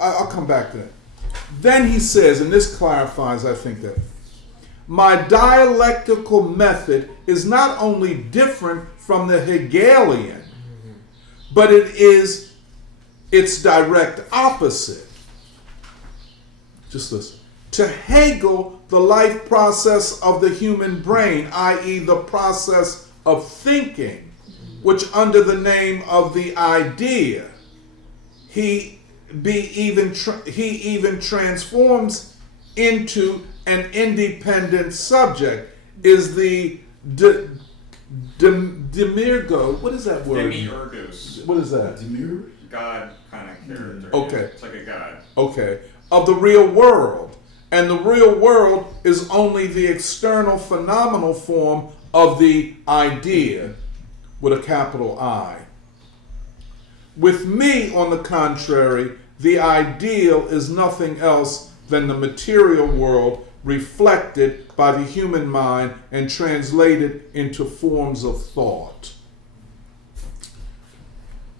I'll come back to that. Then he says, and this clarifies, I think, that my dialectical method is not only different from the Hegelian, but it is its direct opposite. Just listen. To Hegel, the life process of the human brain, i.e. the process of thinking, which under the name of the idea, he even transforms into an independent subject, is the demiurgo. What is that word? Demiurgos. What is that? Demir? God kind of character. Okay. Yeah. It's like a god. Okay. Of the real world. And the real world is only the external phenomenal form of the idea with a capital I. With me, on the contrary, the ideal is nothing else than the material world reflected by the human mind and translated into forms of thought.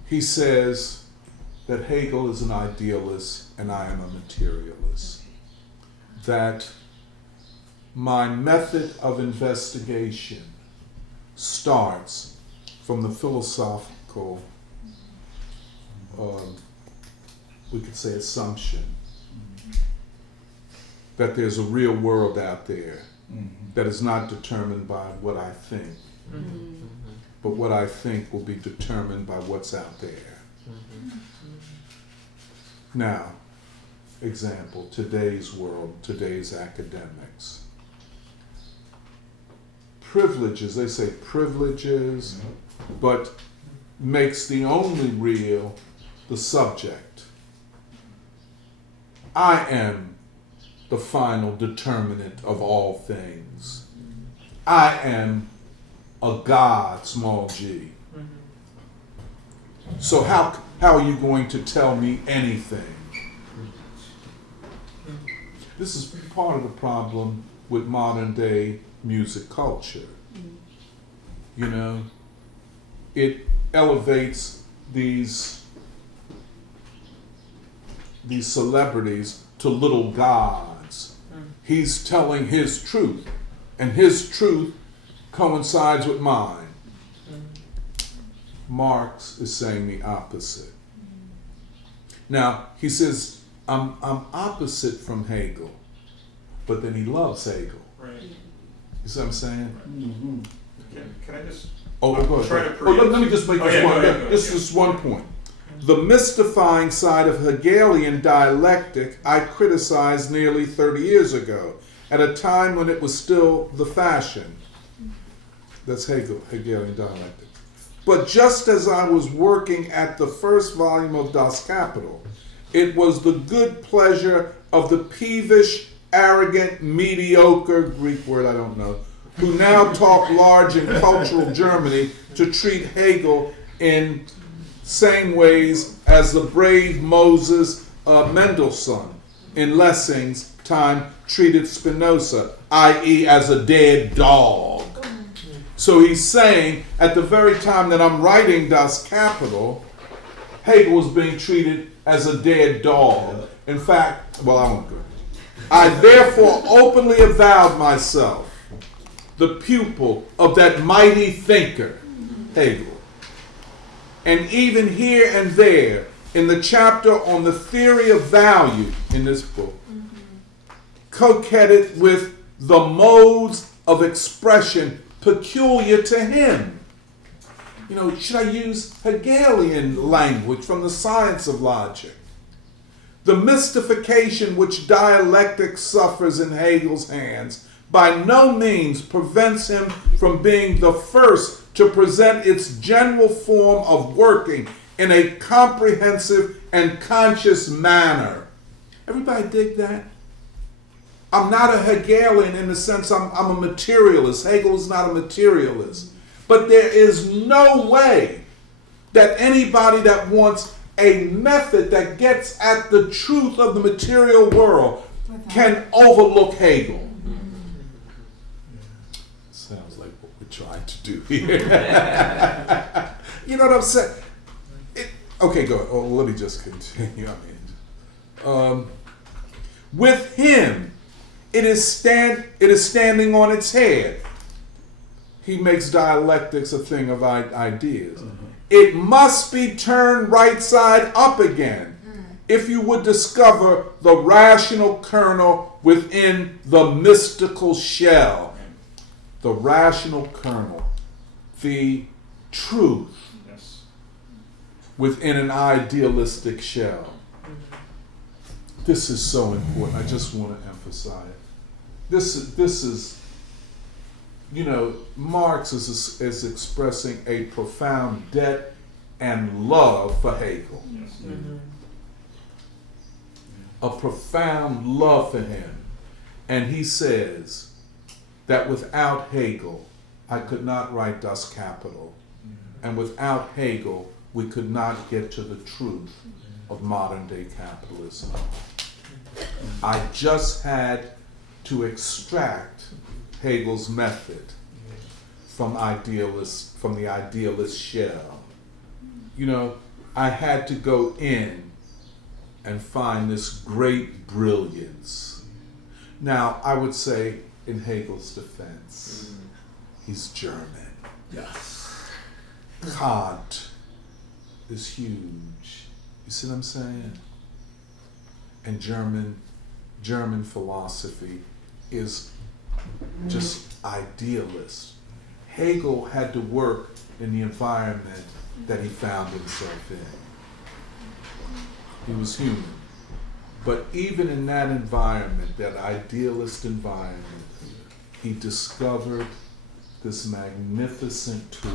He says that Hegel is an idealist and I am a materialist. That my method of investigation starts from the philosophical, we could say, assumption that there's a real world out there that is not determined by what I think, but what I think will be determined by what's out there. Now, example, today's world, today's academics. Privileges, they say privileges, but makes the only real the subject. I am the final determinant of all things. I am a God, small g. So how are you going to tell me anything? This is part of the problem with modern day music culture. You know, it elevates these celebrities to little gods. He's telling his truth, and his truth coincides with mine. Marx is saying the opposite. Now, he says, I'm opposite from Hegel, but then he loves Hegel. Right. You see what I'm saying? Can I just Go ahead. try to Let me just make this one. This is one point. The mystifying side of Hegelian dialectic I criticized nearly 30 years ago, at a time when it was still the fashion. That's Hegelian dialectic. But just as I was working at the first volume of Das Kapital, it was the good pleasure of the peevish, arrogant, mediocre, Greek word I don't know, who now talk large in cultural Germany to treat Hegel in same ways as the brave Moses Mendelssohn in Lessing's time treated Spinoza, i.e. as a dead dog. So he's saying, at the very time that I'm writing Das Kapital, Hegel was being treated as a dead dog. In fact, well, I won't go. I therefore openly avowed myself the pupil of that mighty thinker, Hegel. And even here and there, in the chapter on the theory of value in this book, coquetted with the modes of expression peculiar to him. You know, should I use Hegelian language from the science of logic? The mystification which dialectic suffers in Hegel's hands by no means prevents him from being the first to present its general form of working in a comprehensive and conscious manner. Everybody dig that? I'm not a Hegelian in the sense I'm a materialist. Hegel is not a materialist. But there is no way that anybody that wants a method that gets at the truth of the material world can overlook Hegel. Sounds like what we're trying to do here. You know what I'm saying? Okay, go ahead. Oh, let me just continue. With him, it is standing on its head. He makes dialectics a thing of ideas. It must be turned right side up again if you would discover the rational kernel within the mystical shell. The rational kernel, the truth within an idealistic shell. This is so important. I just want to emphasize it. This is, you know, Marx is expressing a profound debt and love for Hegel. A profound love for him. And he says that without Hegel, I could not write Das Kapital. And without Hegel, we could not get to the truth of modern day capitalism. I just had to extract Hegel's method from the idealist shell. You know, I had to go in and find this great brilliance. Now, I would say, in Hegel's defense, he's German. Yes. Kant is huge. You see what I'm saying? And German philosophy is just idealist. Hegel had to work in the environment that he found himself in. He was human. But even in that environment, that idealist environment, he discovered this magnificent tool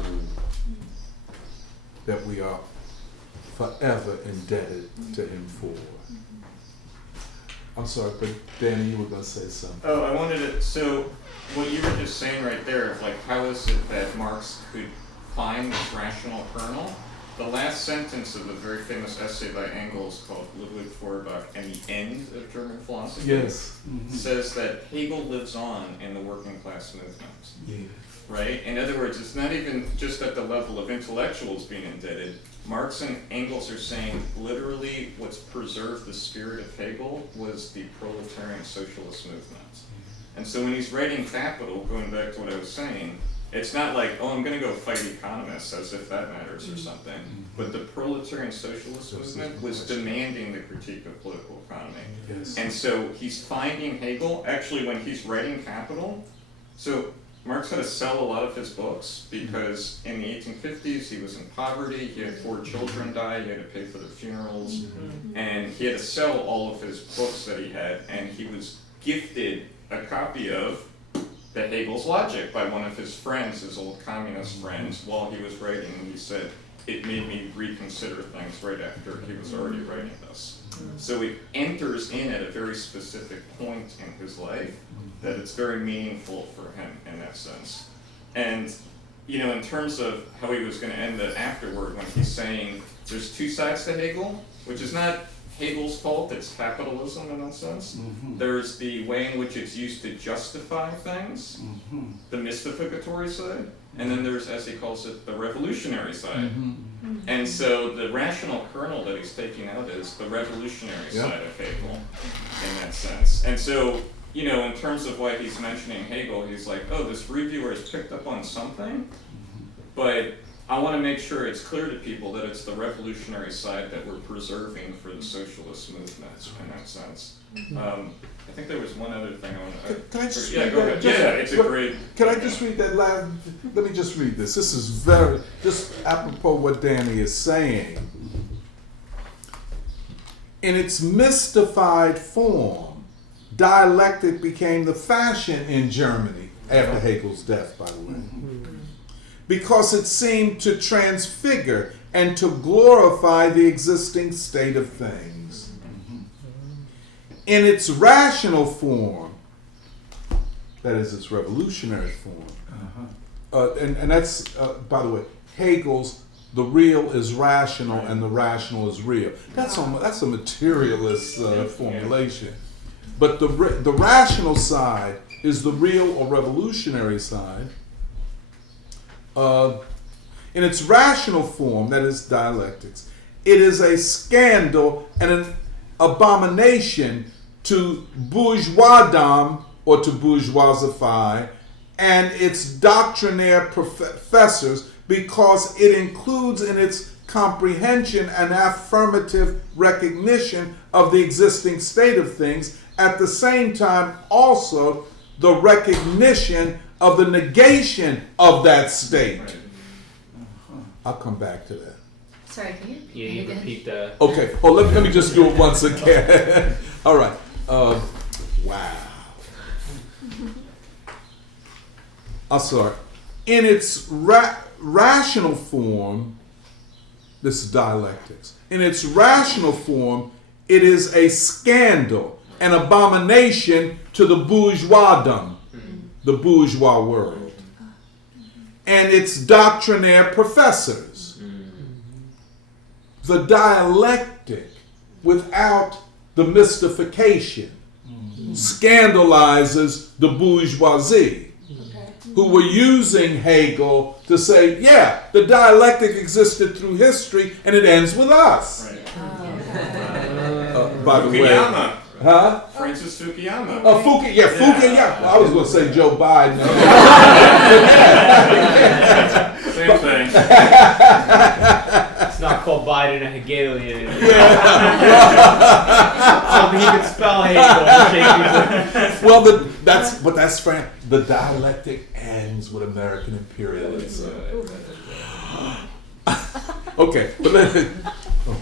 that we are forever indebted to him for. I'm sorry, but Danny, you were going to say something. Oh, I wanted to, so what you were just saying right there, of like, how is it that Marx could find this rational kernel? The last sentence of a very famous essay by Engels called Ludwig Feuerbach and the End of German Philosophy says that Hegel lives on in the working class movement. Yeah. Right? In other words, it's not even just at the level of intellectuals being indebted. Marx and Engels are saying literally what's preserved the spirit of Hegel was the proletarian socialist movement. And so when he's writing Capital, going back to what I was saying, it's not like, oh, I'm going to go fight economists as if that matters or something. But the proletarian socialist movement was demanding the critique of political economy. Yes. And so he's finding Hegel, actually when he's writing Capital, so Marx had to sell a lot of his books because in the 1850s he was in poverty, he had 4 children die, he had to pay for their funerals, and he had to sell all of his books that he had, and he was gifted a copy of the Hegel's Logic by one of his friends, his old communist friends, while he was writing, and he said, it made me reconsider things right after he was already writing this. So it enters in at a very specific point in his life that it's very meaningful for him in that sense. And, you know, in terms of how he was going to end it afterward, when he's saying there's 2 sides to Hegel, which is not Hegel's fault, it's capitalism in that sense. There's the way in which it's used to justify things, the mystificatory side, and then there's, as he calls it, the revolutionary side. And so the rational kernel that he's taking out is the revolutionary side of Hegel in that sense. And so, you know, in terms of why he's mentioning Hegel, he's like, oh, this reviewer has picked up on something, but I want to make sure it's clear to people that it's the revolutionary side that we're preserving for the socialist movement in that sense. I think there was one other thing I want to... Can I just read go ahead. Just, yeah, it's a great... Can I just read that last... Let me just read this. This is very... Just apropos what Danny is saying. In its mystified form, dialectic became the fashion in Germany after Hegel's death, by the way. Because it seemed to transfigure and to glorify the existing state of things. In its rational form, that is its revolutionary form, and that's, by the way, Hegel's the real is rational and the rational is real. That's a materialist formulation. But the rational side is the real or revolutionary side. In its rational form, that is dialectics, it is a scandal and an abomination to bourgeoisdom, or to bourgeoisify, and its doctrinaire professors, because it includes in its comprehension an affirmative recognition of the existing state of things, at the same time also the recognition of the negation of that state. I'll come back to that. Sorry, can you repeat Yeah, you again? repeat the. Okay, well, let me just do it once again. All right. Wow. I'm sorry. In its rational form, this is dialectics. In its rational form, it is a scandal, an abomination to the bourgeoisdom, the bourgeois world, and its doctrinaire professors. The dialectic, without the mystification, scandalizes the bourgeoisie, who were using Hegel to say, yeah, the dialectic existed through history and it ends with us. By the way, Fukuyama. huh? Francis Fukuyama. Fukuyama. I was going to say Joe Biden. Same thing. It's not called Biden a Hegelian. Yeah. He can spell Hegel. Well, that's Fran. The dialectic ends with American imperialism. Okay, but oh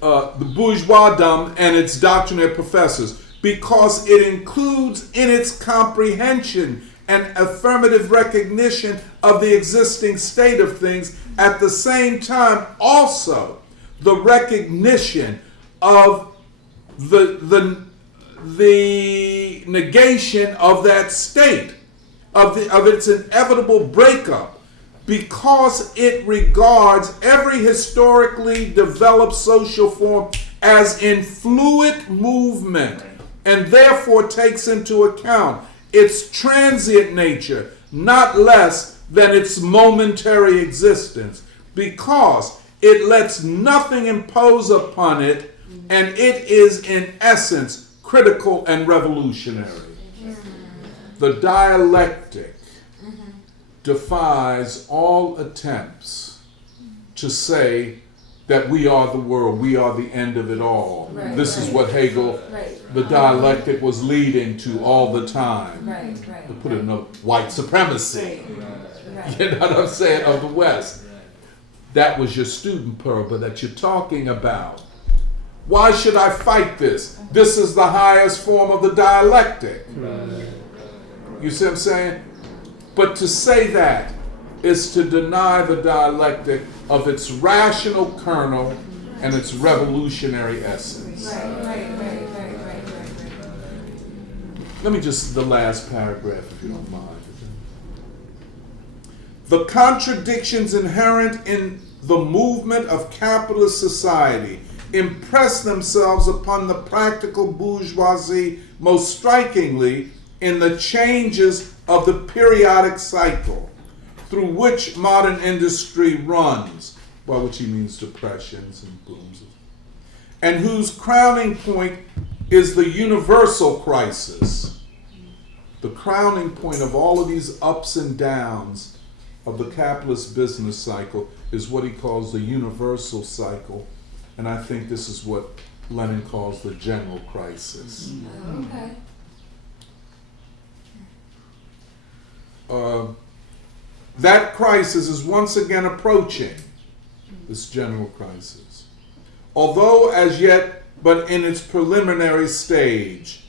God. The bourgeoisdom and its doctrinaire professors, because it includes in its comprehension an affirmative recognition of the existing state of things, at the same time also the recognition of the negation of that state, of its inevitable breakup, because it regards every historically developed social form as in fluid movement, and therefore takes into account its transient nature, not less than its momentary existence, because it lets nothing impose upon it, and it is in essence critical and revolutionary. The dialectic defies all attempts to say that we are the world, we are the end of it all. Right, this is right. what Hegel, the dialectic, was leading to all the time. Right. To put it in white supremacy, Right. you know what I'm saying, of the West. That was your student pearl, but that you're talking about. Why should I fight this? This is the highest form of the dialectic. You see what I'm saying? But to say that is to deny the dialectic of its rational kernel and its revolutionary essence. Right. Let me just, the last paragraph, if you don't mind. The contradictions inherent in the movement of capitalist society impress themselves upon the practical bourgeoisie most strikingly in the changes of the periodic cycle through which modern industry runs, by which he means depressions and booms, and whose crowning point is the universal crisis. The crowning point of all of these ups and downs of the capitalist business cycle is what he calls the universal cycle, and I think this is what Lenin calls the general crisis. Okay. That crisis is once again approaching, this general crisis. Although as yet but in its preliminary stage,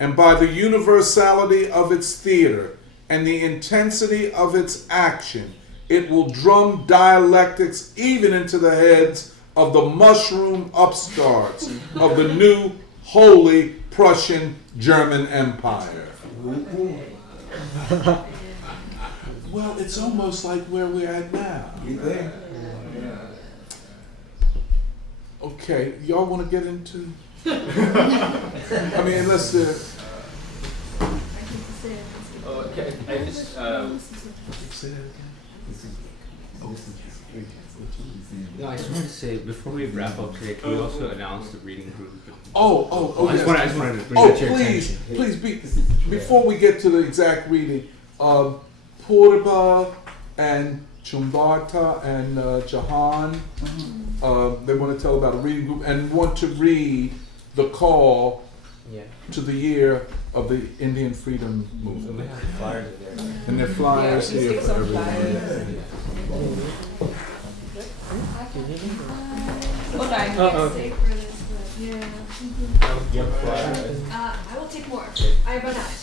and by the universality of its theater and the intensity of its action, it will drum dialectics even into the heads of the mushroom upstarts of the new holy Prussian German Empire. Well, it's almost like where we're at now. You think? Okay, y'all want to get into? I mean, let's. Okay, I just. Say that again. No, I just wanted to say, before we wrap up today, can we also announce the reading group? Oh, I just yes. wanted to bring Oh, that to your attention. please, before we get to the exact reading, Purba and Chumbarta and Jahan, they want to tell about a reading group and want to read the call to the year of the Indian Freedom So Movement. we have flyers in there. And their flyers Yeah, here please for take some everyone. Oh, nice. Stay for this, but yeah. You have flyers. I will take more. I run out.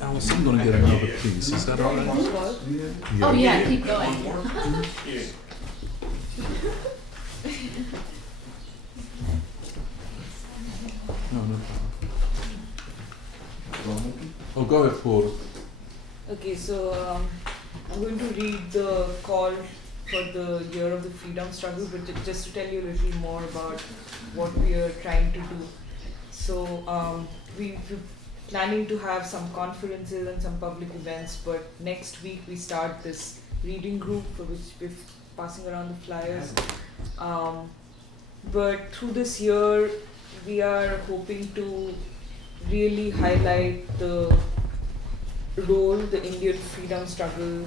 Alice, I'm going to get another piece. Is that all right? Oh yeah, keep going. No problem. Oh, go ahead, Paul. Okay, so I'm going to read the call for the year of the freedom struggle, but just to tell you a little more about what we are trying to do. So we're planning to have some conferences and some public events, but next week we start this reading group for which we're passing around the flyers. But through this year, we are hoping to really highlight the role the Indian freedom struggle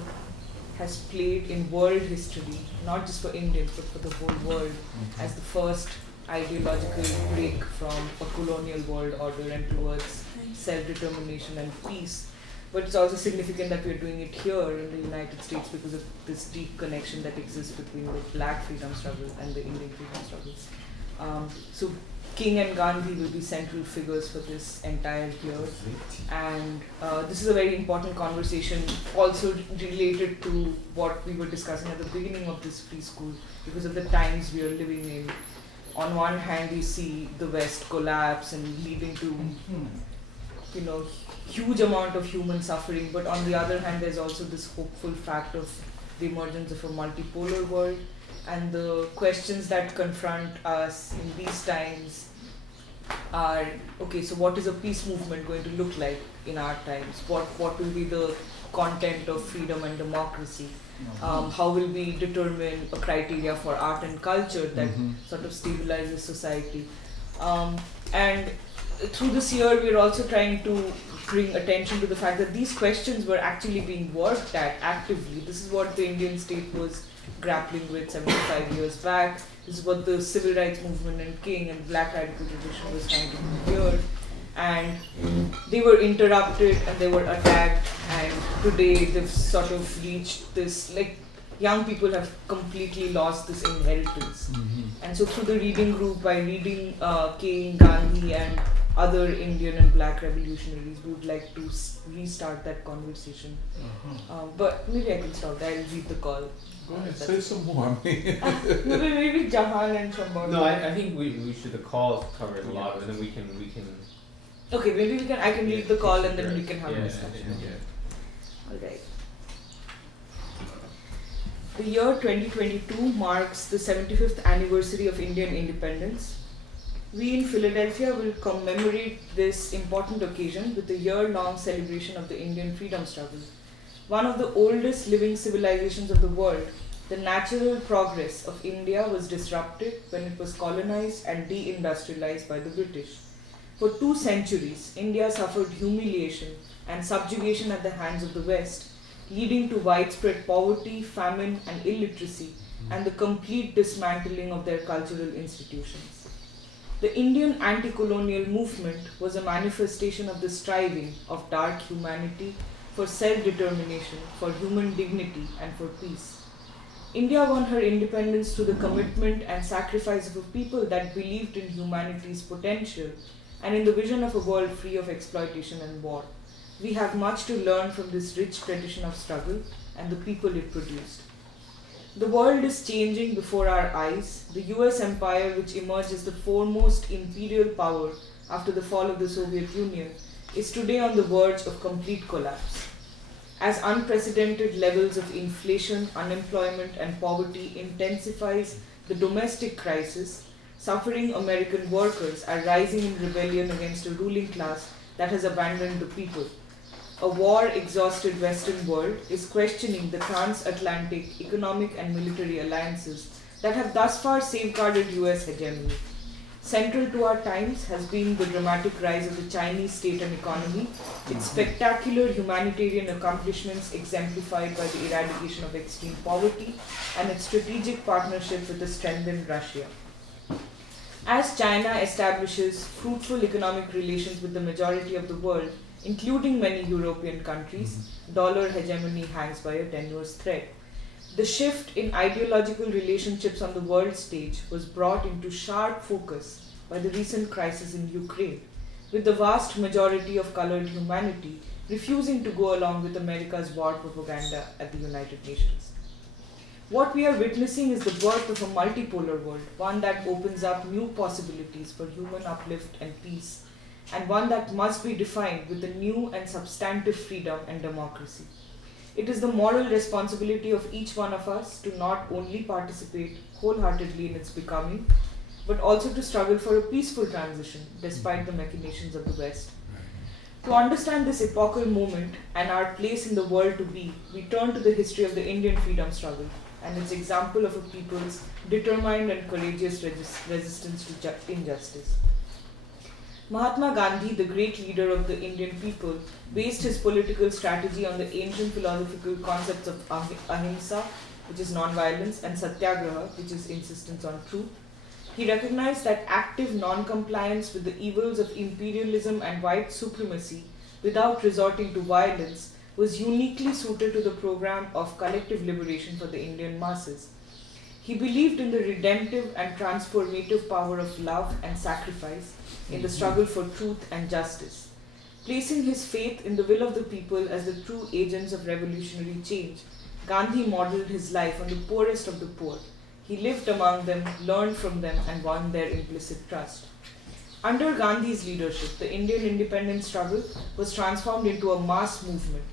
has played in world history, not just for Indians, but for the whole world, as the first ideological break from a colonial world order and towards self-determination and peace. But it's also significant that we're doing it here in the United States because of this deep connection that exists between the Black freedom struggle and the Indian freedom struggle. So King and Gandhi will be central figures for this entire year, and this is a very important conversation also related to what we were discussing at the beginning of this preschool because of the times we are living in. On one hand, we see the West collapse and leading to huge amount of human suffering, but on the other hand, there's also this hopeful fact of the emergence of a multipolar world. And the questions that confront us in these times are, okay, so what is a peace movement going to look like in our times? What will be the content of freedom and democracy? How will we determine a criteria for art and culture that sort of stabilizes society? And through this year, we're also trying to bring attention to the fact that these questions were actually being worked at actively. This is what the Indian state was grappling with 75 years back. This is what the civil rights movement and King and Black radical tradition was trying to do here. And they were interrupted and they were attacked, and today they've sort of reached this, young people have completely lost this inheritance. And so through the reading group, by reading King, Gandhi and other Indian and Black revolutionaries, we would like to restart that conversation. But maybe I can stop there. I'll read the call. Go ahead, say some more. Maybe Jahan and Shambhala. No, I think we should. The call covers a lot of it, and then we can. Okay, maybe I can read the call and then we can have a discussion. Alright. The year 2022 marks the 75th anniversary of Indian independence. We in Philadelphia will commemorate this important occasion with a year-long celebration of the Indian freedom struggle. One of the oldest living civilizations of the world, the natural progress of India was disrupted when it was colonized and deindustrialized by the British. For 2 centuries, India suffered humiliation and subjugation at the hands of the West, leading to widespread poverty, famine, and illiteracy, and the complete dismantling of their cultural institutions. The Indian anti-colonial movement was a manifestation of the striving of dark humanity for self-determination, for human dignity, and for peace. India won her independence through the commitment and sacrifice of a people that believed in humanity's potential and in the vision of a world free of exploitation and war. We have much to learn from this rich tradition of struggle and the people it produced. The world is changing before our eyes. The US empire, which emerged as the foremost imperial power after the fall of the Soviet Union, is today on the verge of complete collapse. As unprecedented levels of inflation, unemployment, and poverty intensifies the domestic crisis, suffering American workers are rising in rebellion against a ruling class that has abandoned the people. a war-exhausted Western world is questioning the transatlantic economic and military alliances that have thus far safeguarded US hegemony. Central to our times has been the dramatic rise of the Chinese state and economy, its spectacular humanitarian accomplishments exemplified by the eradication of extreme poverty, and its strategic partnership with the strengthened Russia. As China establishes fruitful economic relations with the majority of the world, including many European countries, dollar hegemony hangs by a tenuous thread. The shift in ideological relationships on the world stage was brought into sharp focus by the recent crisis in Ukraine, with the vast majority of colored humanity refusing to go along with America's war propaganda at the United Nations. What we are witnessing is the birth of a multipolar world, one that opens up new possibilities for human uplift and peace, and one that must be defined with a new and substantive freedom and democracy. It is the moral responsibility of each one of us to not only participate wholeheartedly in its becoming, but also to struggle for a peaceful transition despite the machinations of the West. To understand this epochal moment and our place in the world to be, we turn to the history of the Indian freedom struggle and its example of a people's determined and courageous resistance to injustice. Mahatma Gandhi, the great leader of the Indian people, based his political strategy on the ancient philosophical concepts of ahimsa, which is non-violence, and satyagraha, which is insistence on truth. He recognized that active non-compliance with the evils of imperialism and white supremacy without resorting to violence was uniquely suited to the program of collective liberation for the Indian masses. He believed in the redemptive and transformative power of love and sacrifice in the struggle for truth and justice. Placing his faith in the will of the people as the true agents of revolutionary change, Gandhi modeled his life on the poorest of the poor. He lived among them, learned from them, and won their implicit trust. Under Gandhi's leadership, the Indian independence struggle was transformed into a mass movement.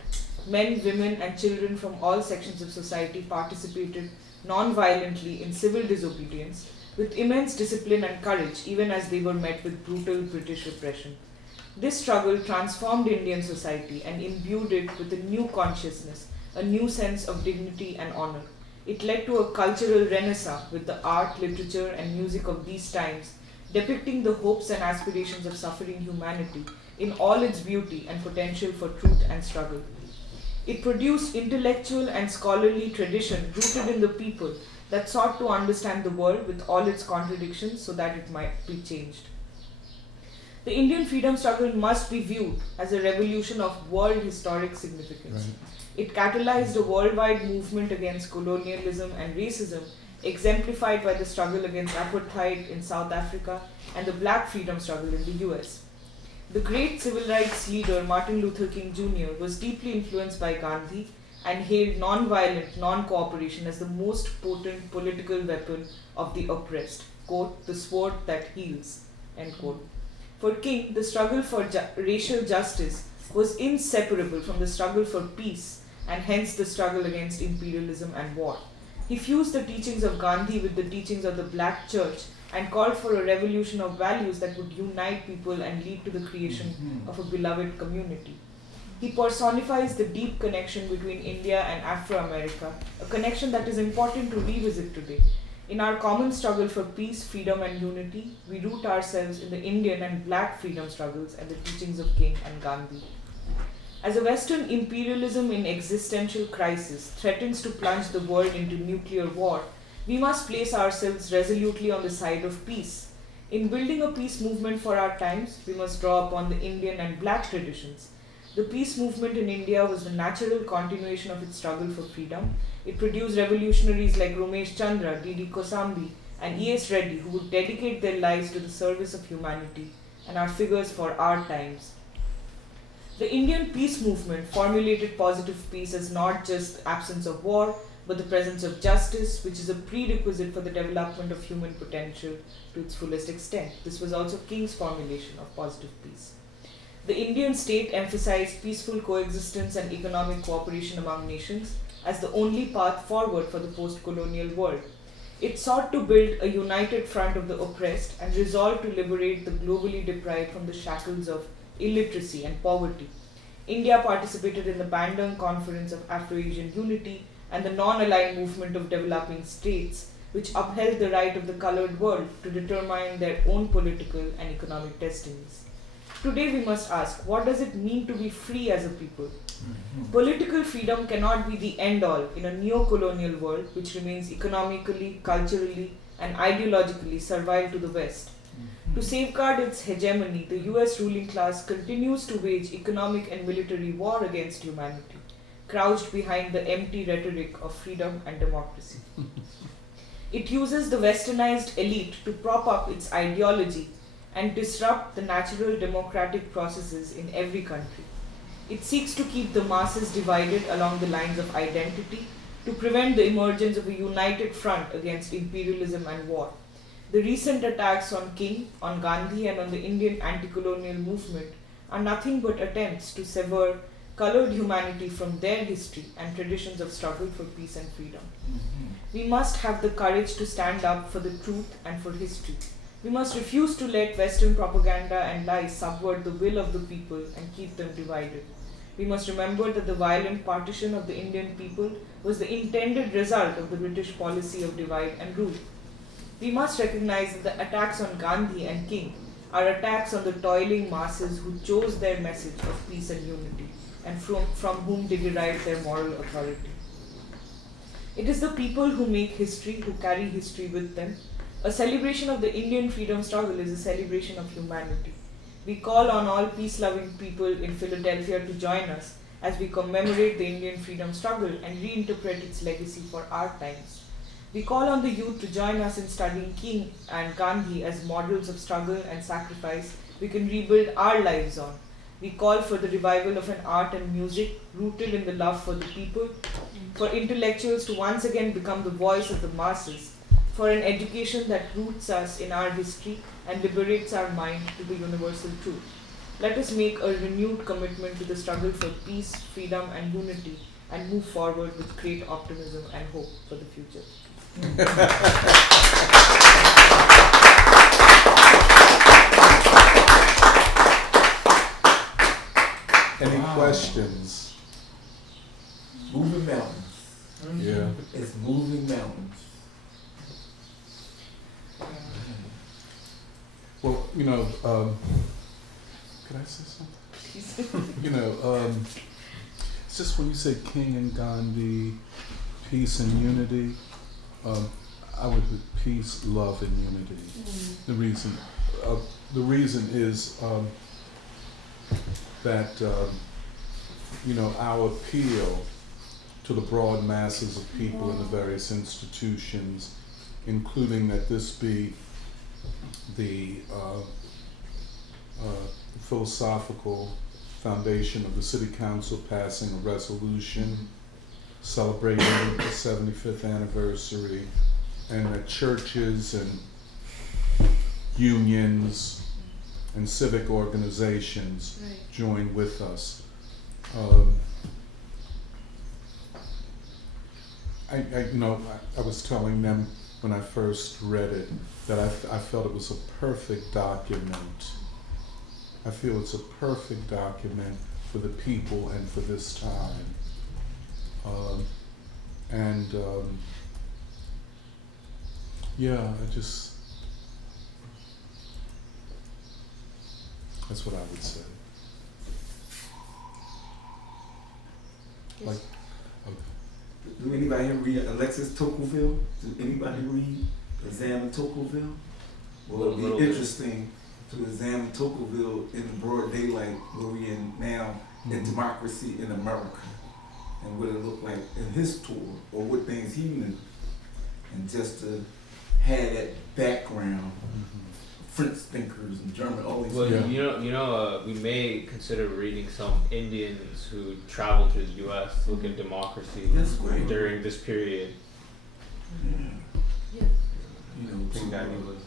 Men, women, and children from all sections of society participated non-violently in civil disobedience, with immense discipline and courage, even as they were met with brutal British repression. This struggle transformed Indian society and imbued it with a new consciousness, a new sense of dignity and honor. It led to a cultural renaissance with the art, literature, and music of these times, depicting the hopes and aspirations of suffering humanity in all its beauty and potential for truth and struggle. It produced intellectual and scholarly tradition rooted in the people that sought to understand the world with all its contradictions so that it might be changed. The Indian freedom struggle must be viewed as a revolution of world historic significance. Right. It catalyzed a worldwide movement against colonialism and racism, exemplified by the struggle against apartheid in South Africa and the Black freedom struggle in the US. The great civil rights leader Martin Luther King Jr. was deeply influenced by Gandhi and hailed non-violent non-cooperation as the most potent political weapon of the oppressed, quote, the sword that heals, end quote. For King, the struggle for racial justice was inseparable from the struggle for peace and hence the struggle against imperialism and war. He fused the teachings of Gandhi with the teachings of the Black Church and called for a revolution of values that would unite people and lead to the creation of a beloved community. He personifies the deep connection between India and Afro-America, a connection that is important to revisit today. In our common struggle for peace, freedom, and unity, we root ourselves in the Indian and Black freedom struggles and the teachings of King and Gandhi. As a Western imperialism in existential crisis threatens to plunge the world into nuclear war, we must place ourselves resolutely on the side of peace. In building a peace movement for our times, we must draw upon the Indian and Black traditions. The peace movement in India was the natural continuation of its struggle for freedom. It produced revolutionaries like Ramesh Chandra, D.D. Kosambi, and E.S. Reddy, who would dedicate their lives to the service of humanity and are figures for our times. The Indian peace movement formulated positive peace as not just the absence of war, but the presence of justice, which is a prerequisite for the development of human potential to its fullest extent. This was also King's formulation of positive peace. The Indian state emphasized peaceful coexistence and economic cooperation among nations as the only path forward for the post-colonial world. It sought to build a united front of the oppressed and resolved to liberate the globally deprived from the shackles of illiteracy and poverty. India participated in the Bandung Conference of Afro-Asian Unity and the non-aligned movement of developing states, which upheld the right of the colored world to determine their own political and economic destinies. Today we must ask, what does it mean to be free as a people? Political freedom cannot be the end-all in a neo-colonial world which remains economically, culturally, and ideologically servile to the West. To safeguard its hegemony, the US ruling class continues to wage economic and military war against humanity, crouched behind the empty rhetoric of freedom and democracy. It uses the westernized elite to prop up its ideology and disrupt the natural democratic processes in every country. It seeks to keep the masses divided along the lines of identity to prevent the emergence of a united front against imperialism and war. The recent attacks on King, on Gandhi, and on the Indian anti-colonial movement are nothing but attempts to sever colored humanity from their history and traditions of struggle for peace and freedom. We must have the courage to stand up for the truth and for history. We must refuse to let Western propaganda and lies subvert the will of the people and keep them divided. We must remember that the violent partition of the Indian people was the intended result of the British policy of divide and rule. We must recognize that the attacks on Gandhi and King are attacks on the toiling masses who chose their message of peace and unity and from whom they derive their moral authority. It is the people who make history, who carry history with them. A celebration of the Indian freedom struggle is a celebration of humanity. We call on all peace-loving people in Philadelphia to join us as we commemorate the Indian freedom struggle and reinterpret its legacy for our times. We call on the youth to join us in studying King and Gandhi as models of struggle and sacrifice we can rebuild our lives on. We call for the revival of an art and music rooted in the love for the people, for intellectuals to once again become the voice of the masses, for an education that roots us in our history and liberates our mind to the universal truth. Let us make a renewed commitment to the struggle for peace, freedom, and unity and move forward with great optimism and hope for the future. Any questions? Moving mountains. Yeah. It's moving mountains. Well, could I say something? It's just when you say King and Gandhi, peace and unity, I would put peace, love, and unity. The reason is that our appeal to the broad masses of people in the various institutions, including that this be the philosophical foundation of the City Council passing a resolution celebrating the 75th anniversary, and that churches and unions and civic organizations join with us. I was telling them when I first read it that I felt it was a perfect document. I feel it's a perfect document for the people and for this time. That's what I would say. Yes. Like, okay. Do anybody here read Alexis Tocqueville? Do anybody read Examine Tocqueville? Well, it'd be interesting to examine Tocqueville in the broad daylight where we in now in democracy in America, and what it looked like in his tour, or what things he knew, and just to have that background, French thinkers and German, all these. Well, we may consider reading some Indians who traveled to the U.S. to look at democracy during this period. Yeah. I think that was.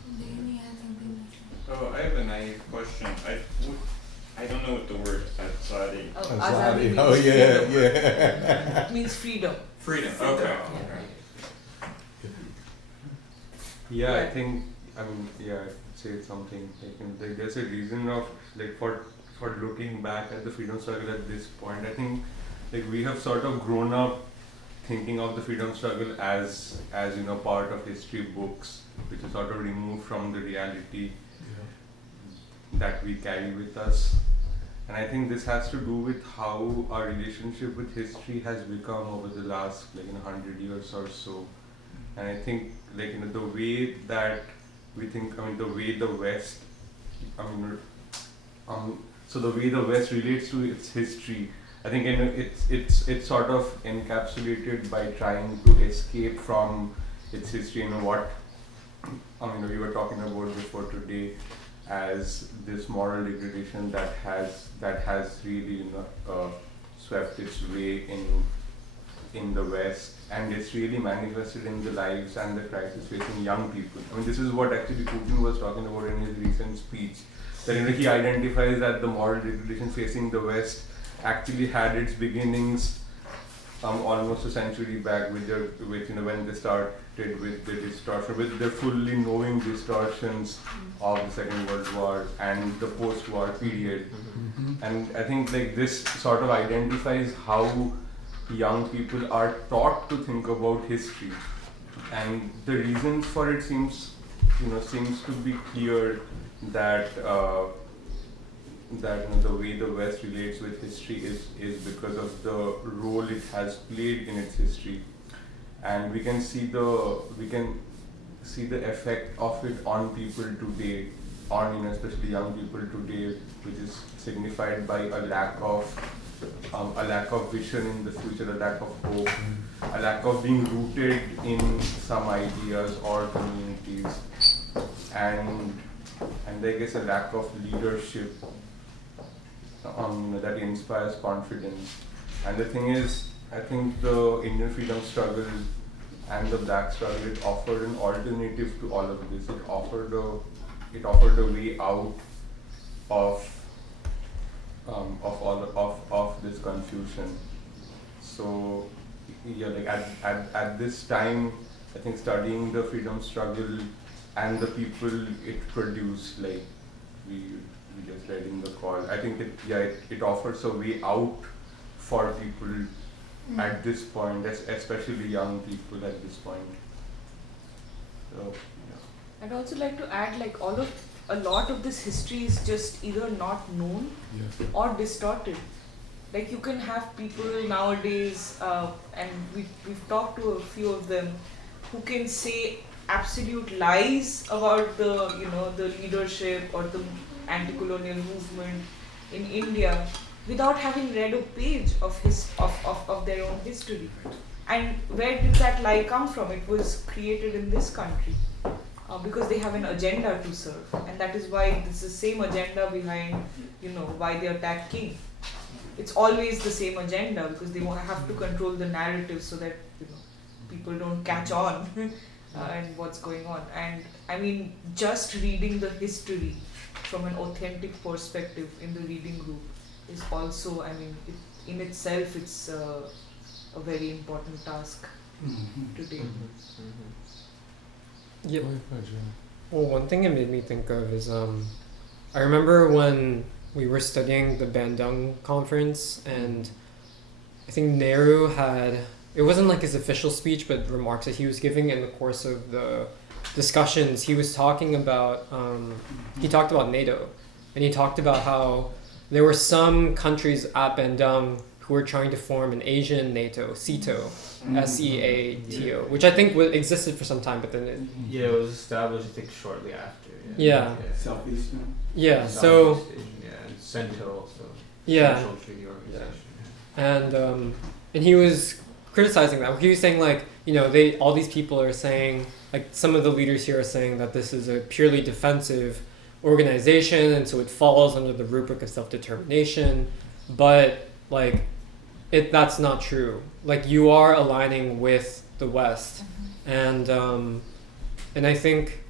Oh, I have a naive question. I don't know what the word azadi. Azadi. Oh yeah. It means freedom. Freedom. Okay. Yeah, I think, I'd say something like there's a reason of, like, for for looking back at the freedom struggle at this point. I think like we have sort of grown up thinking of the freedom struggle as part of history books, which is sort of removed from the reality that we carry with us. And I think this has to do with how our relationship with history has become over the last 100 years or so. And I think the way that we think, the way the West, so the way the West relates to its history, I think it's sort of encapsulated by trying to escape from its history. What we were talking about before today, as this moral degradation that has really swept its way in the West, and it's really manifested in the lives and the crisis facing young people. This is what actually Putin was talking about in his recent speech, that he identifies that the moral degradation facing the West actually had its beginnings almost a century back when they started with the distortion, with the fully knowing distortions of the Second World War and the post-war period. And I think this sort of identifies how young people are taught to think about history, and the reasons for it seems to be clear, that the way the West relates with history is because of the role it has played in its history, and we can see the effect of it on people today, especially young people today, which is signified by a lack of vision in the future, a lack of hope, a lack of being rooted in some ideas or communities, and I guess a lack of leadership that inspires confidence. And the thing is, I think the Indian freedom struggle and the black struggle, it offered an alternative to all of this. It offered a way out of this confusion. So at this time, I think studying the freedom struggle and the people it produced, we just read in the call, I think it offers a way out for people at this point, especially young people at this point. So I'd also like to add, a lot of this history is just either not known or distorted. You can have people nowadays, and we've talked to a few of them, who can say absolute lies about the leadership or the anti-colonial movement in India without having read a page of their own history. And where did that lie come from? It was created in this country because they have an agenda to serve, and that is why it's the same agenda behind why they attack King. It's always the same agenda, because they have to control the narrative so that people don't catch on and what's going on. And just reading the history from an authentic perspective in the reading group is also, in itself, it's a very important task today. Yeah. Well, one thing it made me think of is I remember when we were studying the Bandung conference, and I think Nehru had, it wasn't his official speech, but remarks that he was giving in the course of the discussions. He was talking about, he talked about NATO, and he talked about how there were some countries at Bandung who were trying to form an Asian NATO, SEATO, SEATO, which I think existed for some time, but then it was established, I think, shortly after. Southeast. So CENTO also. Central Treaty Organization. And he was criticizing that. He was saying all these people are saying, some of the leaders here are saying that this is a purely defensive organization, and so it falls under the rubric of self-determination, but that's not true. You are aligning with the West, and I think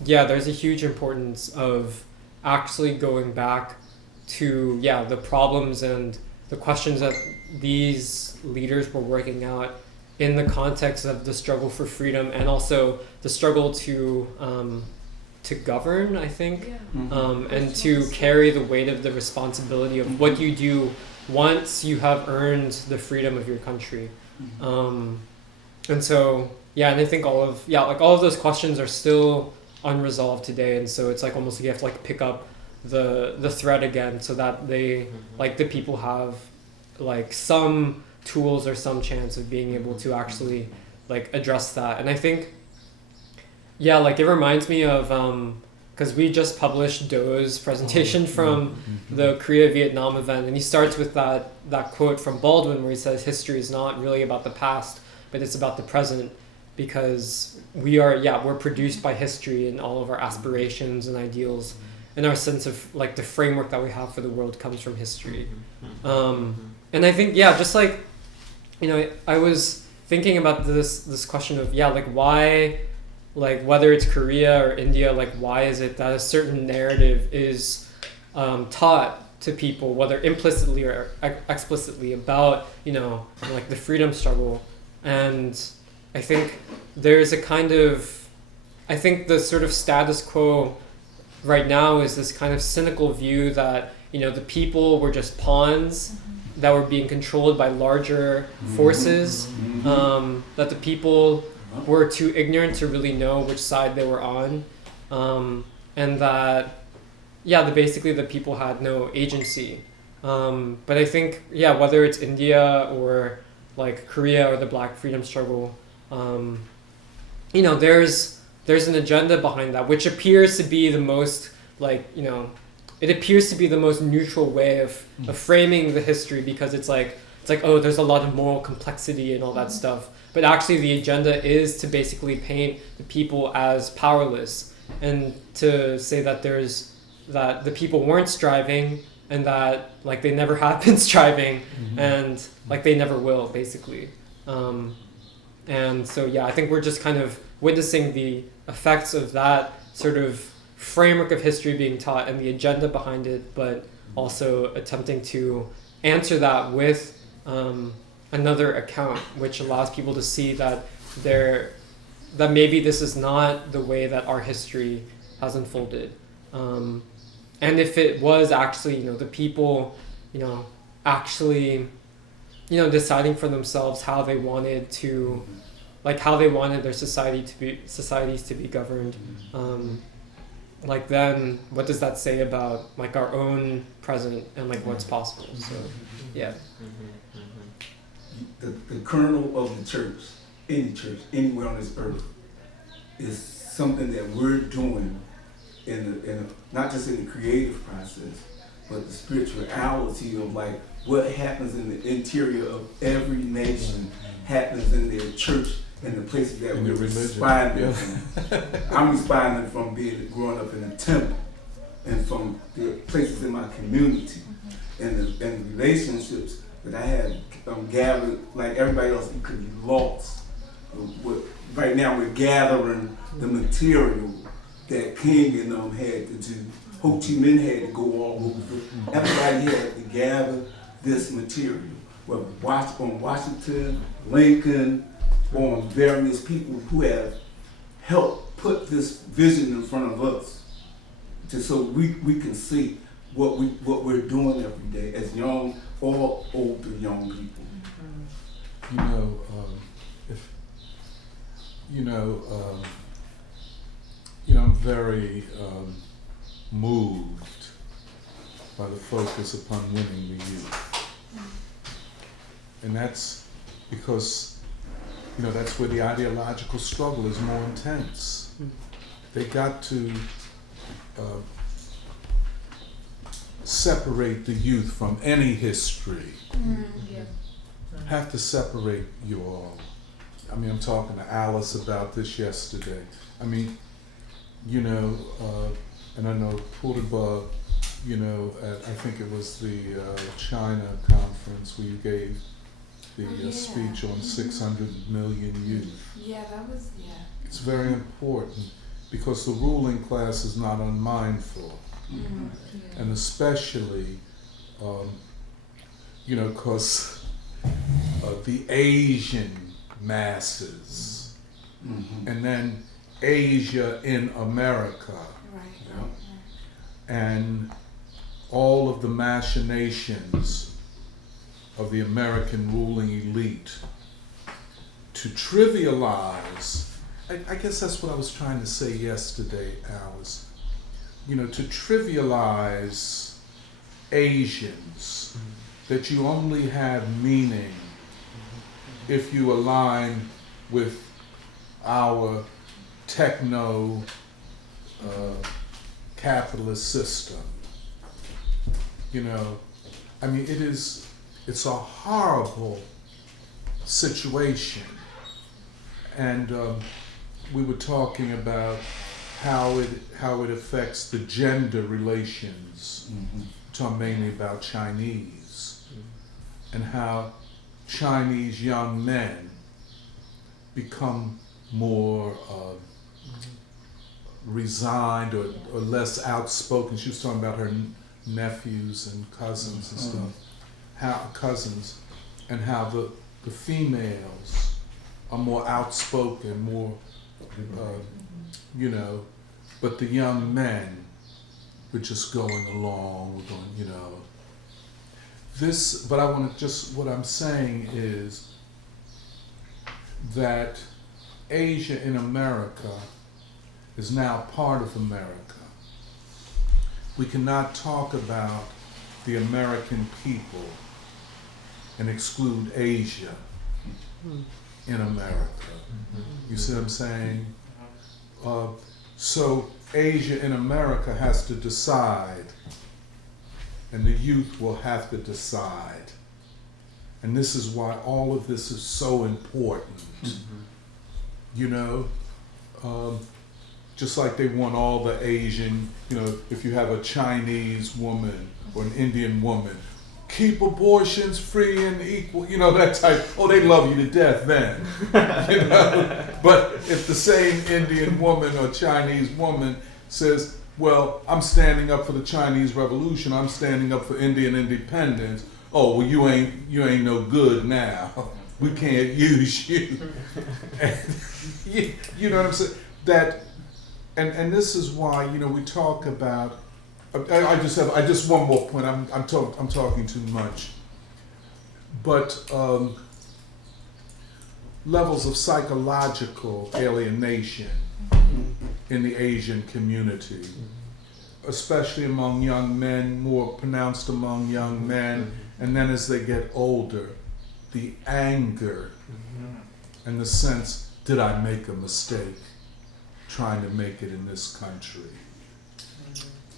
there's a huge importance of actually going back to the problems and the questions that these leaders were working out in the context of the struggle for freedom, and also the struggle to to govern, I think, Yeah. and to carry the weight of the responsibility of what you do once you have earned the freedom of your country. And so, yeah, and I think all of those questions are still unresolved today, and so it's like almost like you have to like pick up the thread again, so that they like the people have like some tools or some chance of being able to actually like address that. And I think, yeah, like it reminds me of because we just published Do's presentation from the Korea-Vietnam event, and he starts with that quote from Baldwin where he says history is not really about the past, but it's about the present, because we're produced by history, and all of our aspirations and ideals and our sense of like the framework that we have for the world comes from history. And I think, yeah, just like, you know, I was thinking about this question of, yeah, like why, like whether it's Korea or India, like why is it that a certain narrative is taught to people, whether implicitly or explicitly, about, you know, like the freedom struggle. And I think there's a kind of, I think the sort of status quo right now is this kind of cynical view that, you know, the people were just pawns that were being controlled by larger forces, that the people were too ignorant to really know which side they were on, and that, yeah, basically the people had no agency. But I think, yeah, whether it's India or like Korea or the Black freedom struggle, you know, there's an agenda behind that, which appears to be the most, like, you know, it appears to be the most neutral way of framing the history, because it's like, oh, there's a lot of moral complexity and all that stuff. But actually the agenda is to basically paint the people as powerless, and to say that that the people weren't striving, and that like they never have been striving, and like they never will, basically. And so, yeah, I think we're just kind of witnessing the effects of that sort of framework of history being taught and the agenda behind it, but also attempting to answer that with another account, which allows people to see that that maybe this is not the way that our history has unfolded. And if it was actually, you know, the people, you know, actually, you know, deciding for themselves how they wanted to, like how they wanted their societies to be governed, like then what does that say about like our own present and like what's possible? So, yeah. The kernel of the church, any church, anywhere on this earth, is something that we're doing not just in the creative process, but the spirituality of like what happens in the interior of every nation happens in their church and the places that we're responding from. I'm responding from growing up in a temple, and from the places in my community, and the relationships that I had gathered, like everybody else, you could be lost. Right now we're gathering the material that King and them had to do. Ho Chi Minh had to go all over. Everybody had to gather this material. Well, on Washington, Lincoln, on various people who have helped put this vision in front of us, just so we can see what we're doing every day as young or older young people. You know, I'm very moved by the focus upon winning the youth, and that's because, you know, that's where the ideological struggle is more intense. They got to separate the youth from any history. Have to separate you all. I mean, I'm talking to Alice about this yesterday. I mean, you know, and I know Purba, you know, I think it was the China conference where you gave the speech on 600 million youth. Yeah, that was, It's very important because the ruling class is not unmindful. And especially, you know, because the Asian masses, and then Asia in America Right. and all of the machinations of the American ruling elite, to trivialize, I guess that's what I was trying to say yesterday, Alice, to trivialize Asians, that you only have meaning if you align with our techno capitalist system. It's a horrible situation. And we were talking about how it affects the gender relations. Talking mainly about Chinese, and how Chinese young men become more resigned or less outspoken. She was talking about her nephews and cousins and stuff. And how the females are more outspoken, more, but the young men were just going along, but I want to what I'm saying is that Asia in America is now part of America. We cannot talk about the American people and exclude Asia in America. You see what I'm saying? So Asia in America has to decide, and the youth will have to decide. And this is why all of this is so important. Just like they want all the Asian, if you have a Chinese woman or an Indian woman, keep abortions free and equal, that type. Oh, they love you to death then. But if the same Indian woman or Chinese woman says, well, I'm standing up for the Chinese Revolution, I'm standing up for Indian independence, oh, well, you ain't no good now. We can't use you. You know what I'm saying? And this is why, we talk about, I just one more point. I'm talking too much. But levels of psychological alienation in the Asian community, especially among young men, more pronounced among young men, and then as they get older, the anger and the sense, did I make a mistake trying to make it in this country?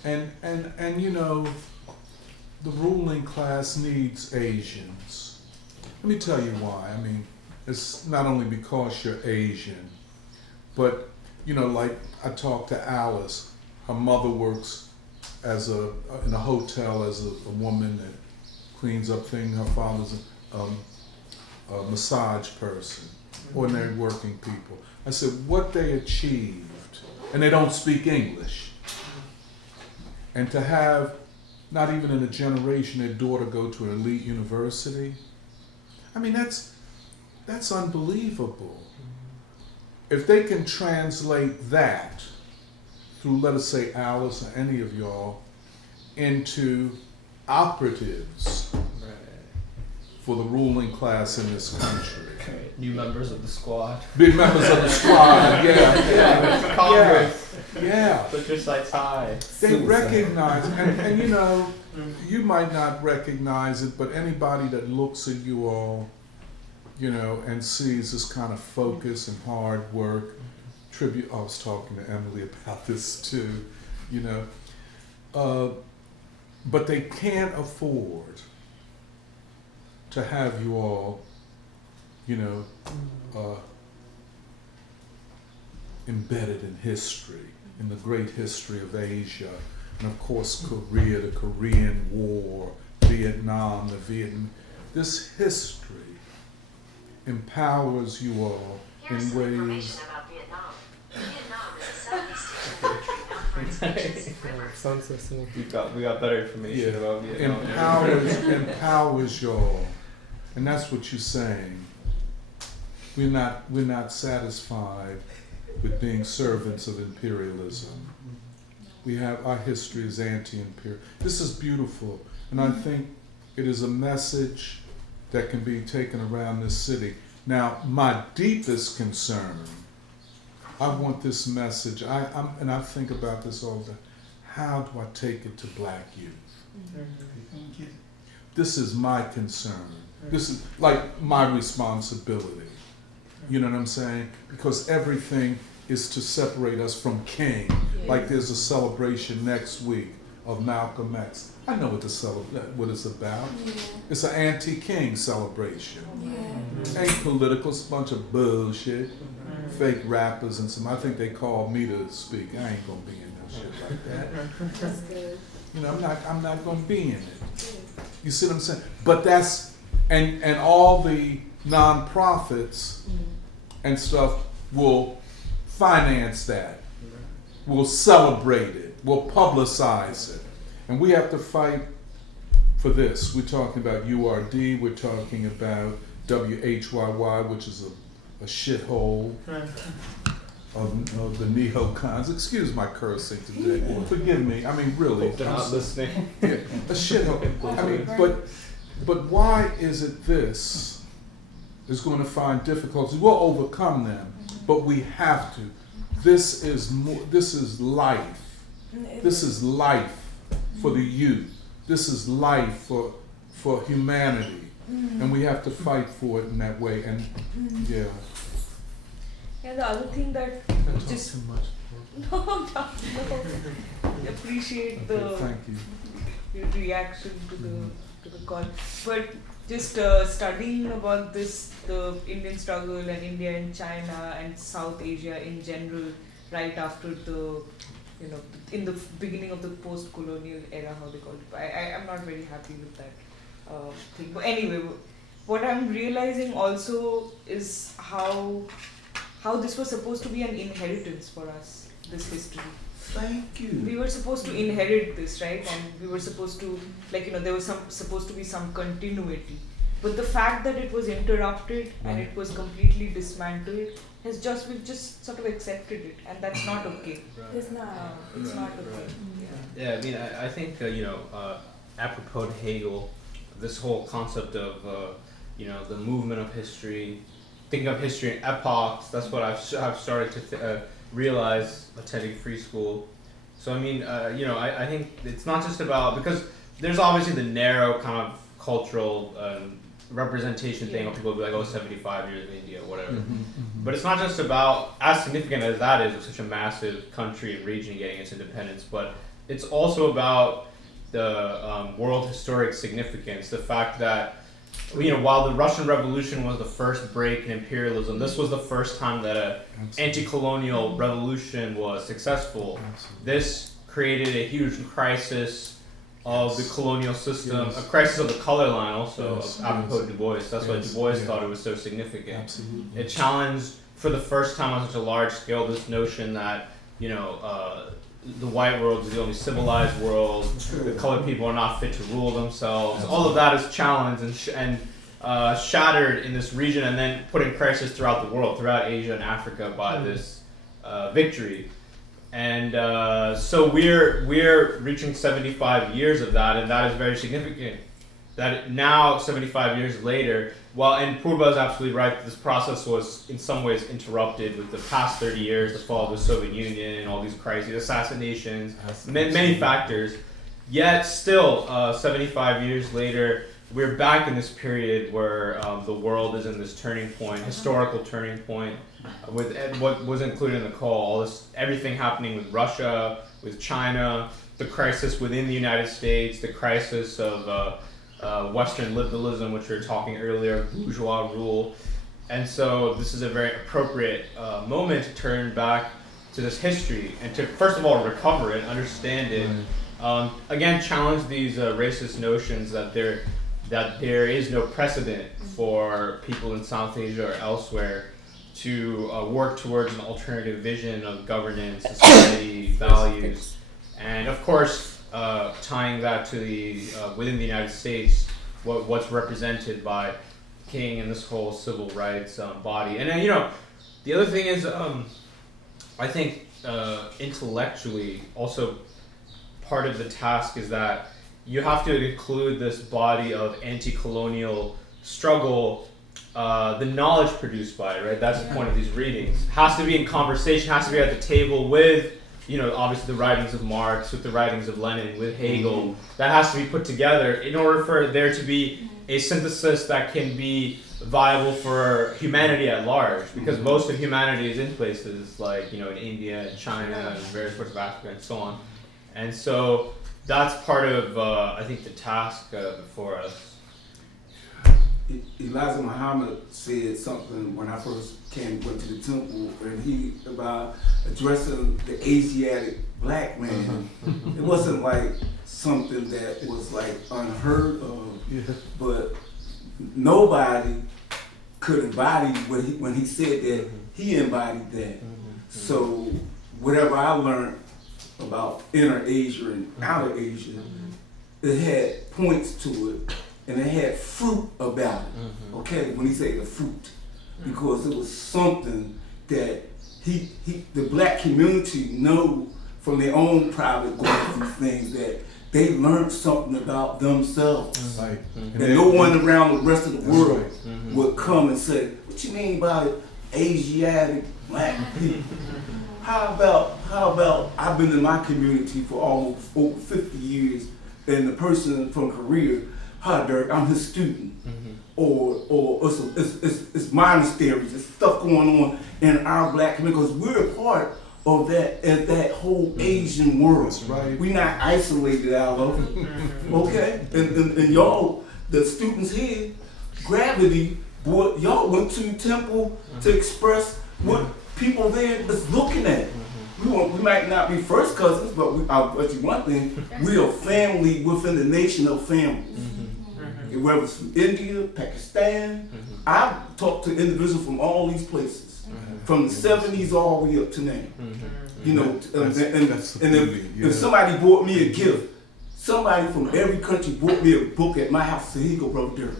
And the ruling class needs Asians. Let me tell you why. It's not only because you're Asian, but like I talked to Alice. Her mother works in a hotel as a woman that cleans up things. Her father's a massage person, ordinary working people. I said, what they achieved, and they don't speak English. And to have, not even in a generation, their daughter go to an elite university, that's unbelievable. If they can translate that through, let us say, Alice or any of y'all, into operatives for the ruling class in this country. New members of the squad. Big members of the squad, yeah. Congress. Yeah. Put your sights high. They recognize, and you might not recognize it, but anybody that looks at you all, and sees this kind of focus and hard work, I was talking to Emily about this too, but they can't afford to have you all, embedded in history, in the great history of Asia, and of course Korea, the Korean War, Vietnam, this history empowers you all in ways. Sounds listening. We got better information about Vietnam. Empowers y'all, and that's what you're saying. We're not satisfied with being servants of imperialism. We have, our history is anti-imperial. This is beautiful, and I think it is a message that can be taken around this city. Now, my deepest concern, I want this message, and I think about this all the time. How do I take it to black youth? This is my concern. This is like my responsibility. You know what I'm saying? Because everything is to separate us from King. Like there's a celebration next week of Malcolm X. I know what it's about. Yeah. It's an anti-King celebration. Yeah. Ain't political, it's a bunch of bullshit. Fake rappers and some. I think they called me to speak. I ain't gonna be in no shit like that. That's good. You know, I'm not gonna be in it. You see what I'm saying? But that's and all the nonprofits and stuff will finance that. Will celebrate it. Will publicize it. And we have to fight for this. We're talking about URD. We're talking about WHYY, which is a shithole of the neocons. Excuse my cursing today. Forgive me. I mean, really. They're not listening. Yeah, a shithole. I mean, but why is it this is going to find difficulties? We'll overcome them, but we have to. This is more. This is life. This is life for the youth. This is life for humanity, and we have to fight for it in that way. And yeah. And the other thing that just no, appreciate the Thank you. your reaction to the call, but just studying about this, the Indian struggle and India and China and South Asia in general, right after the, you know, in the beginning of the post-colonial era, how they call it. I'm not very happy with that thing. But anyway, what I'm realizing also is how this was supposed to be an inheritance for us, this history. Thank you. We were supposed to inherit this, right? And we were supposed to, like, you know, there was supposed to be some continuity. But the fact that it was interrupted and it was completely dismantled we've just sort of accepted it, and that's not okay. It's not. It's not okay. Yeah, I mean, I think, apropos to Hegel, this whole concept of, the movement of history, thinking of history in epochs, that's what I've started to realize attending free school. So, I mean, I think it's not just about, because there's obviously the narrow kind of cultural representation thing, where people will be like, 75 years in India, whatever. But it's not just about, as significant as that is, of such a massive country and region getting its independence, but it's also about the world historic significance, the fact that, while the Russian Revolution was the first break in imperialism, this was the first time that an anti-colonial revolution was successful. This created a huge crisis of the colonial system, a crisis of the color line also, apropos Du Bois. That's why Du Bois thought it was so significant. Absolutely. It challenged, for the first time on such a large scale, this notion that, the white world is the only civilized world, the colored people are not fit to rule themselves. All of that is challenged and shattered in this region, and then put in crisis throughout the world, throughout Asia and Africa, by this victory. And so we're reaching 75 years of that, and that is very significant. That now, 75 years later, and Purba is absolutely right, this process was in some ways interrupted with the past 30 years, the fall of the Soviet Union, all these crises, assassinations, many factors. Yet still, 75 years later, we're back in this period where the world is in this turning point, historical turning point, with what was included in the call, everything happening with Russia, with China, the crisis within the United States, the crisis of Western liberalism, which we were talking earlier, bourgeois rule. And so this is a very appropriate moment to turn back to this history and to, first of all, recover it, understand it. Again, challenge these racist notions that there is no precedent for people in South Asia or elsewhere to work towards an alternative vision of governance, society, values. And of course, tying that to the within the United States, what's represented by King and this whole civil rights body. And then, the other thing is, I think intellectually also part of the task is that you have to include this body of anti-colonial struggle, the knowledge produced by it, right? That's the point of these readings. Has to be in conversation, has to be at the table with, obviously the writings of Marx, with the writings of Lenin, with Hegel. That has to be put together in order for there to be a synthesis that can be viable for humanity at large, because most of humanity is in places like, in India and China and various parts of Africa and so on. And so that's part of, I think, the task before us. Elijah Muhammad said something when I first went to the temple, and he about addressing the Asiatic black man. It wasn't like something that was like unheard of, but nobody could embody when he said that. He embodied that. So whatever I learned about inner Asia and outer Asia, it had points to it. And it had fruit about it, okay, when he said the fruit. Because it was something that the black community know from their own private going through things, that they learned something about themselves. Right. And no one around the rest of the world would come and say, what you mean by Asiatic black people? How about I've been in my community for almost over 50 years, and the person from Korea, hi Dirk, I'm his student. Or it's monasteries, there's stuff going on in our black community, because we're a part of that whole Asian world. That's right. We're not isolated out of it. Okay? And y'all, the students here, Gravity, y'all went to the temple to express what people there is looking at. We might not be first cousins, but I'll tell you one thing, we are family within the nation of families. Whether it's from India, Pakistan, I've talked to individuals from all these places, from the 70s all the way up to now. If somebody bought me a gift, somebody from every country bought me a book at my house, so here you go, Brother Derek.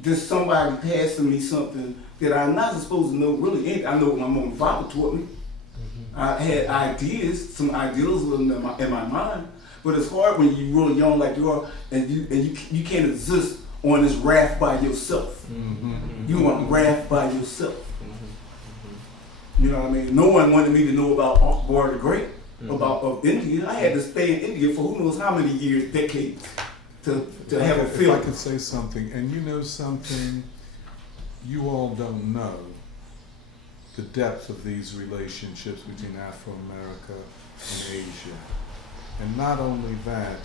Just somebody passing me something that I'm not supposed to know really. I know what my mom and father taught me. I had ideas, some idealism in my mind. But it's hard when you're really young like you are, and you can't exist on this raft by yourself. You want to raft by yourself. You know what I mean? No one wanted me to know about Akbar the Great, of India. I had to stay in India for who knows how many years, decades, to have a feel. If I could say something, and you know something, you all don't know the depth of these relationships between Afro-America and Asia. And not only that,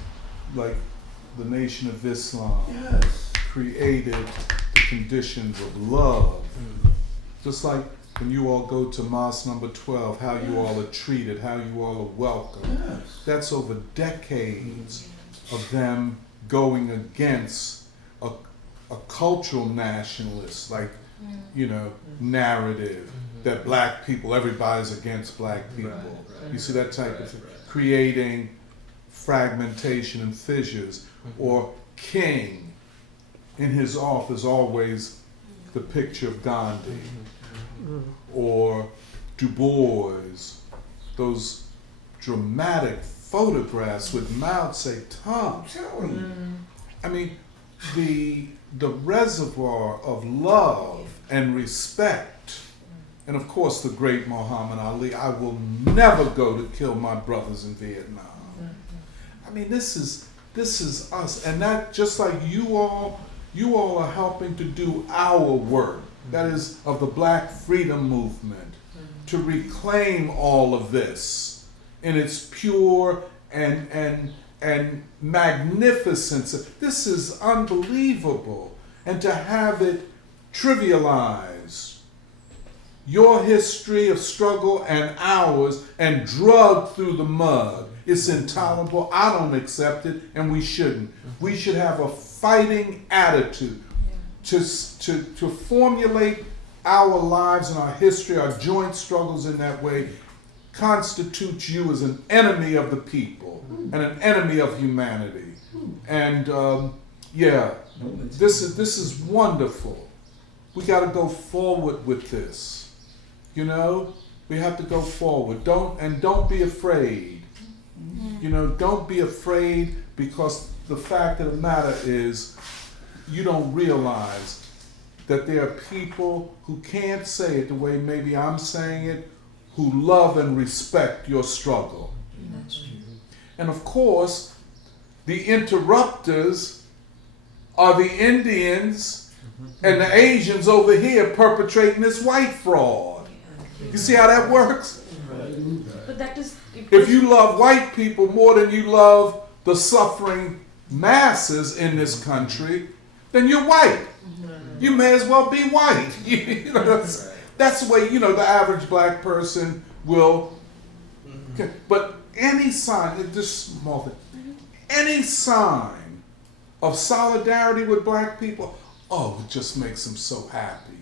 like the Nation of Islam created the conditions of love. Just like when you all go to Mosque number 12, how you all are treated, how you all are welcome. That's over decades of them going against a cultural nationalist, like, narrative that black people, everybody's against black people. You see that type of thing? Creating fragmentation and fissures. Or King in his office always the picture of Gandhi, or Du Bois, those dramatic photographs with Mao Zedong. I mean, the reservoir of love and respect, and of course the great Muhammad Ali. I will never go to kill my brothers in Vietnam. I mean, this is us, and that just like you all are helping to do our work, that is of the Black Freedom Movement, to reclaim all of this in its pure and magnificence. This is unbelievable, and to have it trivialized. Your history of struggle and ours, and drugged through the mud. It's intolerable. I don't accept it, and we shouldn't. We should have a fighting attitude to formulate our lives and our history, our joint struggles in that way, constitutes you as an enemy of the people and an enemy of humanity. And this is wonderful. We got to go forward with this. You know, we have to go forward. Don't be afraid. You know, don't be afraid, because the fact of the matter is you don't realize that there are people who can't say it the way maybe I'm saying it, who love and respect your struggle. And of course, the interrupters are the Indians and the Asians over here perpetrating this white fraud. You see how that works? But that is. If you love white people more than you love the suffering masses in this country, then you're white. You may as well be white. You know, that's the way, you know, the average black person will. But any sign, just small thing, any sign of solidarity with black people, oh, it just makes them so happy.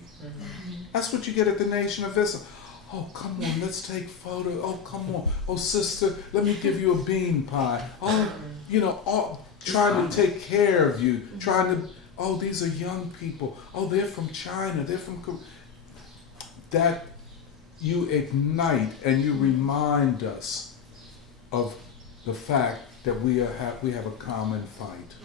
That's what you get at the Nation of Islam. Oh, come on, let's take photos. Oh, come on. Oh, sister, let me give you a bean pie. Oh, you know, trying to take care of you. Oh, these are young people. Oh, they're from China. They're from Korea. That you ignite and you remind us of the fact that we have a common fight.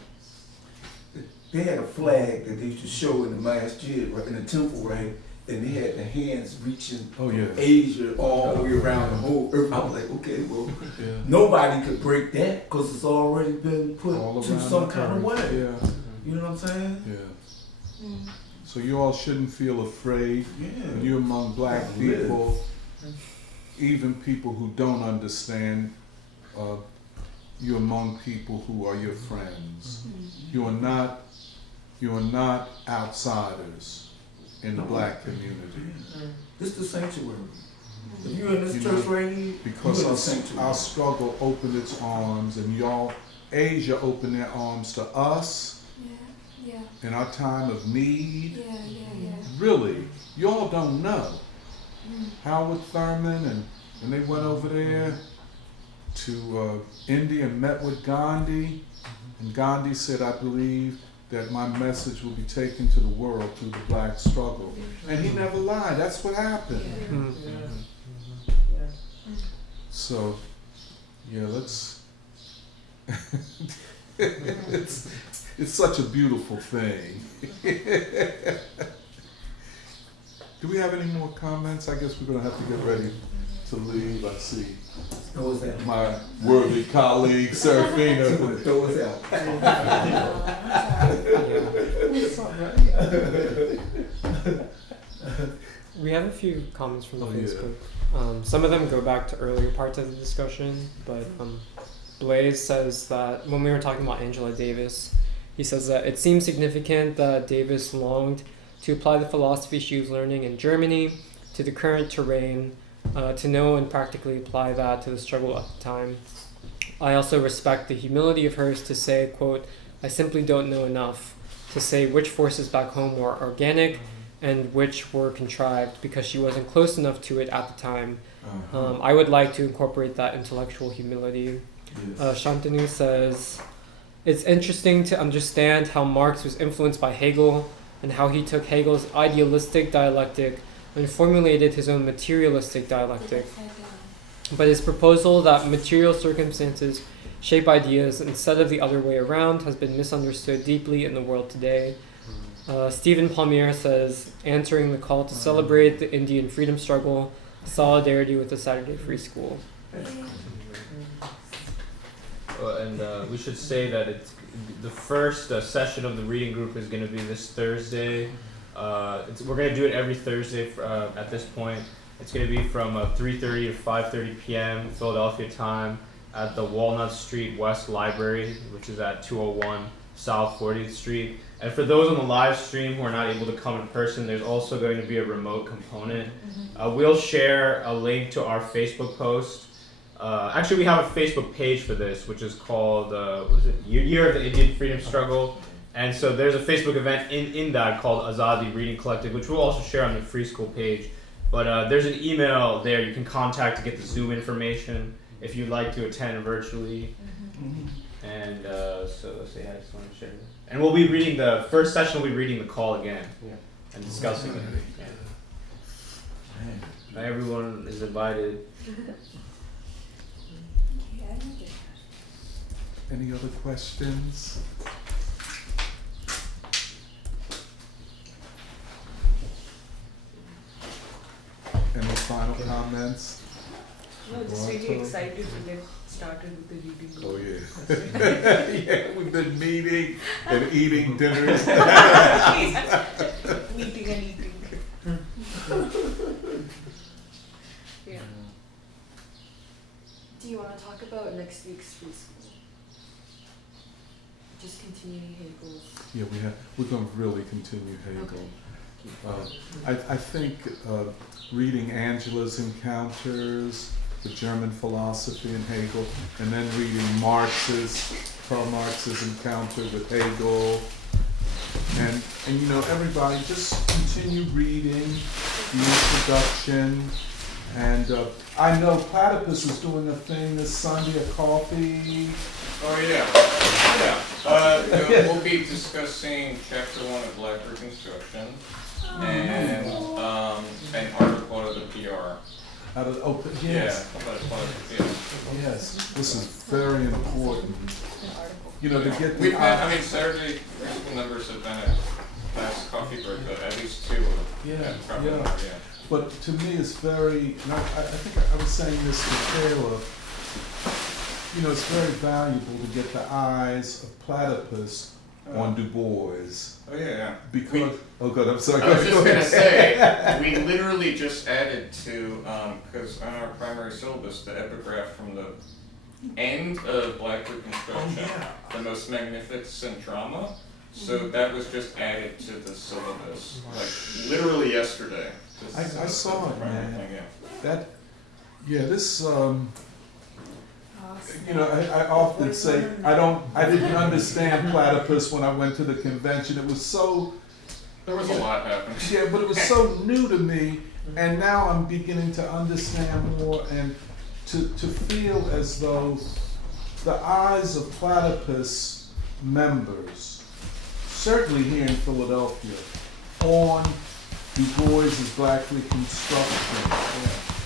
They had a flag that they used to show in the masjid, in the temple, right? And they had the hands reaching Asia all the way around the whole earth. I was like, okay, well, nobody could break that because it's already been put to some kind of way. Yeah. You know what I'm saying? Yeah. So you all shouldn't feel afraid. When you're among black people, even people who don't understand, you're among people who are your friends. You are not outsiders in the black community. This is the sanctuary. If you're in this church right here, because our struggle opened its arms, and y'all, Asia opened their arms to us in our time of need. Really, y'all don't know. Howard Thurman, and when they went over there to India and met with Gandhi, and Gandhi said, I believe that my message will be taken to the world through the black struggle. And he never lied. That's what happened. So, yeah, let's... it's such a beautiful thing. Do we have any more comments? I guess we're going to have to get ready to leave. Let's see. My worthy colleague, Serafina. We have a few comments from the Facebook. Some of them go back to earlier parts of the discussion, but Blaze says that when we were talking about Angela Davis, he says that it seems significant that Davis longed to apply the philosophy she was learning in Germany to the current terrain, to know and practically apply that to the struggle at the time. I also respect the humility of hers to say, quote, I simply don't know enough to say which forces back home were organic and which were contrived, because she wasn't close enough to it at the time. I would like to incorporate that intellectual humility. Shantanu says, it's interesting to understand how Marx was influenced by Hegel and how he took Hegel's idealistic dialectic and formulated his own materialistic dialectic. But his proposal that material circumstances shape ideas instead of the other way around has been misunderstood deeply in the world today. Stephen Palmier says, answering the call to celebrate the Indian freedom struggle, solidarity with the Saturday Free School. And we should say that it's the first session of the reading group is going to be this Thursday. We're going to do it every Thursday at this point. It's going to be from 3:30 to 5:30 p.m. Philadelphia time at the Walnut Street West Library, which is at 201 South 40th Street. And for those on the live stream who are not able to come in person, there's also going to be a remote component. We'll share a link to our Facebook post. Actually, we have a Facebook page for this, which is called Year of the Indian Freedom Struggle. And so there's a Facebook event in that called Azadi Reading Collective, which we'll also share on the Free School page. But there's an email there you can contact to get the Zoom information if you'd like to attend virtually. And so yeah, I just want to share that. And we'll be reading the first session. We'll be reading the call again and discussing it. Yeah. Everyone is invited. Any other questions? Any final comments? No, just really excited to get started with the reading. Oh yeah. Yeah, we've been meeting and eating dinners. Meeting and eating. Yeah. Do you want to talk about next week's free school? Just continuing Hegel's. Yeah, we're going to really continue Hegel. I think reading Angela's Encounters, the German philosophy in Hegel, and then reading Karl Marx's Encounter with Hegel, and you know, everybody just continue reading the introduction. And I know Platypus is doing a thing this Sunday, a coffee. Oh yeah. We'll be discussing chapter 1 of Black Reconstruction and an article out of the PR. Out of open, Yeah, yes, this is very important. You know, to get the we've had, Saturday preschool members have been at last coffee break, but at least 2 probably more, yeah. But to me, it's very, and I think I was saying this to Taylor, you know, it's very valuable to get the eyes of Platypus on Du Bois. Oh yeah. Because, oh god, I'm sorry. I was just gonna say, we literally just added to, because on our primary syllabus, the epigraph from the end of Black Reconstruction, the most magnificent drama. So that was just added to the syllabus, like literally yesterday. I saw it, man. Thing, yeah. This, you know, I often say I didn't understand Platypus when I went to the convention. It was so. There was a lot happening. Yeah, but it was so new to me, and now I'm beginning to understand more and to feel as though the eyes of Platypus members, certainly here in Philadelphia, on Du Bois's Black Reconstruction.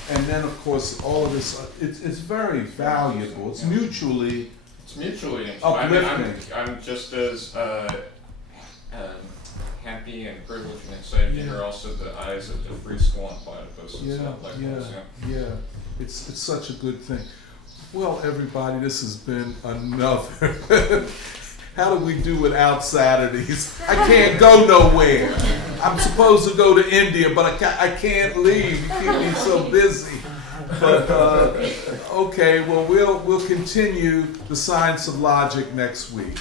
And then, of course, all of this, it's very valuable. It's mutually uplifting. I'm just as happy and privileged and excited to hear also the eyes of the free school on Platypus and stuff like this. Yeah. It's such a good thing. Well, everybody, this has been another. How do we do without Saturdays? I can't go nowhere. I'm supposed to go to India, but I can't leave. You keep me so busy. But okay, well, we'll continue the science of logic next week.